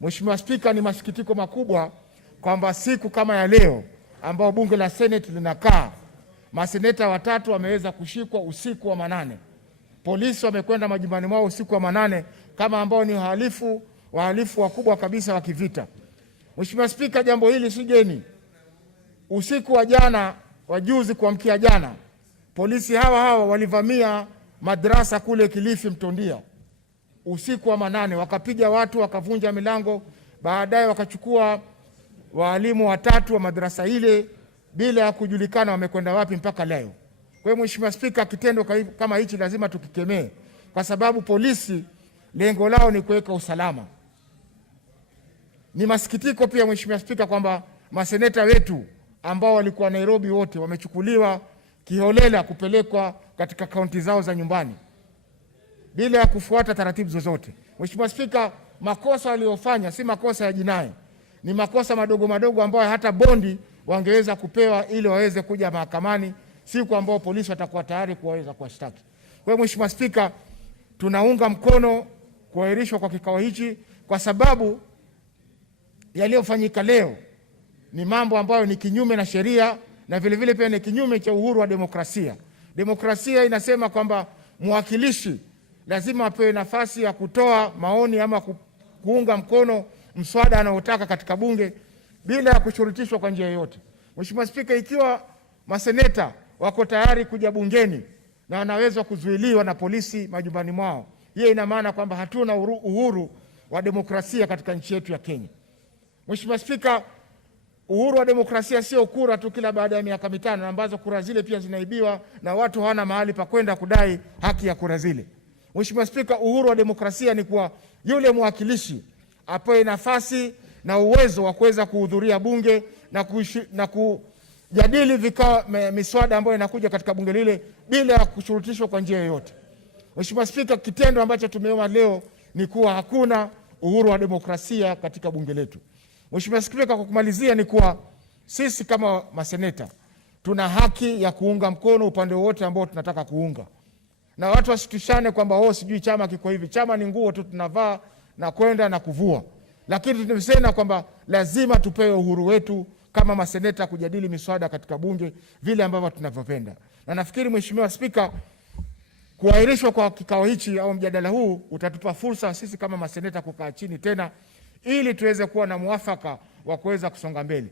Mheshimiwa Spika, ni masikitiko makubwa kwamba siku kama ya leo ambao bunge la Senate linakaa, maseneta 3 wameweza kushikwa usiku wa manane. Polisi wamekwenda majumbani mwao usiku wa manane kama ambao ni wahalifu wakubwa kabisa wa kivita. Mheshimiwa Spika, jambo hili si geni. Usiku wa jana, wa juzi kuamkia jana, polisi hawa walivamia madrasa kule Kilifi Mtondia usiku wa manane, wakapiga watu, wakavunja milango, baadaye wakachukua walimu 3 wa madrasa ile bila ya kujulikana wamekwenda wapi mpaka leo. Kwa hiyo Mheshimiwa Spika, kitendo kama hichi lazima tukikemee, kwa sababu polisi lengo lao ni kuweka usalama. Ni masikitiko pia Mheshimiwa Spika kwamba maseneta wetu ambao walikuwa Nairobi wote wamechukuliwa kiholela kupelekwa katika kaunti zao za nyumbani bila ya kufuata taratibu zozote. Mheshimiwa Spika, makosa waliyofanya si makosa ya jinai, ni makosa madogo madogo ambayo hata bondi wangeweza kupewa ili waweze kuja mahakamani siku ambao polisi watakuwa tayari kuweza kuwashtaki. Kwa hiyo Mheshimiwa Spika, tunaunga mkono kuahirishwa kwa kikao hichi kwa sababu yaliyofanyika leo ni mambo ambayo ni kinyume na sheria na vile vile pia ni kinyume cha uhuru wa demokrasia. Demokrasia inasema kwamba mwakilishi lazima apewe nafasi ya kutoa maoni ama kuunga mkono mswada anaotaka katika bunge bila ya kushurutishwa kwa njia yoyote. Mheshimiwa Spika, ikiwa maseneta wako tayari kuja bungeni na wanaweza kuzuiliwa na polisi majumbani mwao, hiyo ina maana kwamba hatuna uhuru wa demokrasia katika nchi yetu ya Kenya. Mheshimiwa Spika, uhuru wa demokrasia sio kura tu kila baada ya miaka 5 ambazo kura zile pia zinaibiwa na watu hawana mahali pa kwenda kudai haki ya kura zile. Mheshimiwa Spika, uhuru wa demokrasia ni kwa yule mwakilishi apewe nafasi na uwezo wa kuweza kuhudhuria bunge na kujadili vikao miswada ambayo inakuja katika bunge lile bila ya kushurutishwa kwa njia yoyote. Mheshimiwa Spika, kitendo ambacho tumeona leo ni kuwa hakuna uhuru wa demokrasia katika bunge letu. Mheshimiwa Spika, kwa kumalizia ni kuwa sisi kama maseneta tuna haki ya kuunga mkono upande wote ambao tunataka kuunga. Na watu wasitishane kwamba sijui chama kiko hivi. Chama ni nguo tu tunavaa na kwenda na kuvua. Lakini tunasema kwamba lazima tupewe uhuru wetu kama maseneta kujadili miswada katika bunge vile ambavyo tunavyopenda. Na nafikiri Mheshimiwa Spika, kuahirishwa kwa kikao hichi au mjadala huu utatupa fursa sisi kama maseneta kukaa chini tena ili tuweze kuwa na mwafaka wa kuweza kusonga mbele.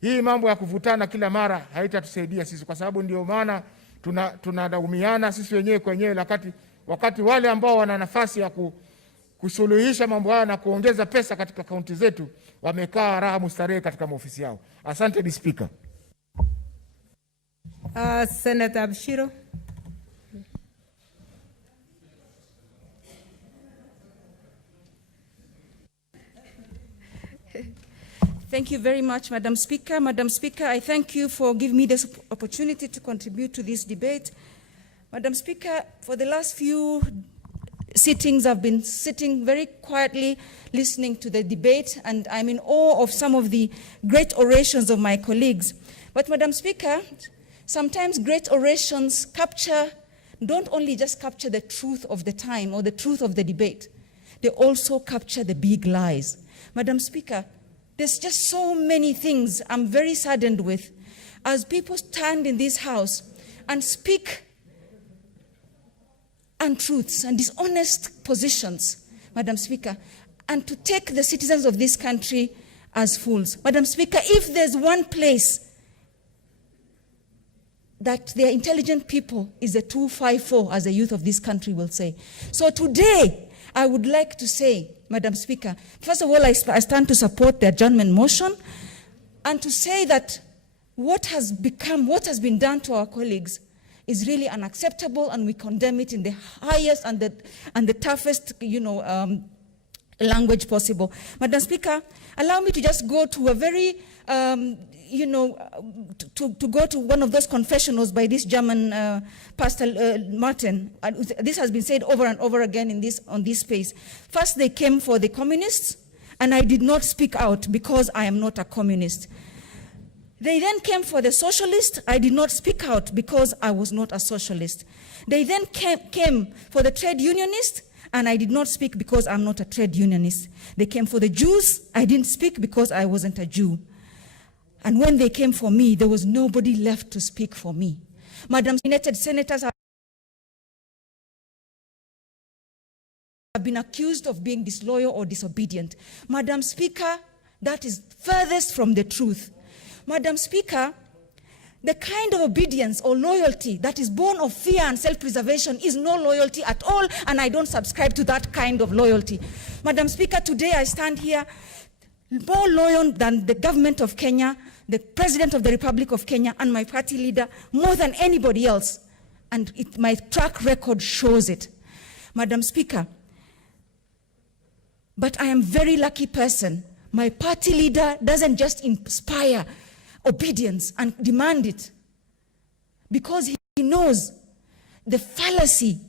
Hii mambo ya kuvutana kila mara haitatusaidia sisi, kwa sababu ndio maana tunalaumiana sisi wenyewe kwa wenyewe, wakati wale ambao wana nafasi ya kusuluhisha mambo haya na kuongeza pesa katika kaunti zetu wamekaa raha mustarehe katika maofisi yao. Asante Bi Speaker. Senator Abshiro. Thank you very much, Madam Speaker. Madam Speaker, I thank you for giving me this opportunity to contribute to this debate. Madam Speaker, for the last few sittings, I've been sitting very quietly listening to the debate, and I'm in awe of some of the great orations of my colleagues. But Madam Speaker, sometimes great orations don't only just capture the truth of the time or the truth of the debate, they also capture the big lies. Madam Speaker, there's just so many things I'm very saddened with as people stand in this house and speak untruths and dishonest positions, Madam Speaker, and to take the citizens of this country as fools. Madam Speaker, if there's one place that the intelligent people is a 254, as the youth of this country will say. So today, I would like to say, Madam Speaker, first of all, I stand to support the adjournment motion and to say that what has been done to our colleagues is really unacceptable, and we condemn it in the highest and the toughest, language possible. Madam Speaker, allow me to just go to a very, to go to one of those confessionals by this German Pastor Martin. This has been said over and over again on this space. First, they came for the communists, and I did not speak out because I am not a communist. They then came for the socialist. I did not speak out because I was not a socialist. They then came for the trade unionist, and I did not speak because I'm not a trade unionist. They came for the Jews. I didn't speak because I wasn't a Jew. And when they came for me, there was nobody left to speak for me. Madam, United Senators have been accused of being disloyal or disobedient. Madam Speaker, that is furthest from the truth. Madam Speaker, the kind of obedience or loyalty that is born of fear and self-preservation is no loyalty at all, and I don't subscribe to that kind of loyalty. Madam Speaker, today I stand here more loyal than the government of Kenya, the President of the Republic of Kenya, and my party leader, more than anybody else. And my track record shows it. Madam Speaker, but I am a very lucky person. My party leader doesn't just inspire obedience and demand it, because he knows the fallacy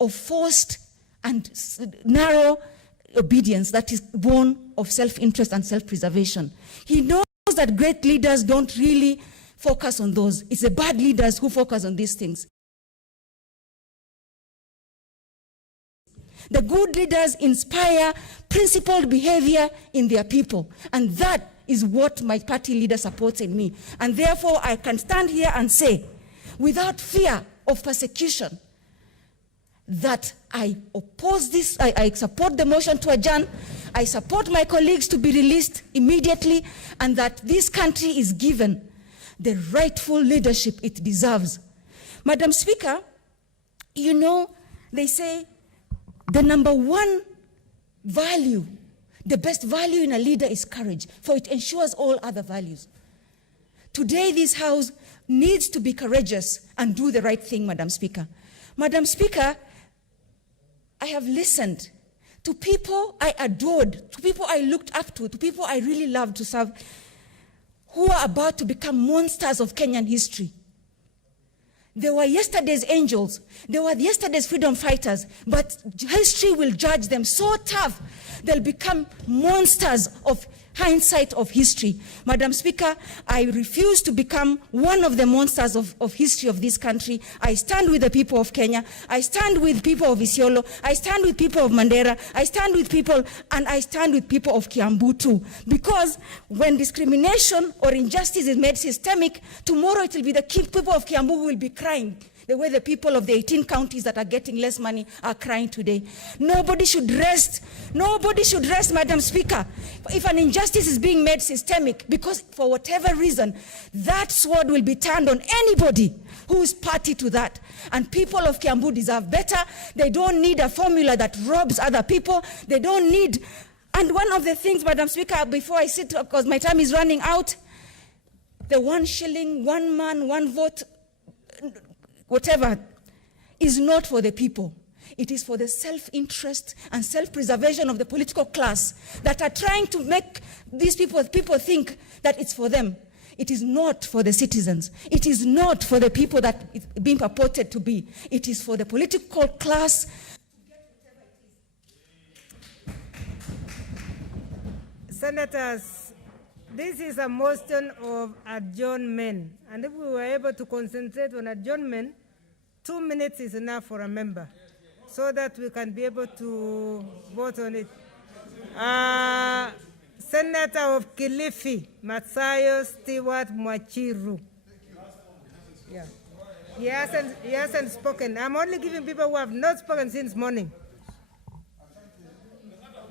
of forced and narrow obedience that is born of self-interest and self-preservation. He knows that great leaders don't really focus on those. It's the bad leaders who focus on these things. The good leaders inspire principled behavior in their people, and that is what my party leader supports in me. And therefore, I can stand here and say, without fear of persecution, that I oppose this, I support the motion to adjourn, I support my colleagues to be released immediately, and that this country is given the rightful leadership it deserves. Madam Speaker, you know, they say the number one value, the best value in a leader is courage, for it ensures all other values. Today, this House needs to be courageous and do the right thing, Madam Speaker. Madam Speaker, I have listened to people I adored, to people I looked up to people I really loved to serve, who are about to become monsters of Kenyan history. They were yesterday's angels. They were yesterday's freedom fighters. But history will judge them so tough, they'll become monsters of hindsight of history. Madam Speaker, I refuse to become one of the monsters of history of this country. I stand with the people of Kenya. I stand with people of Isiolo. I stand with people of Mandera. I stand with people, and I stand with people of Kiambu too. Because when discrimination or injustice is made systemic, tomorrow it will be the people of Kiambu who will be crying, the way the people of the 18 counties that are getting less money are crying today. Nobody should rest. Nobody should rest, Madam Speaker, if an injustice is being made systemic, because for whatever reason, that sword will be turned on anybody who is party to that. And people of Kiambu deserve better. They don't need a formula that robs other people. They don't need... And one of the things, Madam Speaker, before I sit, because my time is running out, the 1 shilling, 1 man, 1 vote, whatever, is not for the people. It is for the self-interest and self-preservation of the political class that are trying to make these people think that it's for them. It is not for the citizens. It is not for the people that it's being purported to be. It is for the political class. Senators, this is a motion of adjournment. And if we were able to concentrate on adjournment, 2 minutes is enough for a member, so that we can be able to vote on it. Senator of Kilifi, Matsayo Stewart Mwachiru. Yeah. He hasn't spoken. I'm only giving people who have not spoken since morning.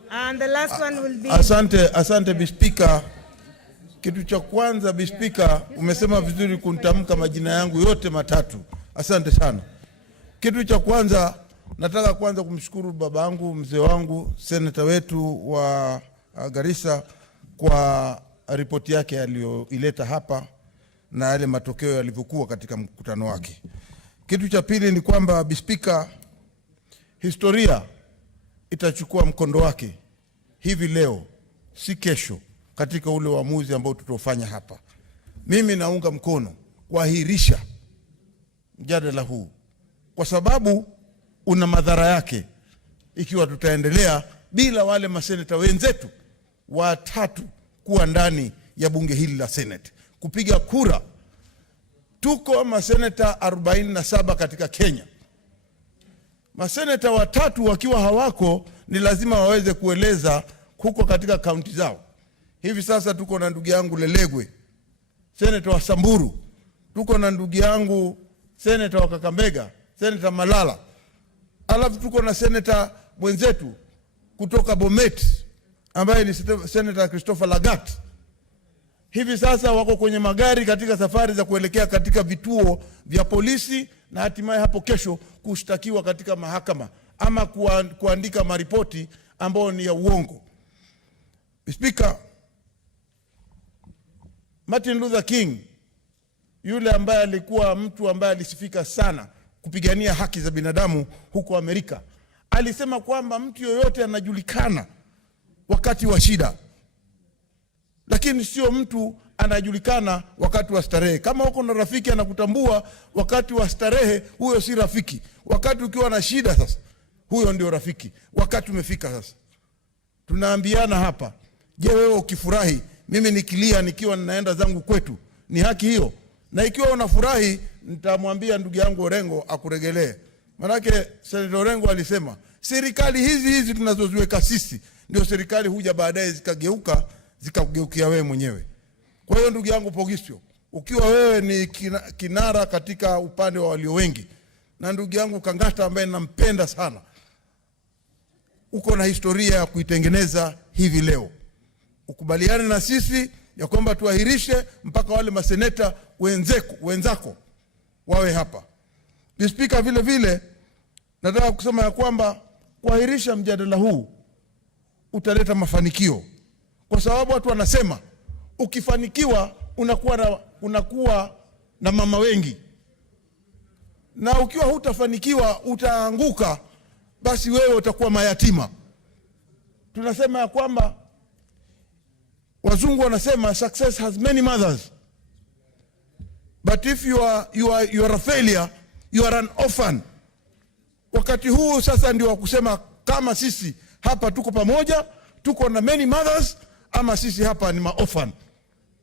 And the last one will be... Asante Bispika. Kitu cha kwanza Bispika, umesema vizuri kunitamka majina yangu yote matatu. Asante sana. Kitu cha kwanza, nataka kwanza kumshukuru babangu, mzee wangu, seneta wetu wa Garissa kwa ripoti yake aliyoileta hapa na yale matokeo yalivyokuwa katika mkutano wake. Kitu cha pili ni kwamba Bispika, historia itachukua mkondo wake hivi leo, si kesho, katika ule uamuzi ambao tutofanya hapa. Mimi naunga mkono kuahirisha mjadala huu kwa sababu una madhara yake ikiwa tutaendelea bila wale maseneta wenzetu watatu kuwa ndani ya bunge hili la Senate kupiga kura. Tuko maseneta 47 katika Kenya. Maseneta watatu wakiwa hawako, ni lazima waweze kueleza huko katika kaunti zao. Hivi sasa tuko na ndugu yangu Lelegwe, seneta wa Samburu. Tuko na ndugu yangu seneta wa Kakamega, seneta Malala. Alafu tuko na seneta mwenzetu kutoka Bomet ambaye ni seneta Christopher Lagat. Hivi sasa wako kwenye magari katika safari za kuelekea katika vituo vya polisi na hatimaye hapo kesho kushtakiwa katika mahakama ama kuandika maripoti ambayo ni ya uongo. Speaker, Martin Luther King, yule ambaye alikuwa mtu ambaye alisifika sana kupigania haki za binadamu huko Amerika, alisema kwamba mtu yoyote anajulikana wakati wa shida, lakini sio mtu anajulikana wakati wa starehe. Kama uko na rafiki anakutambua wakati wa starehe, huyo si rafiki. Wakati ukiwa na shida sasa, huyo ndio rafiki. Wakati umefika sasa. Tunaambiana hapa, je, wewe ukifurahi, mimi nikilia nikiwa ninaenda zangu kwetu, ni haki hiyo? Na ikiwa unafurahi, nitamwambia ndugu yangu Orengo akuregelee. Manake Senator Orengo alisema, serikali hizi tunazoziweka sisi ndio serikali huja baadaye zikageukia wewe mwenyewe. Kwa hiyo ndugu yangu Pogisio, ukiwa wewe ni kinara katika upande wa walio wengi, na ndugu yangu Kangata ambaye nampenda sana, uko na historia ya kuitengeneza hivi leo, ukubaliane na sisi ya kwamba tuahirishe mpaka wale maseneta wenzako wawe hapa. Speaker, vile vile nataka kusema ya kwamba kuahirisha mjadala huu utaleta mafanikio, kwa sababu watu wanasema ukifanikiwa unakuwa na mama wengi, na ukiwa hutafanikiwa utaanguka, basi wewe utakuwa mayatima. Tunasema ya kwamba wazungu wanasema success has many mothers, but if you are a failure, you are an orphan. Wakati huu sasa ndio wa kusema kama sisi hapa tuko pamoja, tuko na many mothers, ama sisi hapa ni ma-orphan.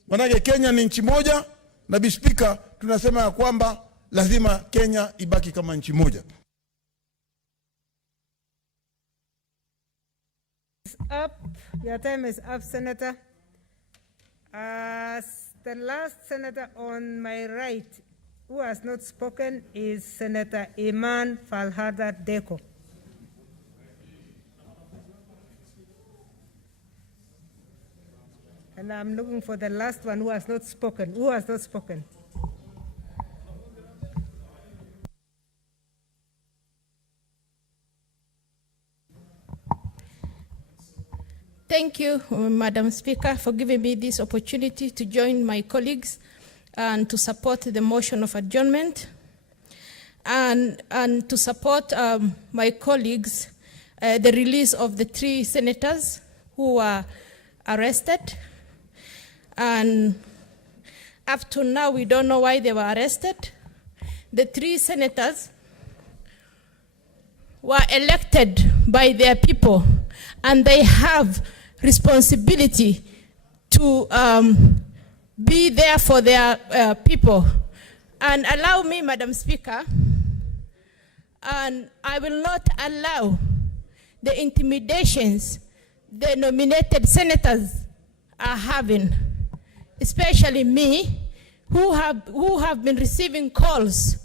Manake Kenya ni nchi moja, na Speaker, tunasema ya kwamba lazima Kenya ibaki kama nchi moja. Up. Your time is up, Senator. The last senator on my right who has not spoken is Senator Iman Falhada Deko. And I'm looking for the last one who has not spoken. Who has not spoken? Thank you, Madam Speaker, for giving me this opportunity to join my colleagues and to support the motion of adjournment and to support my colleagues, the release of the 3 senators who were arrested. And up to now, we don't know why they were arrested. The 3 senators were elected by their people, and they have responsibility to be there for their people. And allow me, Madam Speaker, and I will not allow the intimidations the nominated senators are having, especially me, who have been receiving calls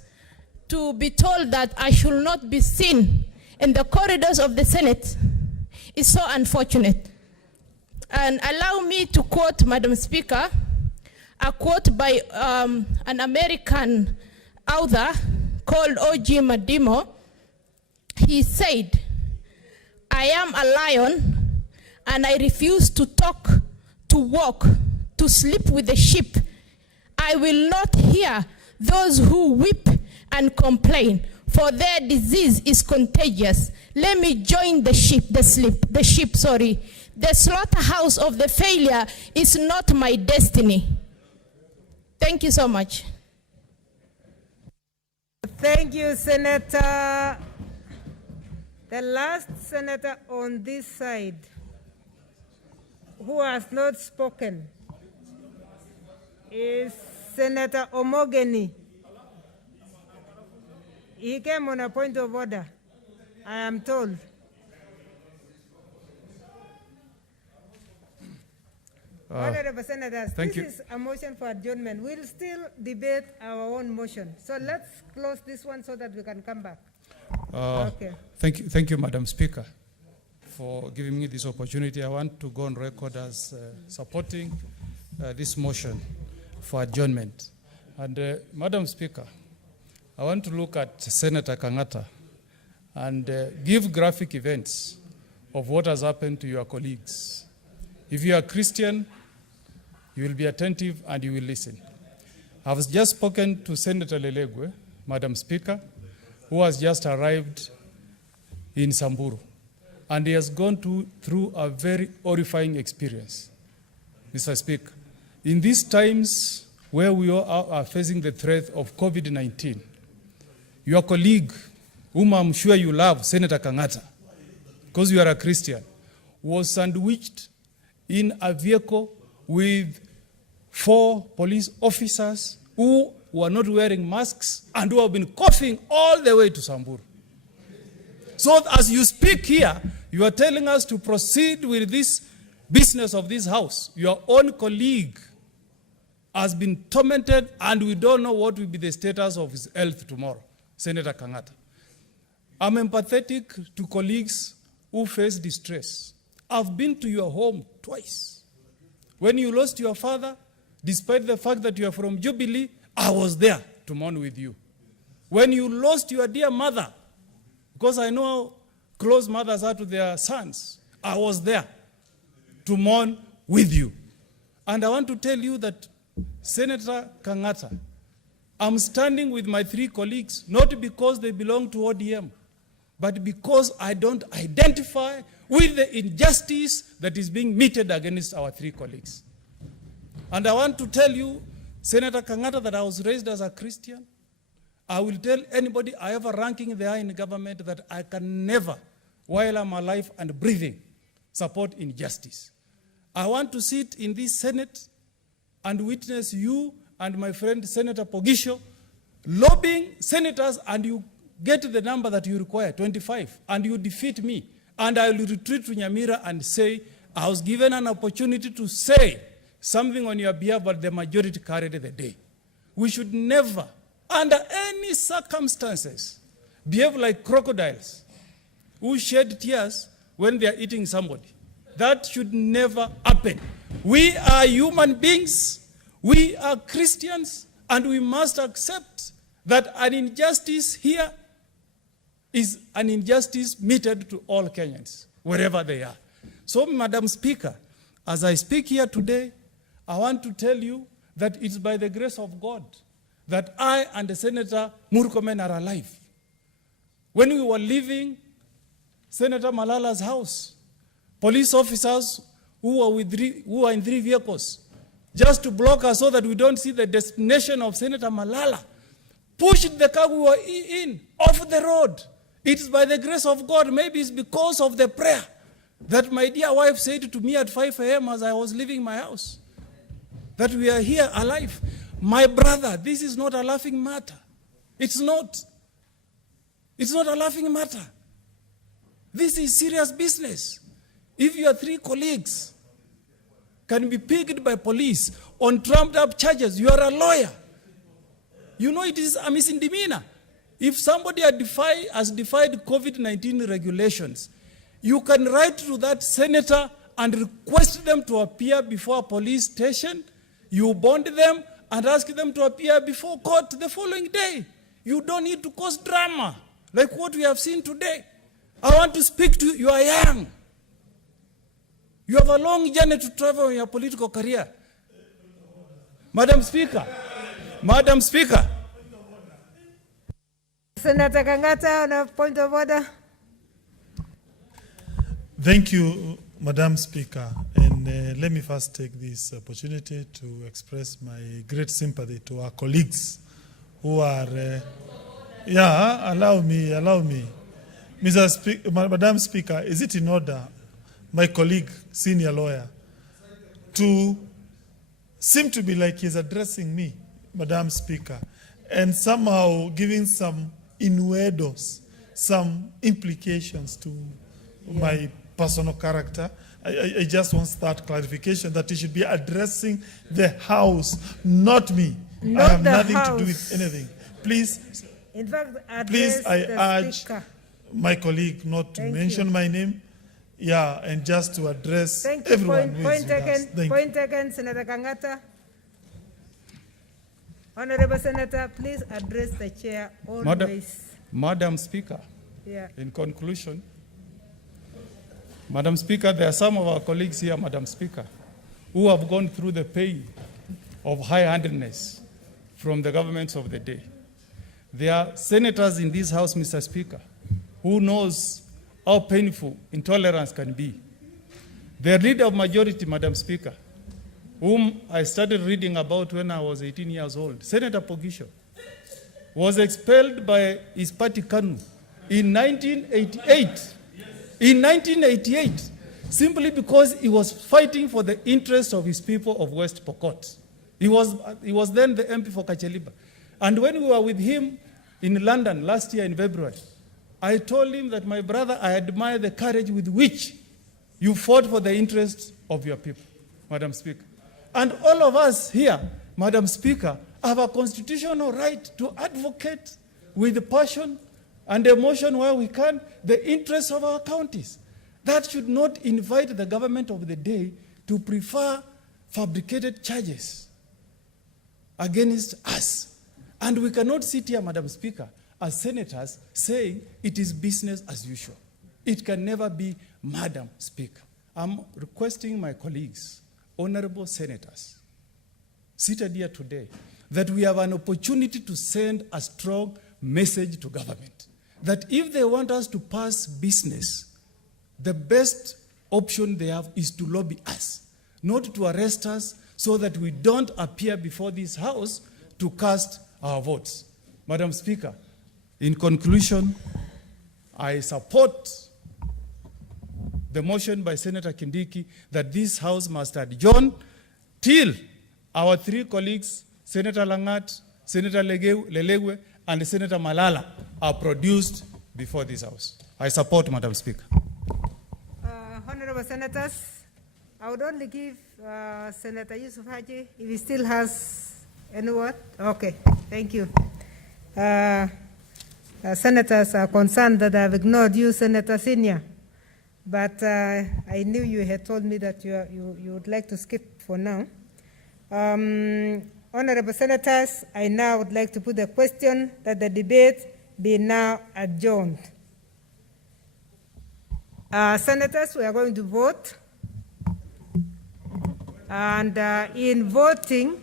to be told that I should not be seen in the corridors of the Senate. Is so unfortunate. And allow me to quote, Madam Speaker, a quote by an American author called O.G. Madimo. He said, "I am a lion and I refuse to talk, to walk, to sleep with the sheep. I will not hear those who weep and complain, for their disease is contagious. Let me join the sheep, the slaughterhouse of the failure is not my destiny. Thank you so much. Thank you, Senator. The last senator on this side who has not spoken is Senator Omogeni. He came on a point of order, I am told. Honorable Senators, this is a motion for adjournment. We'll still debate our own motion. So let's close this one so that we can come back. Okay. Thank you, Madam Speaker, for giving me this opportunity. I want to go on record as supporting this motion for adjournment. And Madam Speaker, I want to look at Senator Kangata and give graphic events of what has happened to your colleagues. If you are Christian, you will be attentive and you will listen. I've just spoken to Senator Lelegwe, Madam Speaker, who has just arrived in Samburu, and he has gone through a very horrifying experience. Mr. Speaker, in these times where we all are facing the threat of COVID-19, your colleague, whom I'm sure you love, Senator Kangata, because you are a Christian, was sandwiched in a vehicle with 4 police officers who were not wearing masks and who have been coughing all the way to Samburu. So as you speak here, you are telling us to proceed with this business of this house. Your own colleague has been tormented and we don't know what will be the status of his health tomorrow, Senator Kangata. I'm empathetic to colleagues who face distress. I've been to your home twice. When you lost your father, despite the fact that you are from Jubilee, I was there to mourn with you. When you lost your dear mother, because I know how close mothers are to their sons, I was there to mourn with you. And I want to tell you that, Senator Kangata, I'm standing with my 3 colleagues, not because they belong to ODM, but because I don't identify with the injustice that is being meted against our 3 colleagues. And I want to tell you, Senator Kangata, that I was raised as a Christian. I will tell anybody I have a ranking there in government that I can never, while I'm alive and breathing, support injustice. I want to sit in this Senate and witness you and my friend Senator Pogisho lobbying senators, and you get the number that you require, 25, and you defeat me. And I will retreat to Nyamira and say, I was given an opportunity to say something on your behalf, but the majority carried the day. We should never, under any circumstances, behave like crocodiles who shed tears when they are eating somebody. That should never happen. We are human beings, we are Christians, and we must accept that an injustice here is an injustice meted to all Kenyans, wherever they are. So, Madam Speaker, as I speak here today, I want to tell you that it's by the grace of God that I and Senator Murkomen are alive. When we were leaving Senator Malala's house, police officers who were in 3 vehicles, just to block us so that we don't see the destination of Senator Malala, pushed the car we were in off the road. It's by the grace of God, maybe it's because of the prayer that my dear wife said to me at 5 a.m. as I was leaving my house, that we are here alive. My brother, this is not a laughing matter. It's not. It's not a laughing matter. This is serious business. If your 3 colleagues can be picked by police on trumped up charges, you are a lawyer. You know it is a misdemeanor. If somebody has defied COVID-19 regulations, you can write to that senator and request them to appear before a police station. You bond them and ask them to appear before court the following day. You don't need to cause drama like what we have seen today. I want to speak to you. You are young. You have a long journey to travel in your political career. Madam Speaker, Madam Speaker. Senator Kangata, on a point of order. Thank you, Madam Speaker, and let me first take this opportunity to express my great sympathy to our colleagues who are, allow me. Madam Speaker, is it in order, my colleague, senior lawyer, to seem to be like he's addressing me, Madam Speaker, and somehow giving some innuendos, some implications to my personal character? I just want that clarification that he should be addressing the House, not me. Not I have the nothing House. to do with anything. Please, In fact, I the urge Speaker. my colleague not to Thank mention you. my name, and just to address Thank you. everyone Point, who is point with us. taken. Thank Point taken, Senator Kangata. Honorable Senator, please address the chair always. Madam Speaker, Yeah. in conclusion, Madam Speaker, there are some of our colleagues here, Madam Speaker, who have gone through the pain of high-handedness from the governments of the day. There are senators in this House, Mr. Speaker, who knows how painful intolerance can be. The leader of majority, Madam Speaker, whom I started reading about when I was 18 years old, Senator Pogisho, was expelled by his party KANU in 1988. In 1988, simply because he was fighting for the interests of his people of West Pokot. He was then the MP for Kacheliba. And when we were with him in London last year in February, I told him that, my brother, I admire the courage with which you fought for the interests of your people, Madam Speaker. And all of us here, Madam Speaker, have a constitutional right to advocate with passion and emotion where we can the interests of our counties. That should not invite the government of the day to prefer fabricated charges against us. And we cannot sit here, Madam Speaker, as senators saying it is business as usual. It can never be, Madam Speaker. I'm requesting my colleagues, honorable senators, seated here today, that we have an opportunity to send a strong message to government that if they want us to pass business, the best option they have is to lobby us, not to arrest us so that we don't appear before this House to cast our votes. Madam Speaker, in conclusion, I support the motion by Senator Kindiki that this House must adjourn till our three colleagues, Senator Langat, Senator Lelegwe, and Senator Malala, are produced before this House. I support, Madam Speaker. Honorable Senators, I would only give Senator Yusuf Haji if he still has any word. Okay, thank you. Senators are concerned that I've ignored you, Senator Senior, but I knew you had told me that you would like to skip for now. Honorable Senators, I now would like to put the question that the debate be now adjourned. Senators, we are going to vote. And in voting,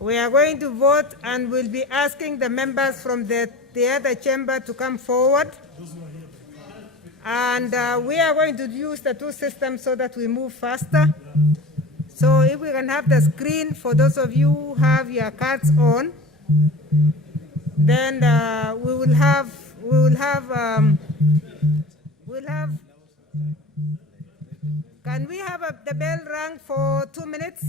we are going to vote and we'll be asking the members from the other chamber to come forward. And we are going to use the two systems so that we move faster. So if we can have the screen for those of you who have your cards on, then we'll have, can we have the bell rang for 2 minutes?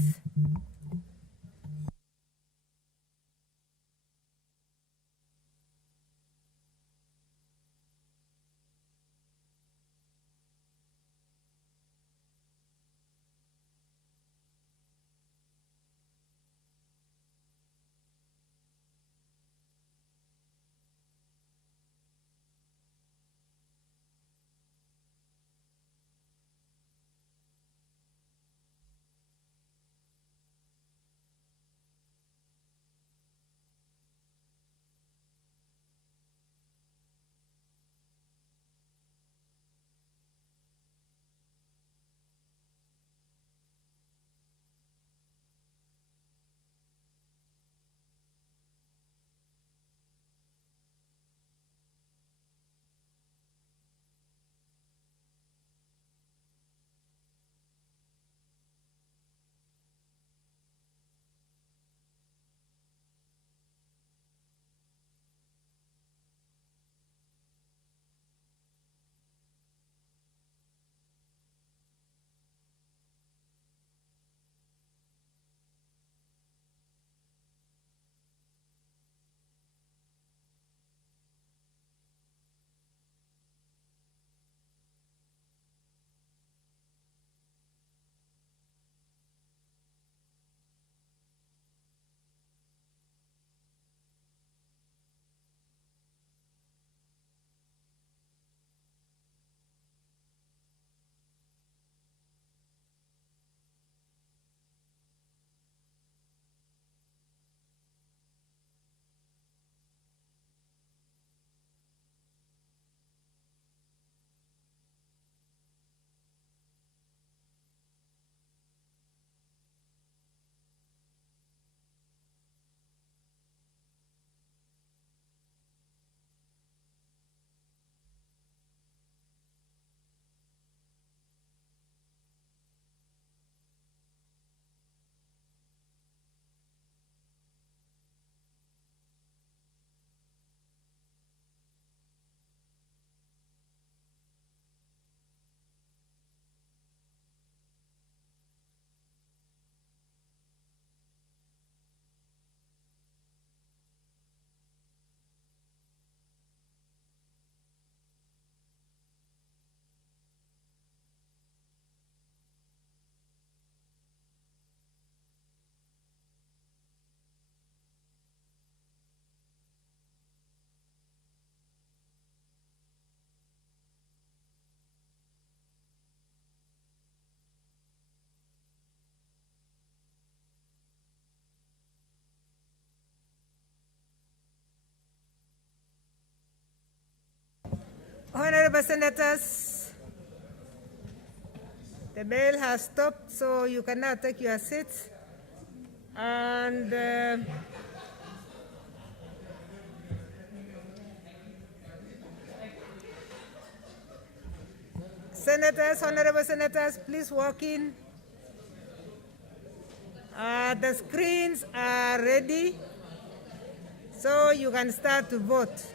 Honorable Senators, the bell has stopped, so you can now take your seats. And Senators, honorable senators, please walk in. The screens are ready, so you can start to vote.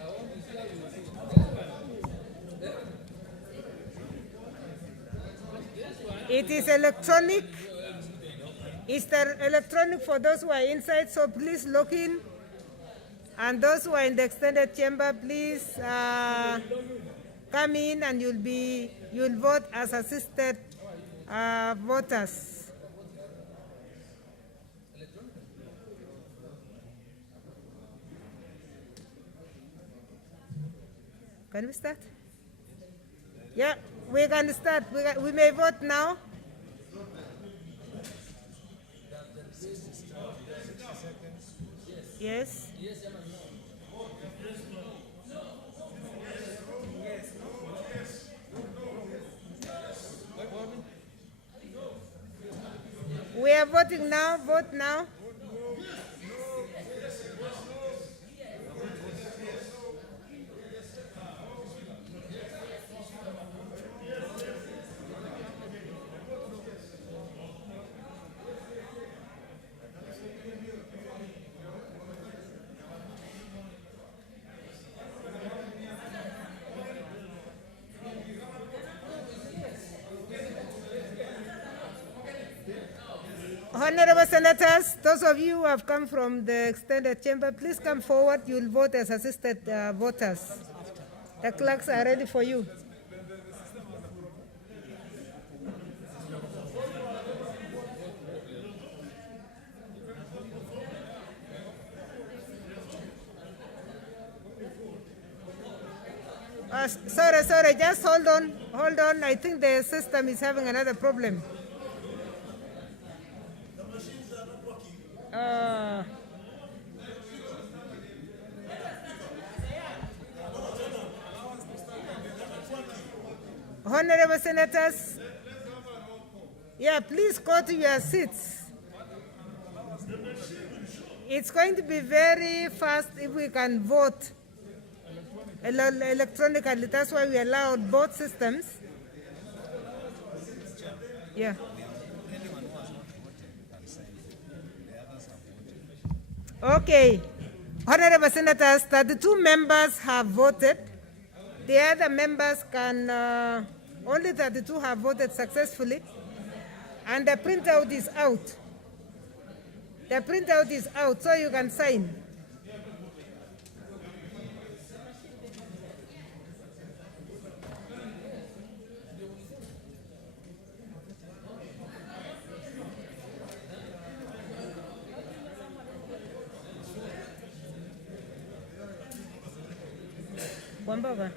It is electronic. It's electronic for those who are inside, so please log in. And those who are in the extended chamber, please come in and you'll vote as assisted voters. Can we start? Yeah, we can start. We may vote now. Yes. We are voting now. Vote now. Honorable Senators, those of you who have come from the extended chamber, please come forward. You'll vote as assisted voters. The clerks are ready for you. Sorry, just hold on. I think the system is having another problem. Honorable Senators, yeah, please go to your seats. It's going to be very fast if we can vote electronically. That's why we allowed both systems. Yeah. Okay. Honorable Senators, 32 members have voted. The other members can, only 32 have voted successfully. And the printout is out. The printout is out, so you can sign. Kwamboga.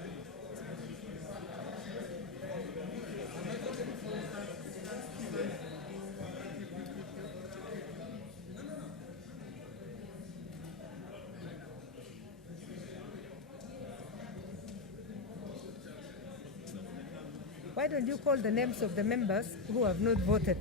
Why don't you call the names of the members who have not voted?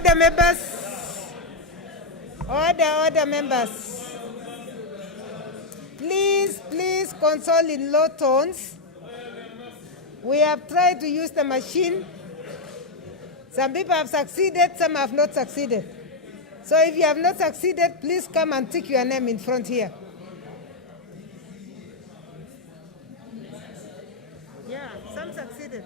Order, members. Order, members. Please console in low tones. We have tried to use the machine. Some people have succeeded, some have not succeeded. So if you have not succeeded, please come and tick your name in front here. Yeah, some succeeded.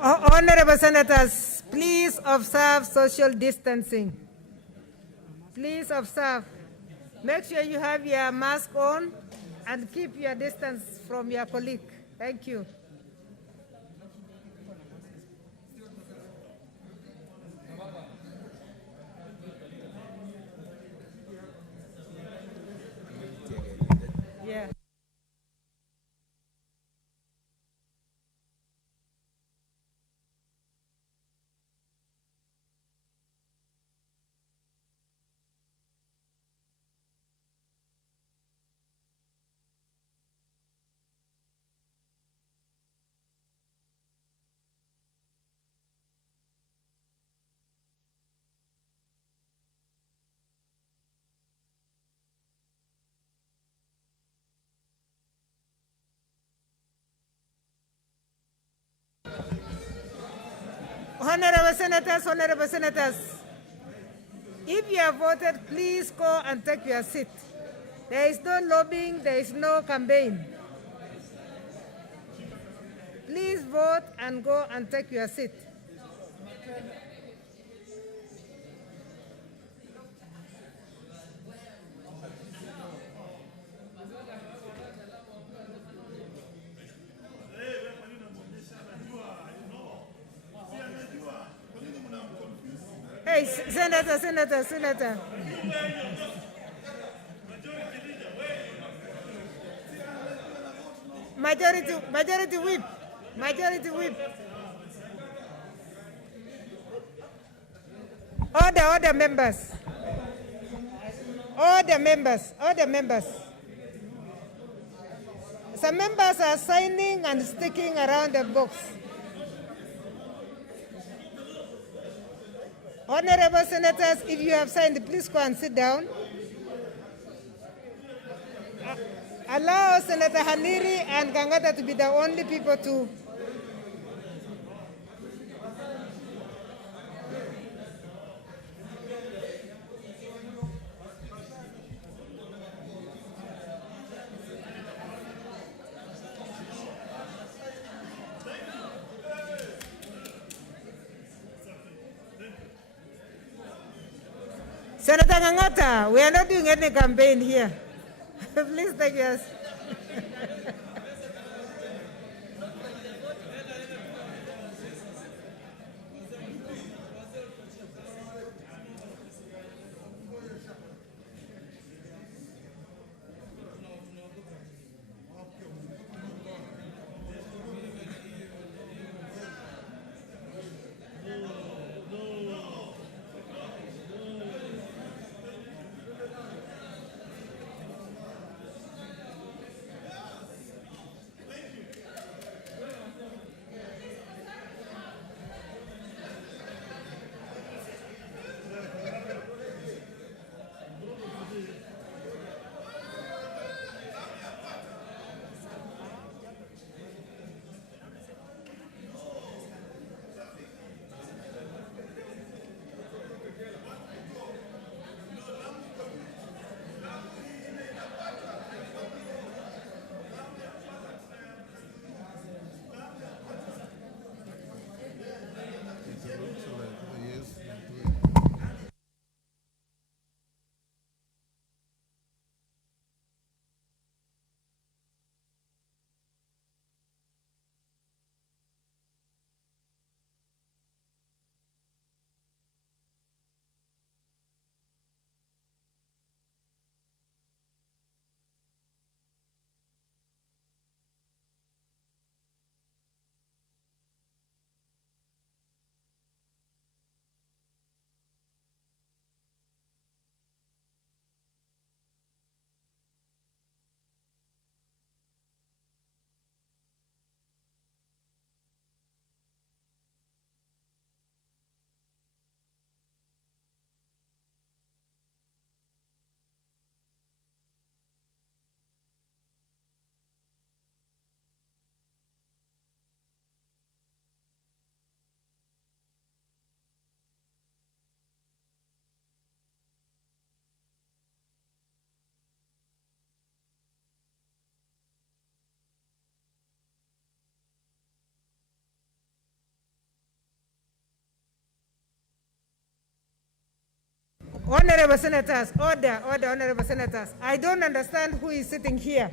Honorable Senators, please observe social distancing. Please observe. Make sure you have your mask on and keep your distance from your colleague. Thank you. Yeah. Honorable Senators, if you have voted, please go and take your seat. There is no lobbying, there is no campaign. Please vote and go and take your seat. Hey, Senator. Majority whip. Order, members. Some members are signing and sticking around the box. Honorable Senators, if you have signed, please go and sit down. Allow Senator Haniri and Gangata to be the only people to... Senator Gangata, we are not doing any campaign here. Please take yours. Honorable Senators, order, Honorable Senators. I don't understand who is sitting here.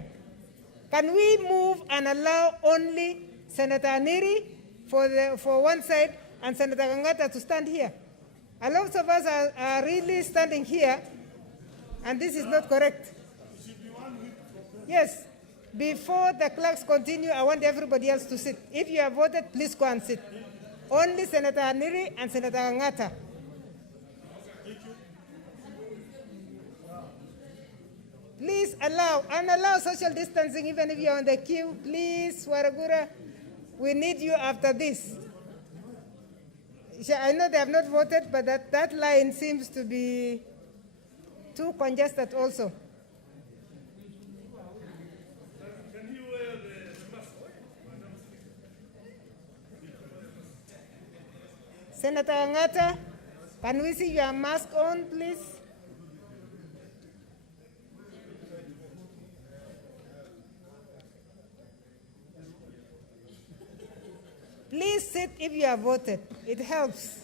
Can we move and allow only Senator Aniri for one side and Senator Gangata to stand here? A lot of us are really standing here, and this is not correct. Yes, before the clerks continue, I want everybody else to sit. If you have voted, please go and sit. Only Senator Aniri and Senator Gangata. Please allow social distancing even if you're on the queue. Please, Waragura, we need you after this. I know they have not voted, but that line seems to be too congested also. Senator Angata, can we see your mask on, please? Please sit if you have voted. It helps.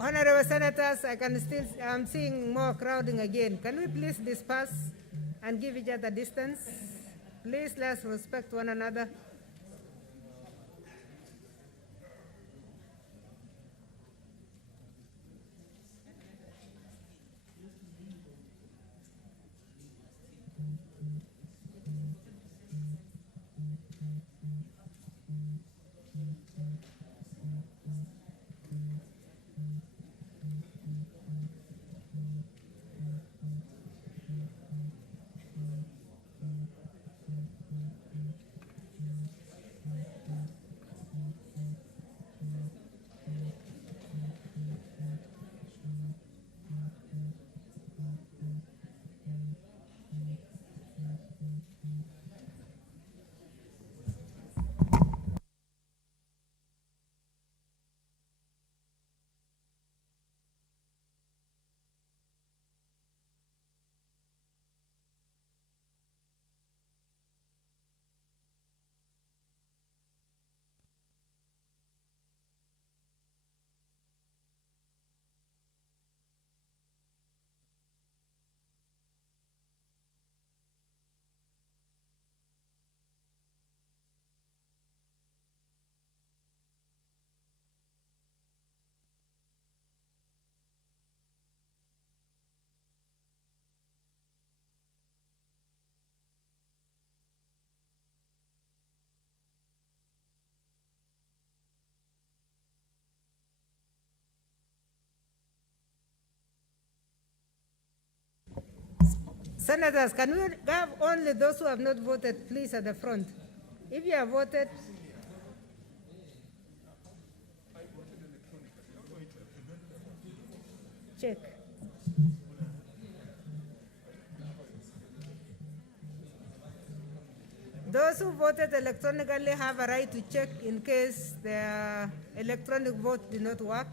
Honorable Senators, I'm seeing more crowding again. Can we please disperse and give each other distance? Please, let's respect one another. Senators, can we have only those who have not voted, please, at the front? If you have voted, check. Those who voted electronically have a right to check in case their electronic vote did not work.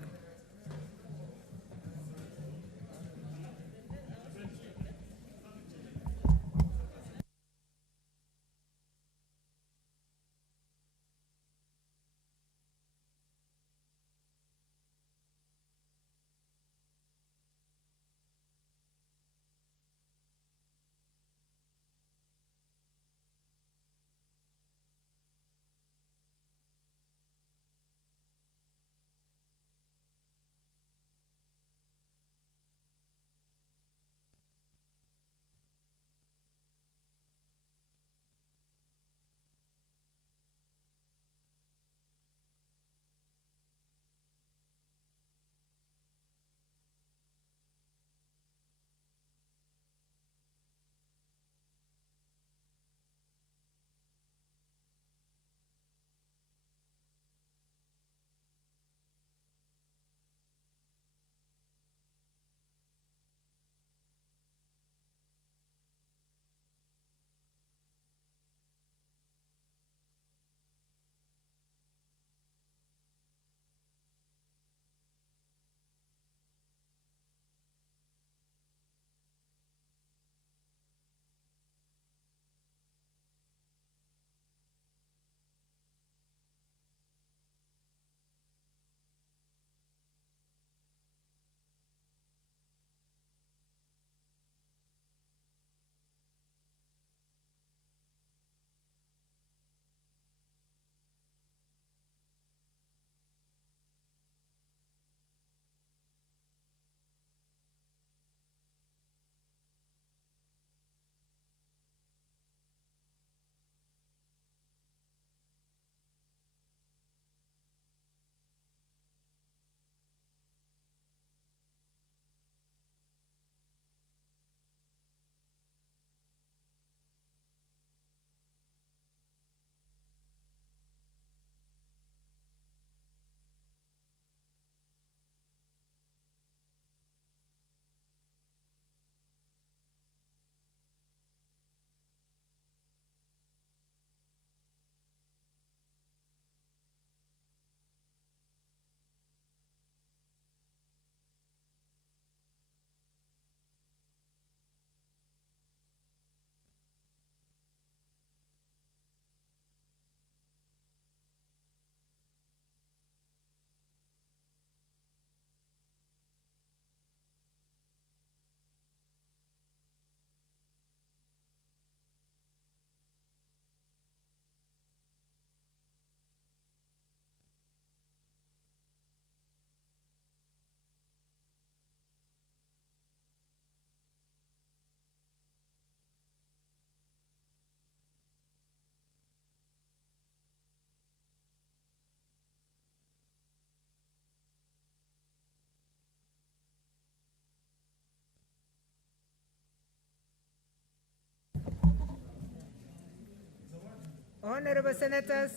Honorable Senators,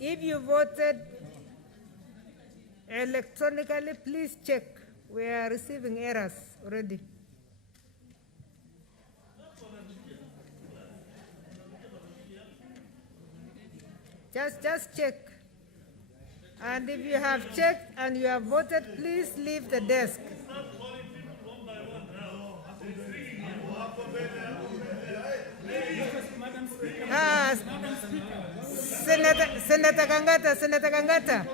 if you voted electronically, please check. We are receiving errors already. Just check. And if you have checked and you have voted, please leave the desk. Senator Kangata, Senator Kangata.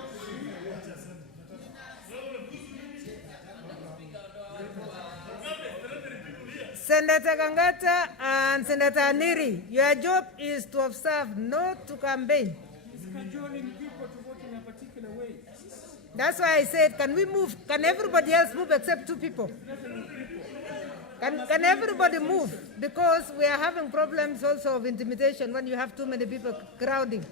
Senator Kangata and Senator Niri, your job is to observe, not to campaign. Scheduling people to vote in a particular way. That's why I said, can we move? Can everybody else move except two people? Can everybody move? Because we are having problems also of intimidation when you have too many people crowding.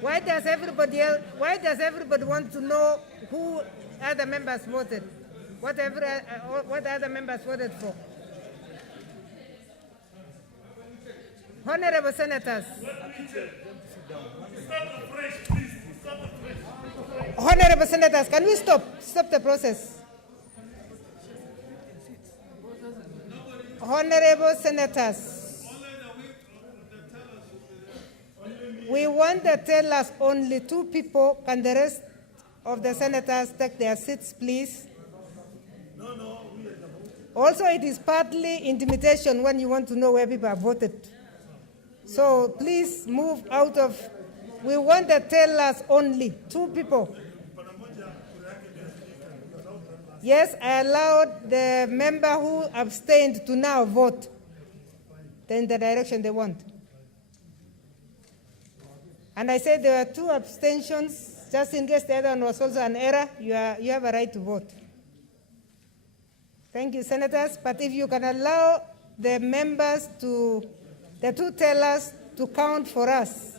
Why does everybody want to know who other members voted? What other members voted for? Honorable Senators. Honorable Senators, can we stop the process? Honorable Senators, we want the tellers only 2 people. Can the rest of the senators take their seats, please? Also, it is partly intimidation when you want to know where people have voted. So please move out of, we want the tellers only, 2 people. Yes, I allowed the member who abstained to now vote in the direction they want. And I said there were 2 abstentions, just in case the other one was also an error, you have a right to vote. Thank you, Senators. But if you can allow the members to, the 2 tellers to count for us.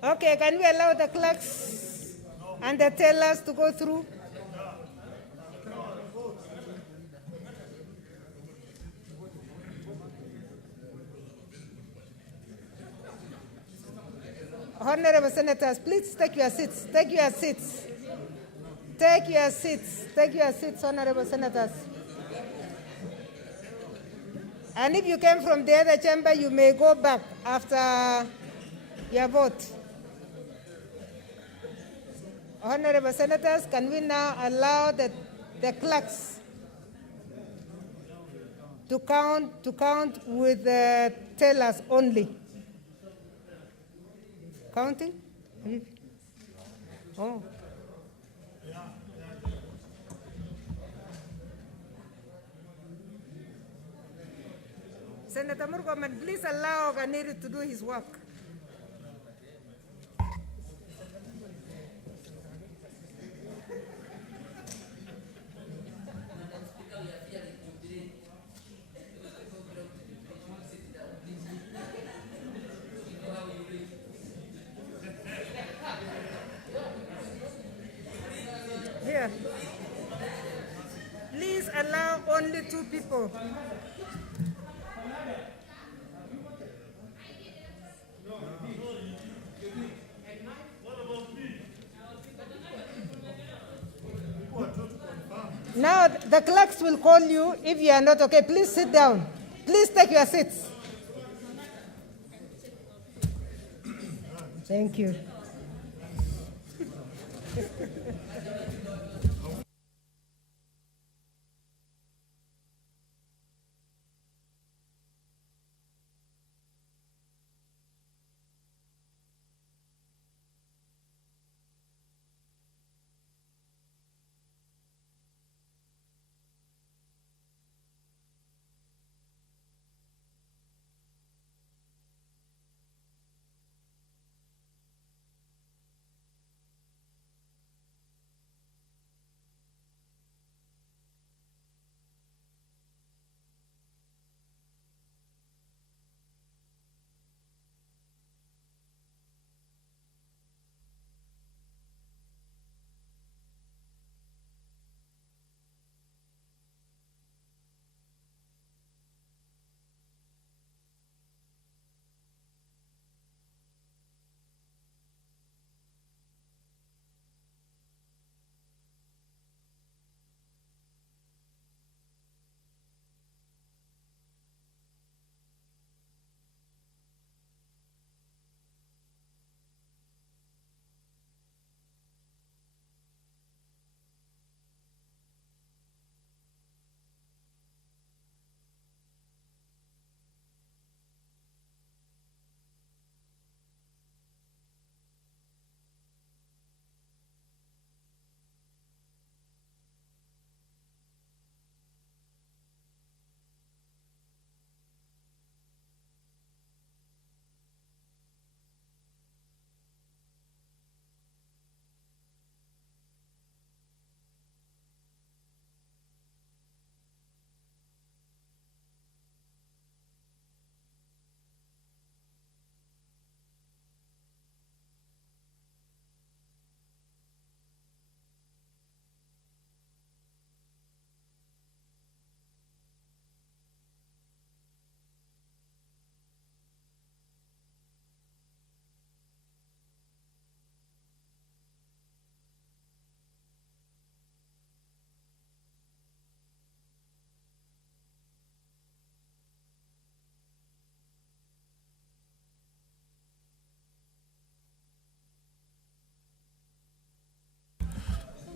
Okay, can we allow the clerks and the tellers to go through? Honorable Senators, please take your seats. Take your seats. Take your seats. Take your seats, Honorable Senators. And if you came from the other chamber, you may go back after your vote. Honorable Senators, can we now allow the clerks to count with the tellers only? Counting? Oh. Senator Murkomen, please allow Ganiri to do his work. Here. Please allow only 2 people. Now the clerks will call you if you are not okay. Please sit down. Please take your seats. Thank you.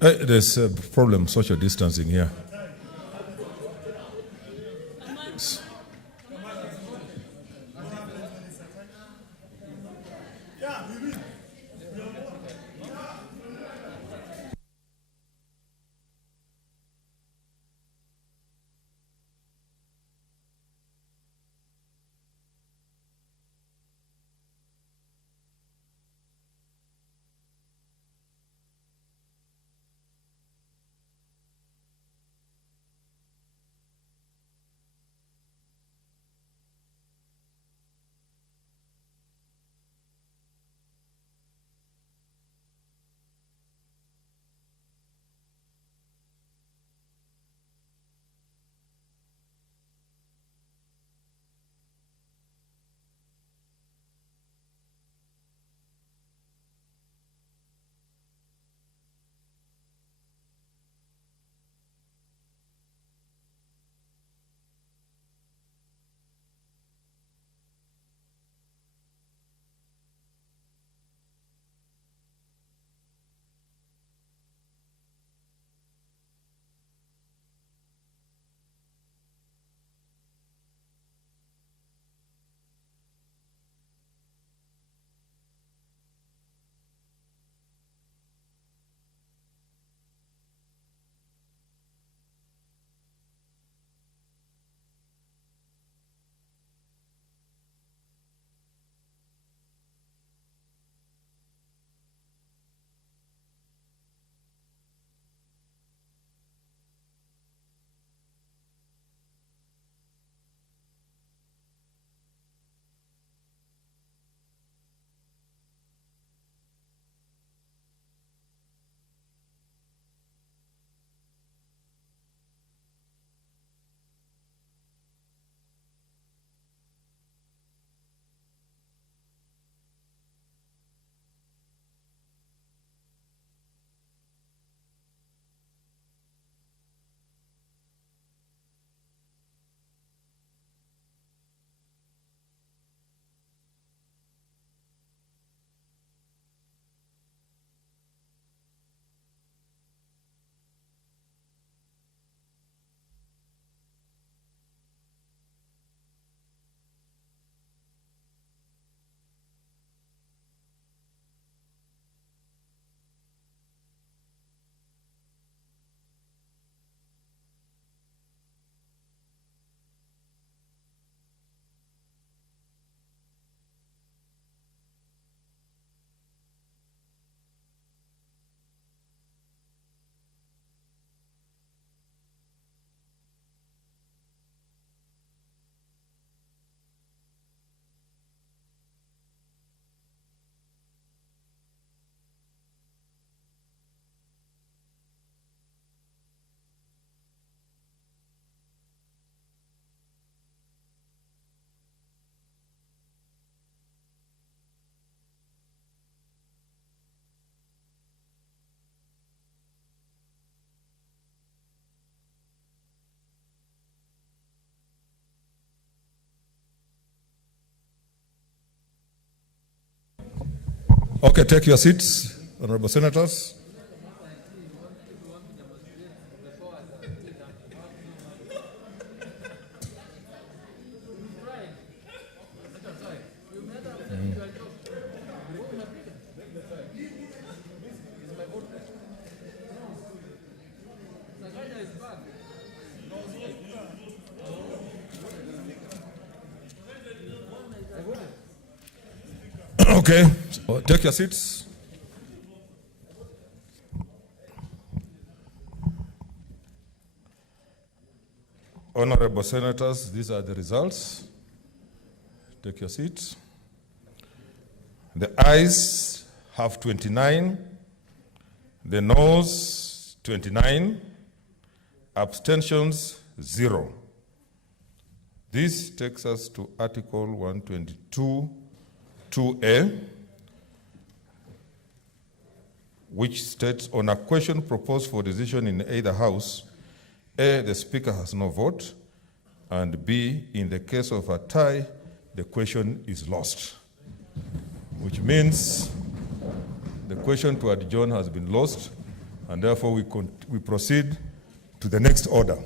There's a problem, social distancing here. Okay, take your seats, honorable senators. Okay, so take your seats. Honorable senators, these are the results. Take your seats. The ayes have 29, the noes 29, abstentions 0. This takes us to Article 122(2)(a), which states, on a question proposed for decision in either house, A, the speaker has no vote, and B, in the case of a tie, the question is lost, which means the question to adjourn has been lost and therefore we proceed to the next order.